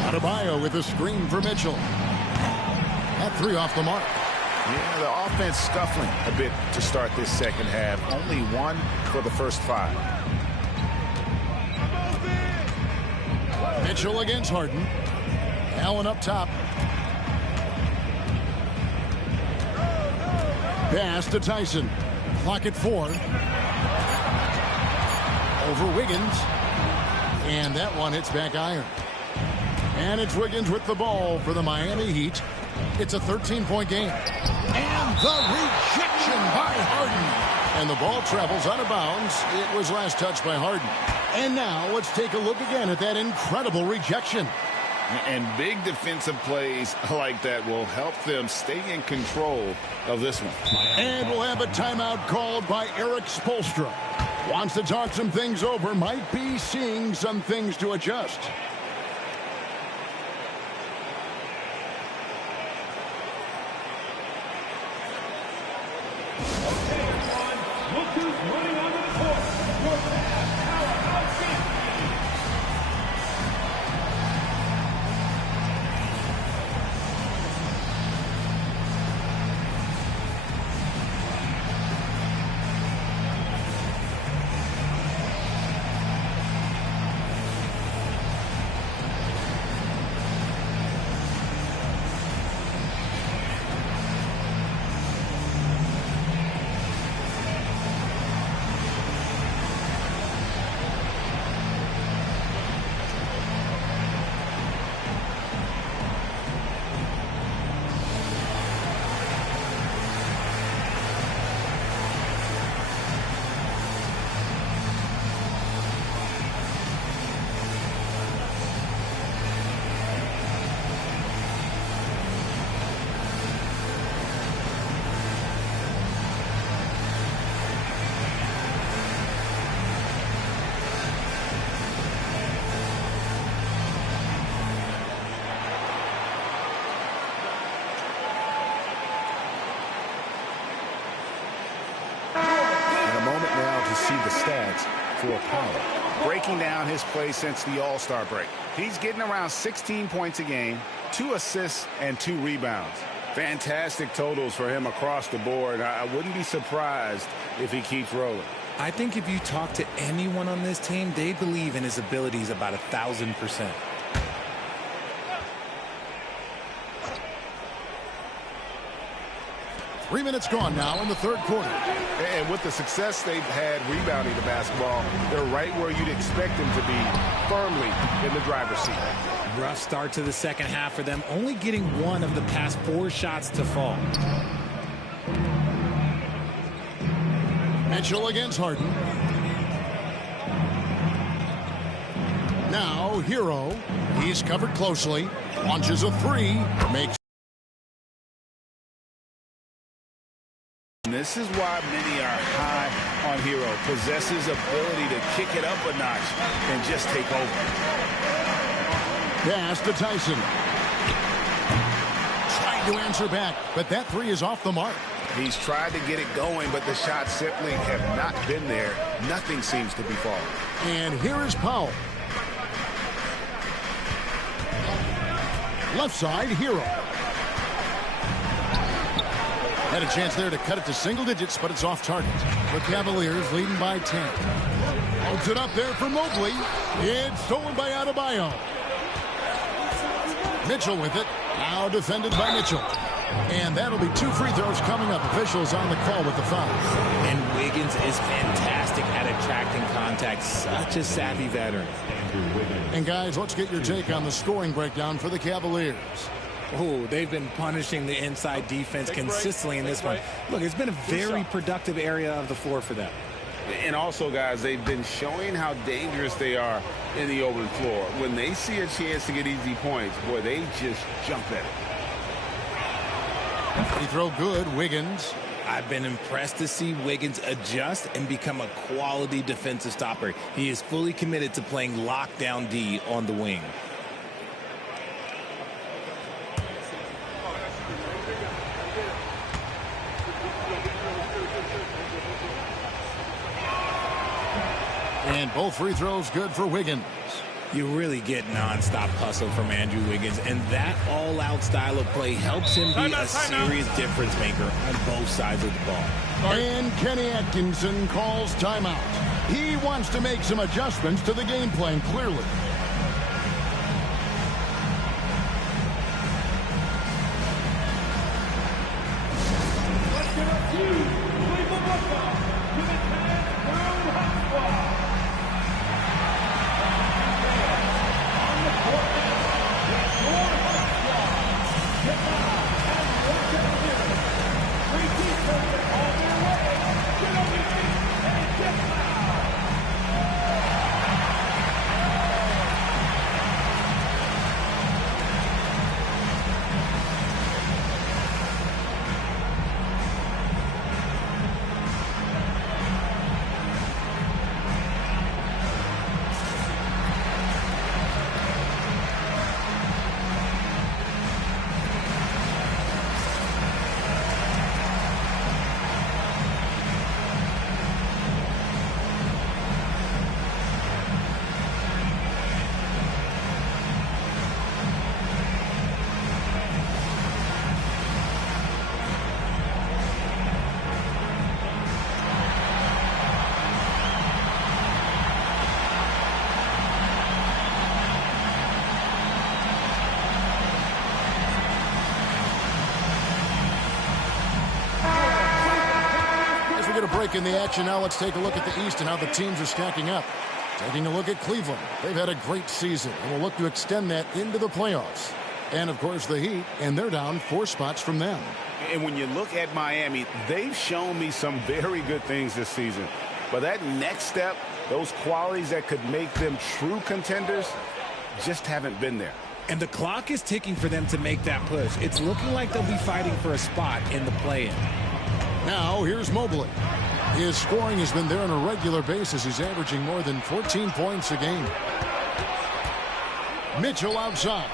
Adebayo with a screen for Mitchell. That three off the mark. Yeah, the offense scuffling a bit to start this second half. Only one for the first 5. Mitchell against Harden. Allen up top. Pass to Tyson. Clock at 4. Over Wiggins. And that one hits back iron. And it's Wiggins with the ball for the Miami Heat. It's a 13-point game. And the rejection by Harden. And the ball travels out of bounds. It was last touched by Harden. And now let's take a look again at that incredible rejection. And big defensive plays like that will help them stay in control of this one. And we'll have a timeout called by Eric Spoelstra. Wants to talk some things over. Might be seeing some things to adjust. See the stats for Powell. Breaking down his play since the All-Star break. He's getting around 16 points a game, 2 assists, and 2 rebounds. Fantastic totals for him across the board. I wouldn't be surprised if he keeps rolling. I think if you talk to anyone on this team, they believe in his abilities about 1,000%. Three minutes gone now in the third quarter. And with the success they've had rebounding the basketball, they're right where you'd expect them to be, firmly in the driver's seat. Rough start to the second half for them, only getting 1 of the past 4 shots to fall. Mitchell against Harden. Now Hero. He's covered closely. Launches a 3. Makes. This is why many are high on Hero. Possesses ability to kick it up a notch and just take over. Pass to Tyson. Trying to answer back, but that 3 is off the mark. He's tried to get it going, but the shots simply have not been there. Nothing seems to be falling. And here is Powell. Left side, Hero. Had a chance there to cut it to single digits, but it's off target. The Cavaliers leading by 10. Holds it up there for Mobley. It's stolen by Adebayo. Mitchell with it. Now defended by Mitchell. And that'll be 2 free throws coming up. Officials on the call with the foul. And Wiggins is fantastic at attracting contact. Such a savvy veteran. And guys, let's get your take on the scoring breakdown for the Cavaliers. Oh, they've been punishing the inside defense consistently in this one. Look, it's been a very productive area of the floor for them. And also, guys, they've been showing how dangerous they are in the open floor. When they see a chance to get easy points, boy, they just jump at it. Free throw good. Wiggins. I've been impressed to see Wiggins adjust and become a quality defensive stopper. He is fully committed to playing lockdown D on the wing. And both free throws good for Wiggins. You really get nonstop hustle from Andrew Wiggins, and that all-out style of play helps him be a serious difference maker on both sides of the ball. And Kenny Atkinson calls timeout. He wants to make some adjustments to the game plan, clearly. Break in the action now. Let's take a look at the East and how the teams are stacking up. Taking a look at Cleveland. They've had a great season and will look to extend that into the playoffs. And, of course, the Heat, and they're down 4 spots from them. And when you look at Miami, they've shown me some very good things this season. But that next step, those qualities that could make them true contenders, just haven't been there. And the clock is ticking for them to make that push. It's looking like they'll be fighting for a spot in the play-in. Now, here's Mobley. His scoring has been there on a regular basis. He's averaging more than 14 points a game. Mitchell outside.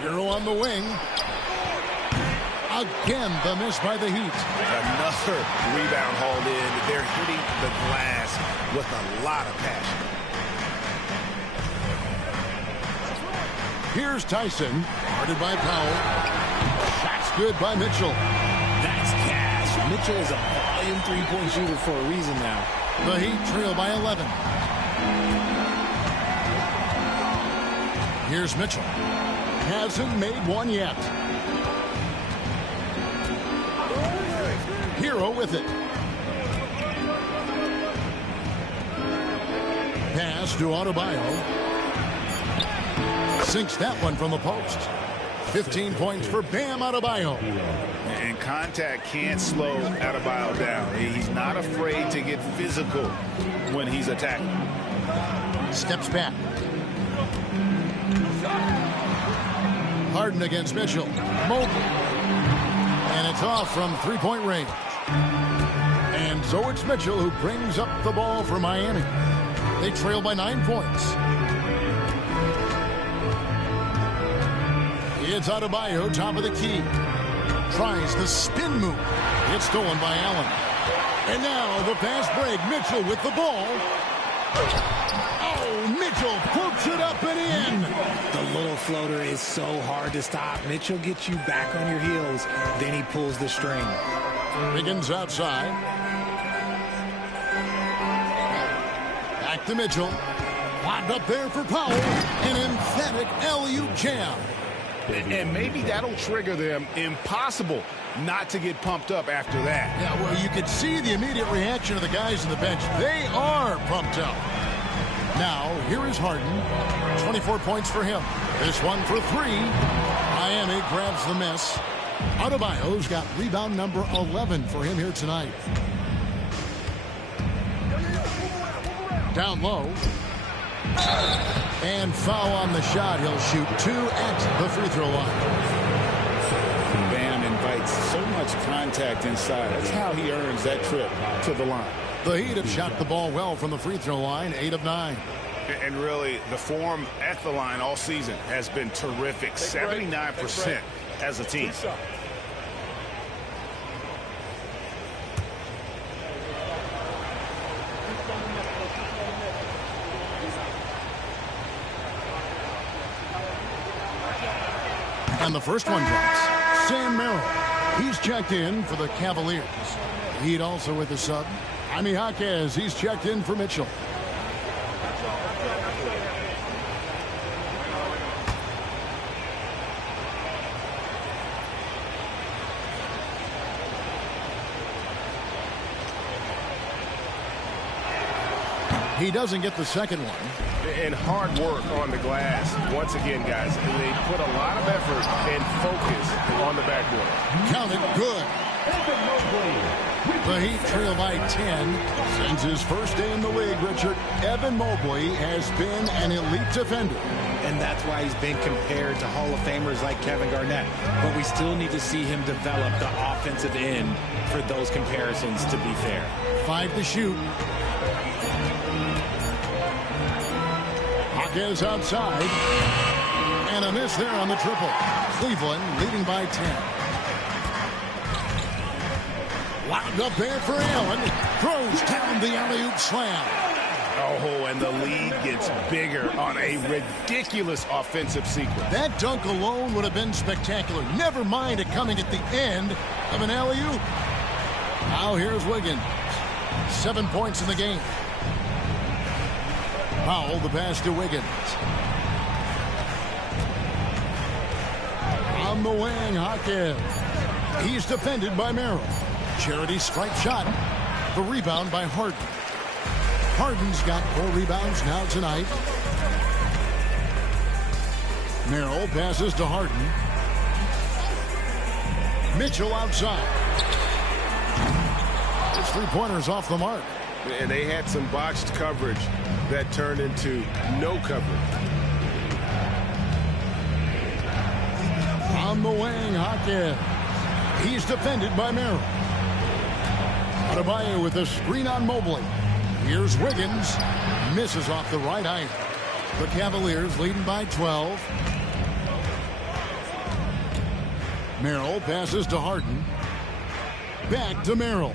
Hero on the wing. Again, the miss by the Heat. Another rebound hauled in. They're hitting the glass with a lot of passion. Here's Tyson, guarded by Powell. Shot's good by Mitchell. That's cash. Mitchell is a volume three-point shooter for a reason now. The Heat trail by 11. Here's Mitchell. Hasn't made one yet. Hero with it. Pass to Adebayo. Sinks that one from the post. 15 points for Bam Adebayo. And contact can't slow Adebayo down. He's not afraid to get physical when he's attacking. Steps back. Harden against Mitchell. Mobley. And it's off from three-point range. And so it's Mitchell who brings up the ball for Miami. They trail by 9 points. It's Adebayo, top of the key. Tries the spin move. It's stolen by Allen. And now the fast break. Mitchell with the ball. Oh, Mitchell pokes it up and in. The little floater is so hard to stop. Mitchell gets you back on your heels. Then he pulls the string. Wiggins outside. Back to Mitchell. Locked up there for Powell. An emphatic alley-oop jam. And maybe that'll trigger them. Impossible not to get pumped up after that. Yeah, well, you could see the immediate reaction of the guys on the bench. They are pumped up. Now, here is Harden. 24 points for him. This one for 3. Miami grabs the miss. Adebayo's got rebound number 11 for him here tonight. Down low. And foul on the shot. He'll shoot 2 at the free throw line. Bam invites so much contact inside. That's how he earns that trip to the line. The Heat have shot the ball well from the free throw line, 8 of 9. And really, the form at the line all season has been terrific. 79% as a team. And the first one drops. Sam Merrill. He's checked in for the Cavaliers. Heat also with the sub. Jaime Jaquez. He's checked in for Mitchell. He doesn't get the second one. And hard work on the glass. Once again, guys, they put a lot of effort and focus on the backboard. Count it, good. The Heat trail by 10. Since his first day in the league, Richard, Evan Mobley has been an elite defender. And that's why he's been compared to Hall of Famers like Kevin Garnett. But we still need to see him develop the offensive end for those comparisons to be fair. 5 to shoot. Jaquez outside. And a miss there on the triple. Cleveland leading by 10. Wound up there for Allen. Throws down the alley-oop slam. Oh, and the lead gets bigger on a ridiculous offensive sequence. That dunk alone would have been spectacular. Never mind it coming at the end of an alley-oop. Now here's Wiggins. 7 points in the game. Powell, the pass to Wiggins. On the wing, Jaquez. He's defended by Merrill. Charity stripe shot. The rebound by Harden. Harden's got 4 rebounds now tonight. Merrill passes to Harden. Mitchell outside. His 3-pointers off the mark. And they had some botched coverage that turned into no coverage. On the wing, Jaquez. He's defended by Merrill. Adebayo with a screen on Mobley. Here's Wiggins. Misses off the right iron. The Cavaliers leading by 12. Merrill passes to Harden. Back to Merrill.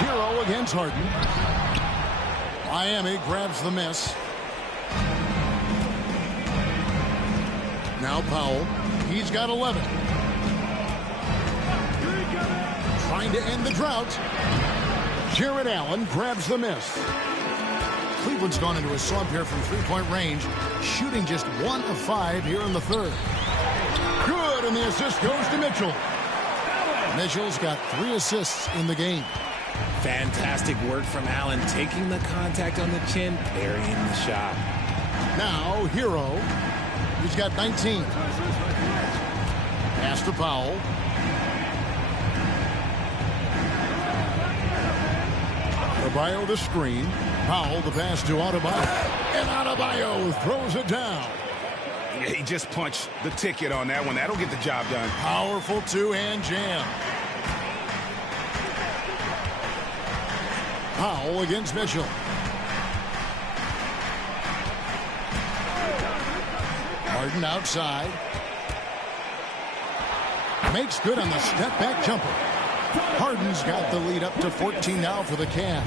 Hero against Harden. Miami grabs the miss. Now Powell. He's got 11. Trying to end the drought. Jared Allen grabs the miss. Cleveland's gone into a slump here from 3-point range, shooting just 1 of 5 here in the third. Good, and the assist goes to Mitchell. Mitchell's got 3 assists in the game. Fantastic work from Allen, taking the contact on the chin, parrying the shot. Now, Hero. He's got 19. Pass to Powell. Adebayo the screen. Powell the pass to Adebayo. And Adebayo throws it down. He just punched the ticket on that one. That'll get the job done. Powerful 2-hand jam. Powell against Mitchell. Harden outside. Makes good on the step-back jumper. Harden's got the lead up to 14 now for the Cavs.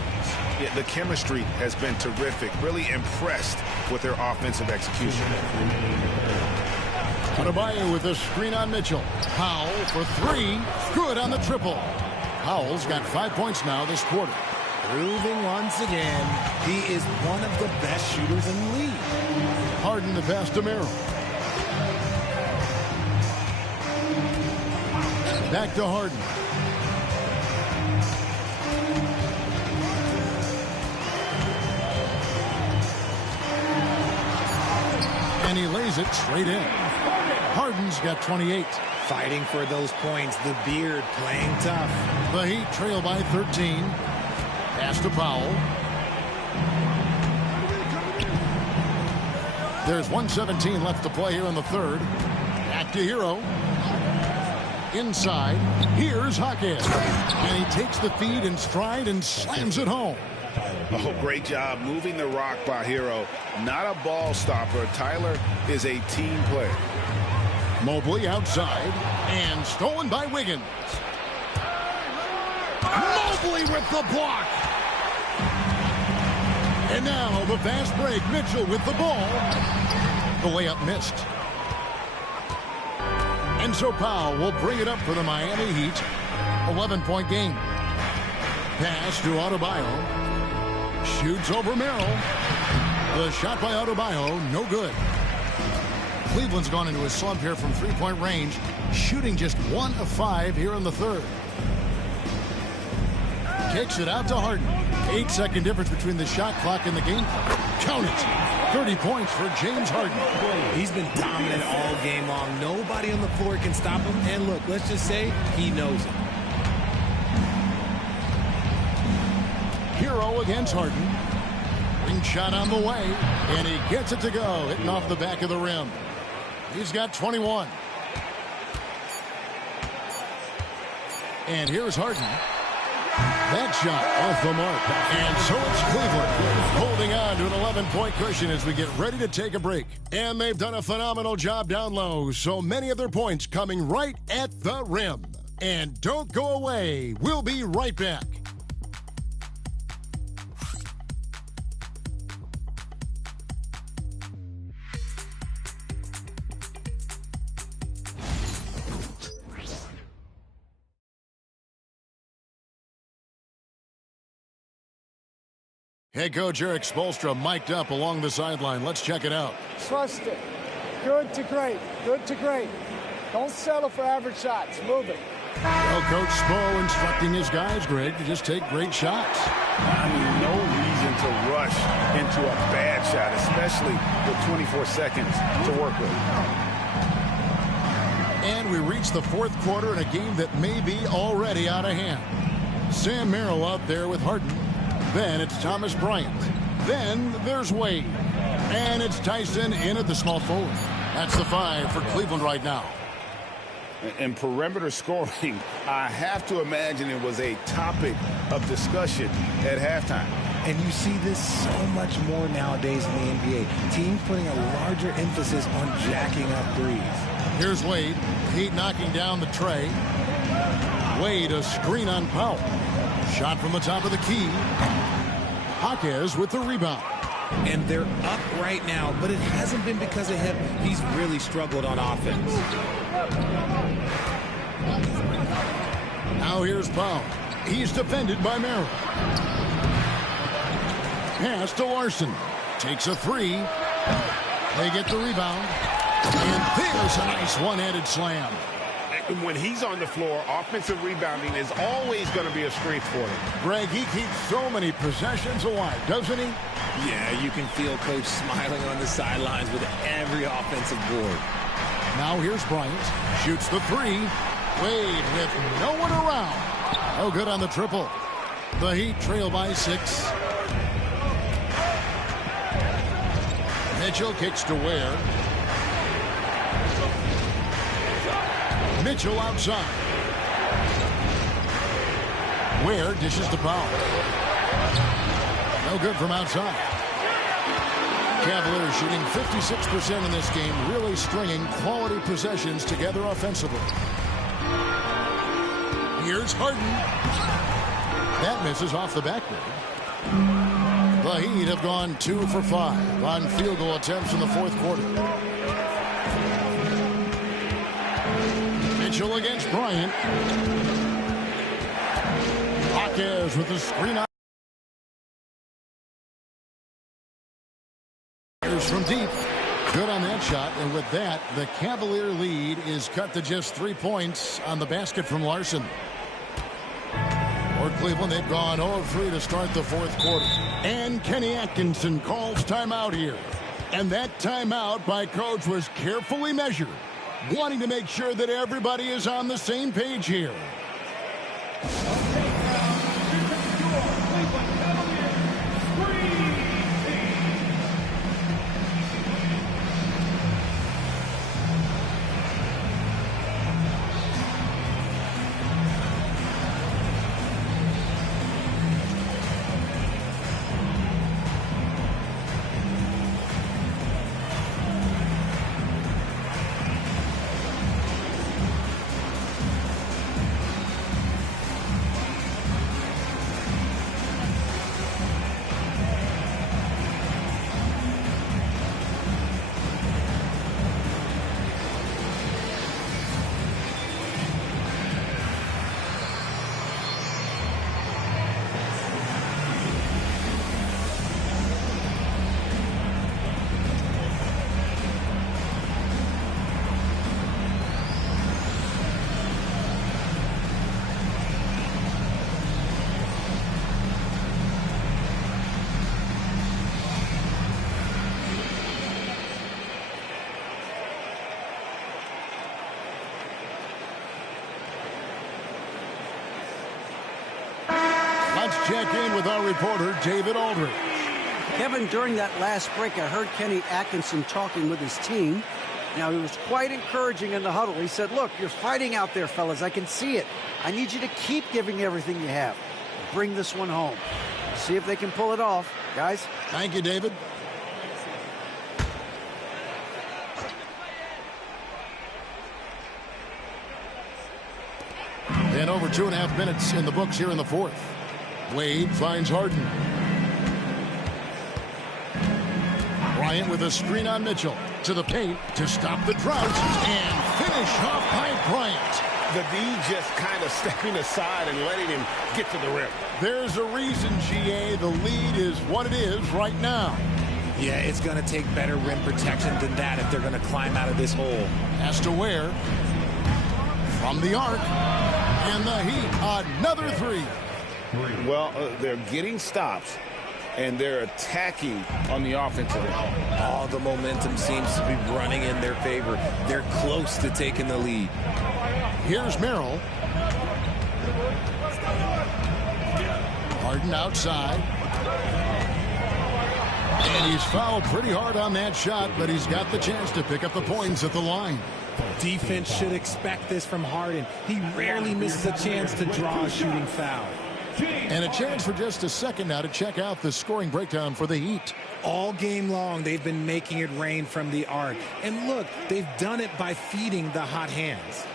Yeah, the chemistry has been terrific. Really impressed with their offensive execution. Adebayo with a screen on Mitchell. Powell for 3. Good on the triple. Powell's got 5 points now this quarter. Proving once again, he is one of the best shooters in the league. Harden the pass to Merrill. Back to Harden. And he lays it straight in. Harden's got 28. Fighting for those points, the beard playing tough. The Heat trail by 13. Pass to Powell. There's 1:17 left to play here in the third. Back to Hero. Inside. Here's Hawkins. And he takes the feed in stride and slams it home. Oh, great job moving the rock by Hero. Not a ball stopper. Tyler is a team player. Mobley outside. And stolen by Wiggins. Mobley with the block. And now the fast break. Mitchell with the ball. The layup missed. And so Powell will bring it up for the Miami Heat. 11-point game. Pass to Adebayo. Shoots over Merrill. The shot by Adebayo, no good. Cleveland's gone into a slump here from three-point range, shooting just 1 of 5 here in the third. Kicks it out to Harden. 8-second difference between the shot clock and the game. Count it. 30 points for James Harden. He's been dominant all game long. Nobody on the floor can stop him. And look, let's just say he knows it. Hero against Harden. Ring shot on the way. And he gets it to go. Hitting off the back of the rim. He's got 21. And here's Harden. That shot off the mark. And so it's Cleveland holding on to an 11-point cushion as we get ready to take a break. And they've done a phenomenal job down low. So many of their points coming right at the rim. And don't go away. We'll be right back. Head coach Eric Spoelstra mic'd up along the sideline. Let's check it out. Trust it. Good to great. Good to great. Don't settle for average shots. Move it. Well, Coach Spo instructing his guys, Greg, to just take great shots. I mean, no reason to rush into a bad shot, especially with 24 seconds to work with. And we reach the fourth quarter in a game that may be already out of hand. Sam Merrill out there with Harden. Then it's Thomas Bryant. Then there's Wade. And it's Tyson in at the small forward. That's the 5 for Cleveland right now. And perimeter scoring, I have to imagine it was a topic of discussion at halftime. And you see this so much more nowadays in the NBA. Teams putting a larger emphasis on jacking up threes. Here's Wade. Heat knocking down the tray. Wade, a screen on Powell. Shot from the top of the key. Hawkins with the rebound. And they're up right now, but it hasn't been because of him. He's really struggled on offense. Now here's Powell. He's defended by Merrill. Pass to Larson. Takes a 3. They get the rebound. And there's a nice one-handed slam. When he's on the floor, offensive rebounding is always going to be a strength for him. Greg, he keeps so many possessions alive, doesn't he? Yeah, you can feel Coach smiling on the sidelines with every offensive board. Now here's Bryant. Shoots the 3. Wade with no one around. No good on the triple. The Heat trail by 6. Mitchell kicks to Ware. Mitchell outside. Ware dishes to Powell. No good from outside. Cavaliers shooting 56% in this game, really stringing quality possessions together offensively. Here's Harden. That misses off the backboard. The Heat have gone 2 for 5 on field goal attempts in the fourth quarter. Mitchell against Bryant. Hawkins with the screen out. From deep. Good on that shot. And with that, the Cavalier lead is cut to just 3 points on the basket from Larson. For Cleveland, they've gone 0-3 to start the fourth quarter. And Kenny Atkinson calls timeout here. And that timeout by Coach was carefully measured, wanting to make sure that everybody is on the same page here. Let's check in with our reporter, David Aldridge. Kevin, during that last break, I heard Kenny Atkinson talking with his team. Now, he was quite encouraging in the huddle. He said, look, you're fighting out there, fellas. I can see it. I need you to keep giving everything you have. Bring this one home. See if they can pull it off. Guys? Thank you, David. And over 2.5 minutes in the books here in the fourth. Wade finds Harden. Bryant with a screen on Mitchell. To the paint to stop the drought and finish off by Bryant. The D just kind of stepping aside and letting him get to the rim. There's a reason, GA, the lead is what it is right now. Yeah, it's going to take better rim protection than that if they're going to climb out of this hole. Has to wear. From the arc. And the Heat, another three. Well, they're getting stops, and they're attacking on the offensive end. All the momentum seems to be running in their favor. They're close to taking the lead. Here's Merrill. Harden outside. And he's fouled pretty hard on that shot, but he's got the chance to pick up the points at the line. Defense should expect this from Harden. He rarely misses a chance to draw a shooting foul. And a chance for just a second now to check out the scoring breakdown for the Heat. All game long, they've been making it rain from the arc. And look, they've done it by feeding the hot hands.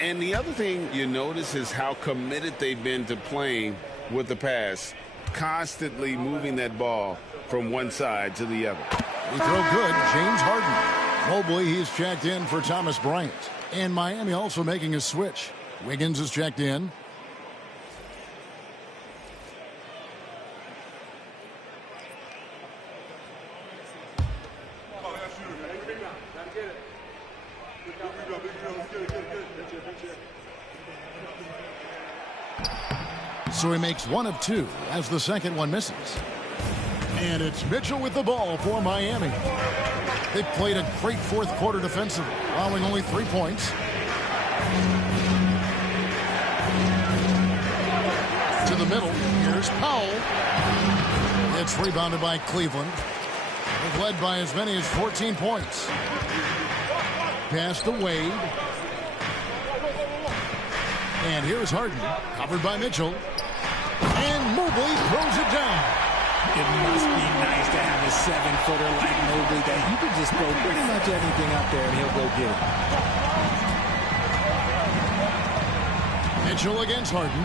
And the other thing you notice is how committed they've been to playing with the pass, constantly moving that ball from one side to the other. We throw good, James Harden. Mobley, he's checked in for Thomas Bryant. And Miami also making a switch. Wiggins is checked in. So he makes one of two as the second one misses. And it's Mitchell with the ball for Miami. They played a great fourth quarter defensively, allowing only 3 points. To the middle, here's Powell. It's rebounded by Cleveland. They've led by as many as 14 points. Pass to Wade. And here's Harden, covered by Mitchell. And Mobley throws it down. It must be nice to have a 7-footer like Mobley that you can just throw pretty much anything up there and he'll go get it. Mitchell against Harden.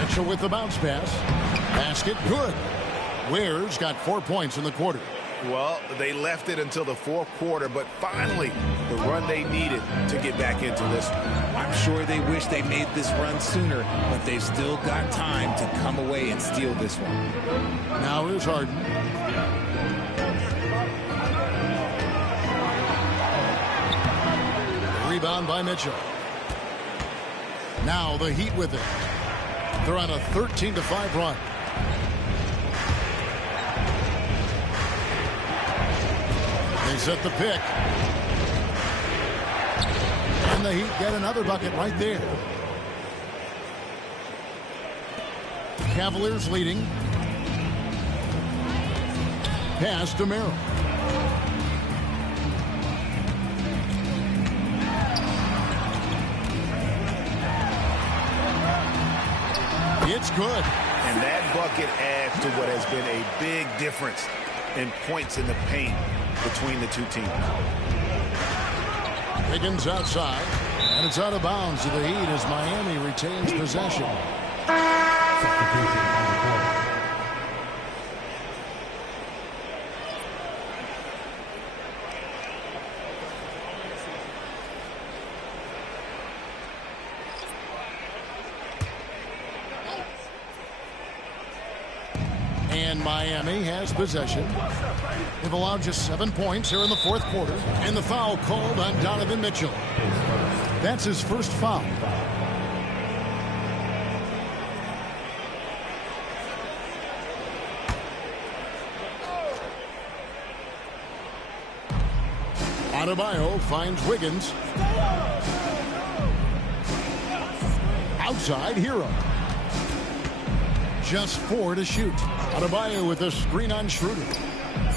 Mitchell with the bounce pass. Basket good. Ware's got 4 points in the quarter. Well, they left it until the fourth quarter, but finally the run they needed to get back into this. I'm sure they wish they made this run sooner, but they've still got time to come away and steal this one. Now here's Harden. Rebound by Mitchell. Now the Heat with it. They're on a 13-5 run. They set the pick. And the Heat get another bucket right there. Cavaliers leading. Pass to Merrill. It's good. And that bucket adds to what has been a big difference in points in the paint between the two teams. Wiggins outside, and it's out of bounds to the Heat as Miami retains possession. And Miami has possession. They've allowed just 7 points here in the fourth quarter, and the foul called on Donovan Mitchell. That's his first foul. Adebayo finds Wiggins. Outside, Hero. Just 4 to shoot. Adebayo with a screen on Schroeder.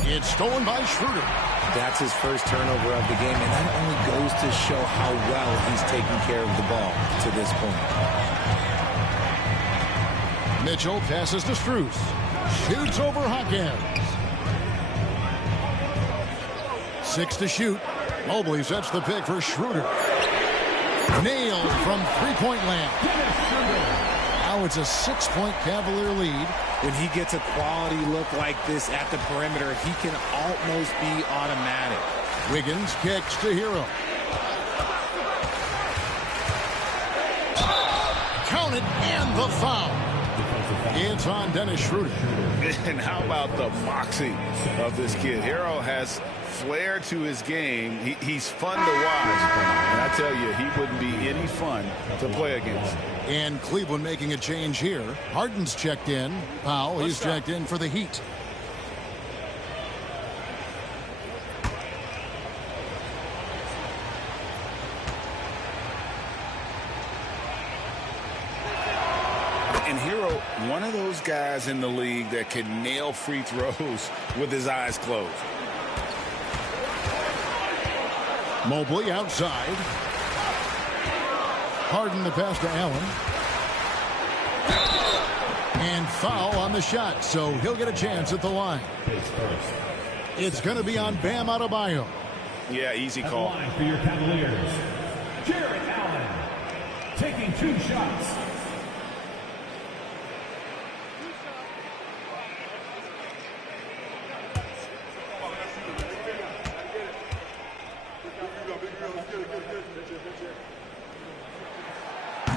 It's stolen by Schroeder. That's his first turnover of the game, and that only goes to show how well he's taking care of the ball to this point. Mitchell passes to Strus. Shoots over Hawkins. 6 to shoot. Mobley sets the pick for Schroeder. Nailed from three-point land. Now it's a 6-point Cavalier lead. When he gets a quality look like this at the perimeter, he can almost be automatic. Wiggins kicks to Hero. Count it, and the foul. It's on Dennis Schroeder. And how about the moxie of this kid? Hero has flair to his game. He's fun to watch. And I tell you, he wouldn't be any fun to play against. And Cleveland making a change here. Harden's checked in. Powell, he's checked in for the Heat. And Hero, one of those guys in the league that can nail free throws with his eyes closed. Mobley outside. Harden the pass to Allen. And foul on the shot, so he'll get a chance at the line. It's going to be on Bam Adebayo. Yeah, easy call. Line for your Cavaliers, Jarrett Allen, taking 2 shots.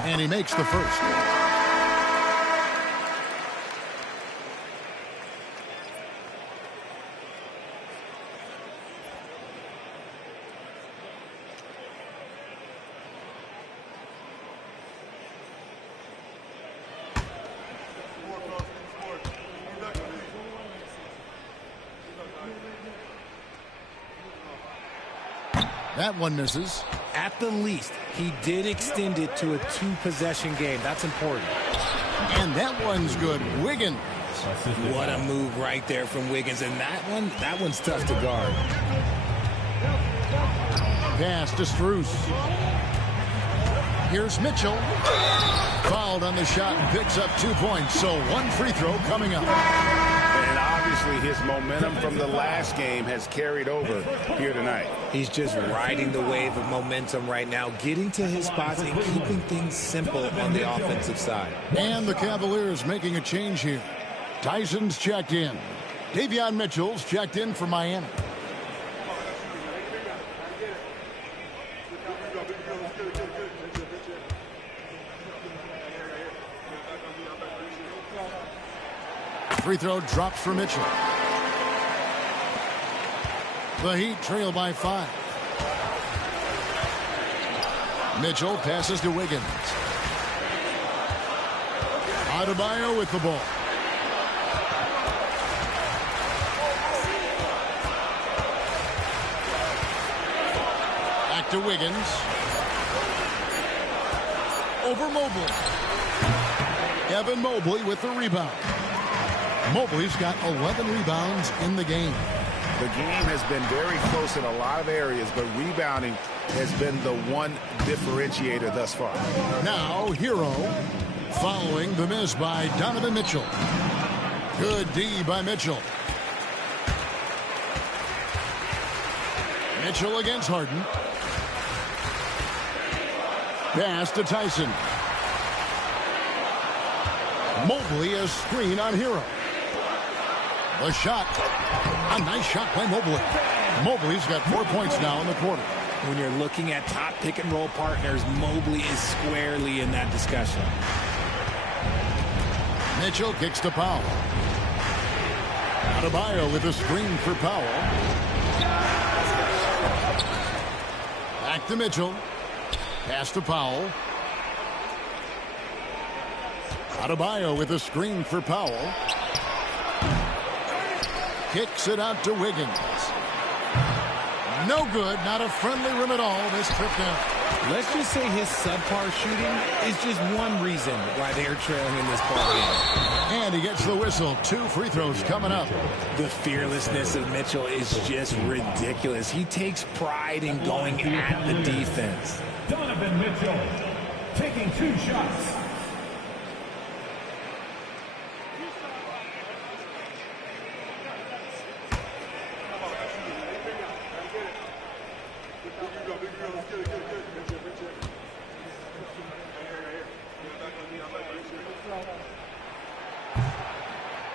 And he makes the first. That one misses. At the least, he did extend it to a 2-possession game. That's important. And that one's good. Wiggins. What a move right there from Wiggins. And that one's tough to guard. Pass to Strus. Here's Mitchell. Fouled on the shot and picks up 2 points. So 1 free throw coming up. And obviously his momentum from the last game has carried over here tonight. He's just riding the wave of momentum right now, getting to his spots and keeping things simple on the offensive side. And the Cavaliers making a change here. Tyson's checked in. Davion Mitchell's checked in for Miami. Free throw drops for Mitchell. The Heat trail by 5. Mitchell passes to Wiggins. Adebayo with the ball. Back to Wiggins. Over Mobley. Evan Mobley with the rebound. Mobley's got 11 rebounds in the game. The game has been very close in a lot of areas, but rebounding has been the one differentiator thus far. Now, Hero following the miss by Donovan Mitchell. Good D by Mitchell. Mitchell against Harden. Pass to Tyson. Mobley a screen on Hero. The shot. A nice shot by Mobley. Mobley's got 4 points now in the quarter. When you're looking at top pick-and-roll partners, Mobley is squarely in that discussion. Mitchell kicks to Powell. Adebayo with a screen for Powell. Back to Mitchell. Pass to Powell. Adebayo with a screen for Powell. Kicks it out to Wiggins. No good. Not a friendly rim at all this trip down. Let's just say his subpar shooting is just one reason why they are trailing in this ball game. And he gets the whistle. 2 free throws coming up. The fearlessness of Mitchell is just ridiculous. He takes pride in going at the defense. Donovan Mitchell taking 2 shots.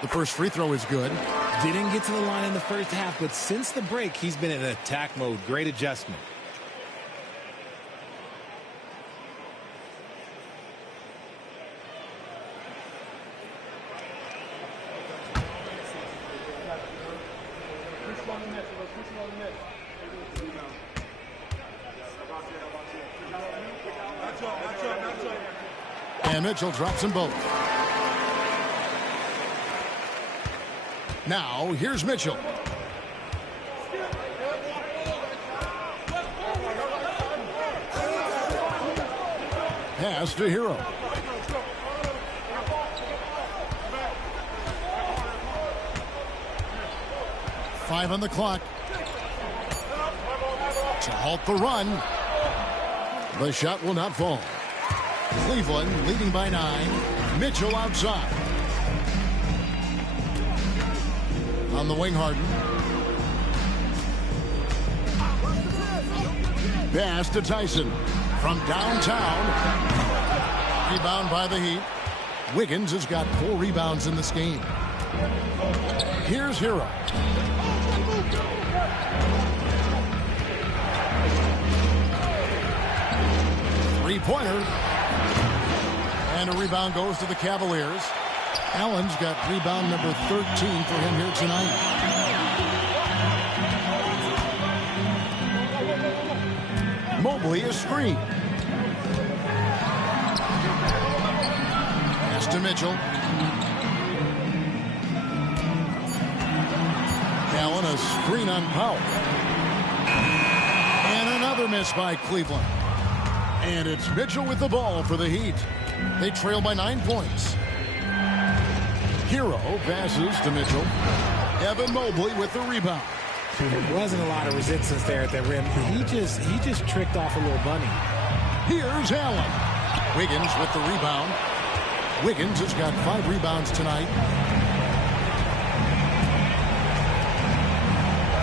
The first free throw is good. Didn't get to the line in the first half, but since the break, he's been in attack mode. Great adjustment. And Mitchell drops them both. Now, here's Mitchell. Pass to Hero. Five on the clock. To halt the run. The shot will not fall. Cleveland leading by 9. Mitchell outside. On the wing, Harden. Pass to Tyson from downtown. Rebound by the Heat. Wiggins has got 4 rebounds in this game. Here's Hero. Three-pointer. And a rebound goes to the Cavaliers. Allen's got rebound number 13 for him here tonight. Mobley a screen. Pass to Mitchell. Allen a screen on Powell. And another miss by Cleveland. And it's Mitchell with the ball for the Heat. They trail by 9 points. Hero passes to Mitchell. Evan Mobley with the rebound. There wasn't a lot of resistance there at the rim. He just tricked off a little bunny. Here's Allen. Wiggins with the rebound. Wiggins has got 5 rebounds tonight.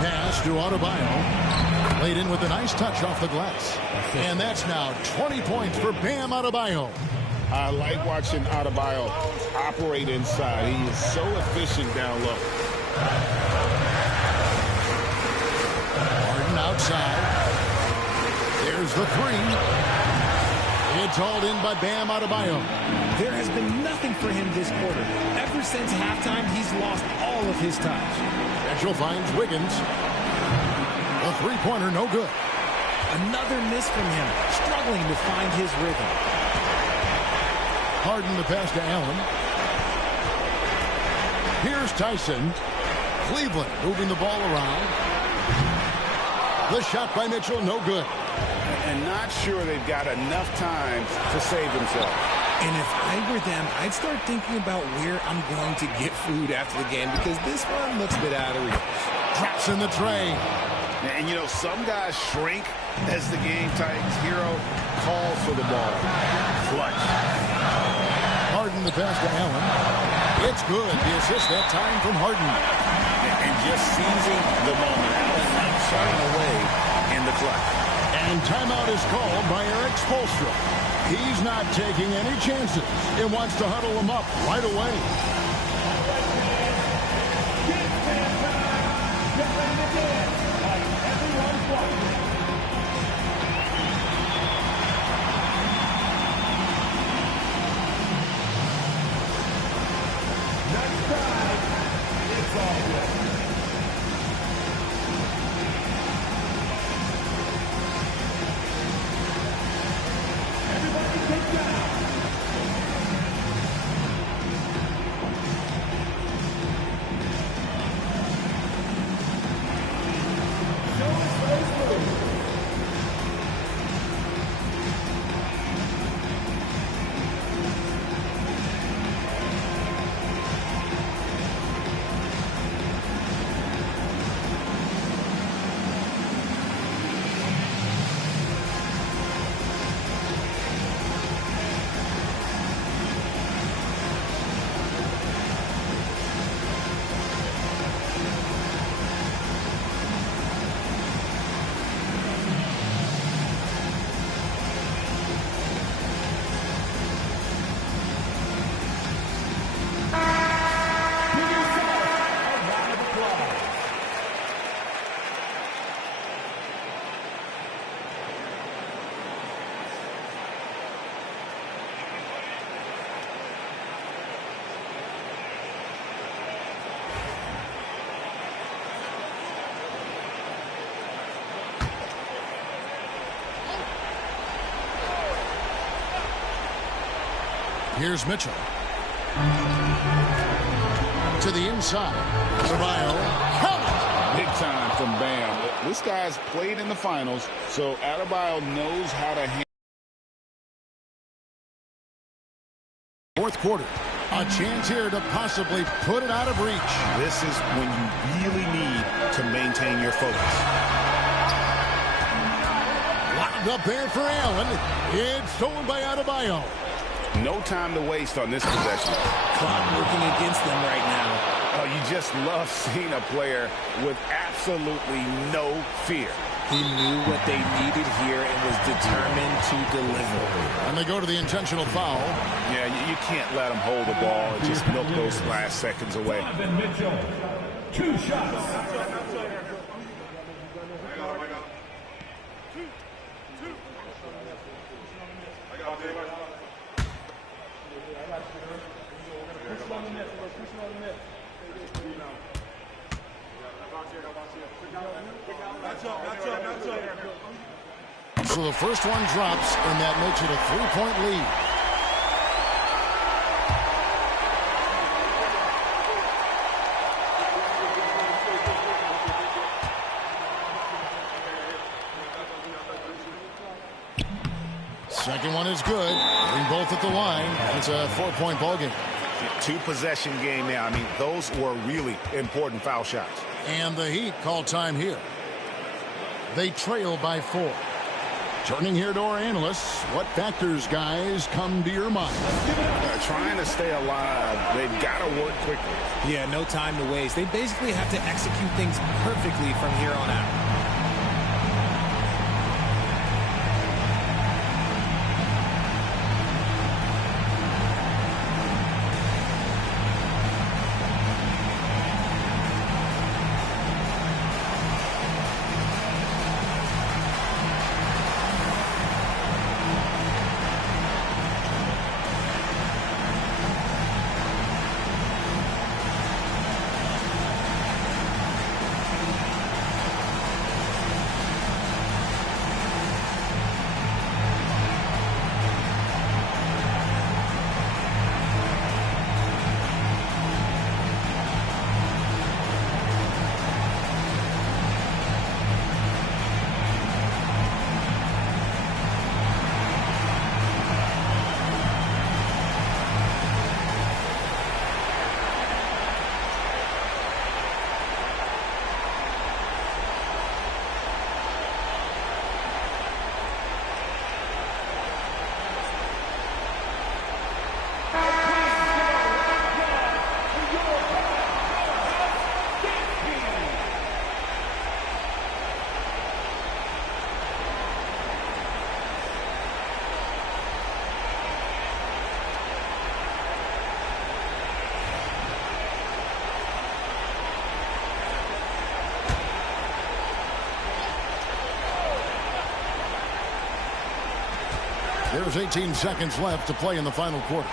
Pass to Adebayo. Played in with a nice touch off the glass. And that's now 20 points for Bam Adebayo. I like watching Adebayo operate inside. He is so efficient down low. Harden outside. There's the 3. It's hauled in by Bam Adebayo. There has been nothing for him this quarter. Ever since halftime, he's lost all of his touch. Mitchell finds Wiggins. A three-pointer, no good. Another miss from him, struggling to find his rhythm. Harden the pass to Allen. Here's Tyson. Cleveland moving the ball around. The shot by Mitchell, no good. and not sure they've got enough time to save themselves. And if I were them, I'd start thinking about where I'm going to get food after the game because this one looks a bit out of reach. Drops in the tray. And, you know, some guys shrink as the game tightens. Hero calls for the ball. Clutch. Harden the pass to Allen. It's good. The assist that time from Harden. And just seizing the moment. Allen not shying away in the clutch. And timeout is called by Eric Spoelstra. He's not taking any chances. He wants to huddle them up right away. Next time, it's all good. Here's Mitchell. To the inside. Adebayo. Big time from Bam. This guy's played in the finals, so Adebayo knows how to handle. Fourth quarter. A chance here to possibly put it out of reach. This is when you really need to maintain your focus. Wound up there for Allen. It's stolen by Adebayo. No time to waste on this possession. Clock working against them right now. Oh, you just love seeing a player with absolutely no fear. He knew what they needed here and was determined to deliver. And they go to the intentional foul. Yeah, you can't let them hold the ball and just milk those last seconds away. Mitchell, 2 shots. So the first one drops, and that makes it a 3-point lead. Second one is good. Bring both at the line. It's a 4-point ball game. 2-possession game now. I mean, those were really important foul shots. And the Heat call time here. They trail by 4. Turning here to our analysts, what factors, guys, come to your mind? Trying to stay alive. They've got to work quickly. Yeah, no time to waste. They basically have to execute things perfectly from here on out. There's 18 seconds left to play in the final quarter.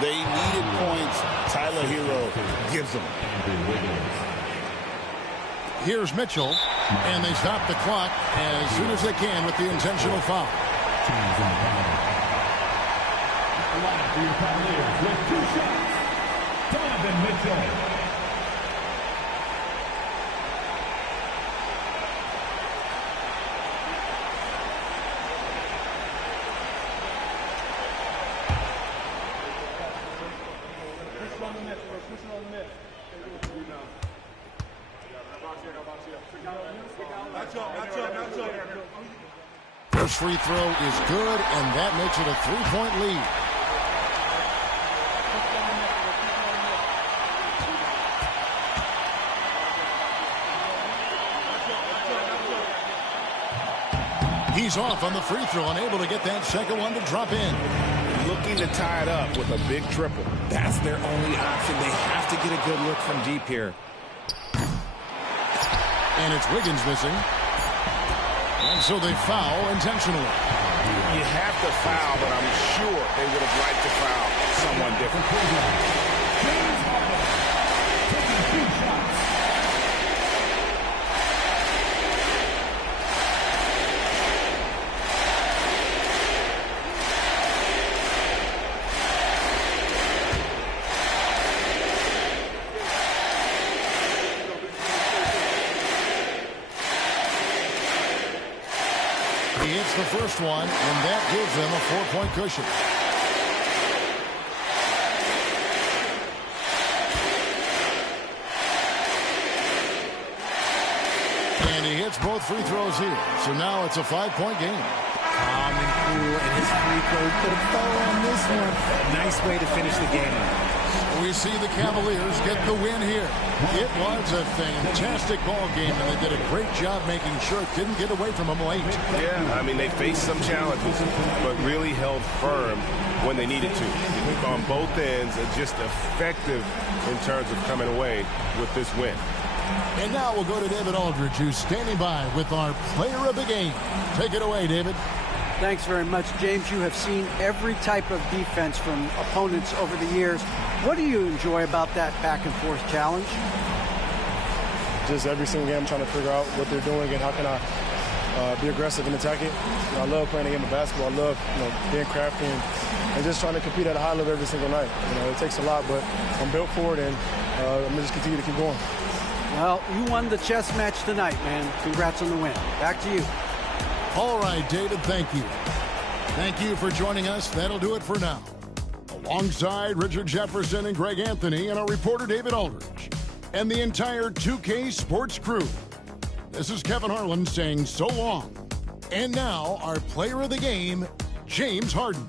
They needed points. Tyler Hero gives them. Here's Mitchell, and they stop the clock as soon as they can with the intentional foul. For your Cavaliers with 2 shots, Donovan Mitchell. First free throw is good, and that makes it a 3-point lead. He's off on the free throw, unable to get that second one to drop in. Looking to tie it up with a big triple. That's their only option. They have to get a good look from deep here. And it's Wiggins missing. And so they foul intentionally. You have to foul, but I'm sure they would have liked to foul someone different. James Harden taking 2 shots. He hits the first one, and that gives them a 4-point cushion. And he hits both free throws here. So now it's a 5-point game. Calm and cool, and his free throw put a bow on this one. Nice way to finish the game. We see the Cavaliers get the win here. It was a fantastic ball game, and they did a great job making sure it didn't get away from them late. Yeah, I mean, they faced some challenges, but really held firm when they needed to. On both ends, and just effective in terms of coming away with this win. And now we'll go to David Aldridge, who's standing by with our player of the game. Take it away, David. Thanks very much, James. You have seen every type of defense from opponents over the years. What do you enjoy about that back-and-forth challenge? Just every single game, I'm trying to figure out what they're doing and how can I be aggressive and attack it. I love playing the game of basketball. I love being crafty and just trying to compete at a high level every single night. It takes a lot, but I'm built for it, and I'm going to just continue to keep going. Well, you won the chess match tonight, man. Congrats on the win. Back to you. All right, David, thank you. Thank you for joining us. That'll do it for now. Alongside Richard Jefferson and Greg Anthony and our reporter David Aldridge and the entire 2K Sports crew, this is Kevin Harlan saying so long. And now our player of the game, James Harden.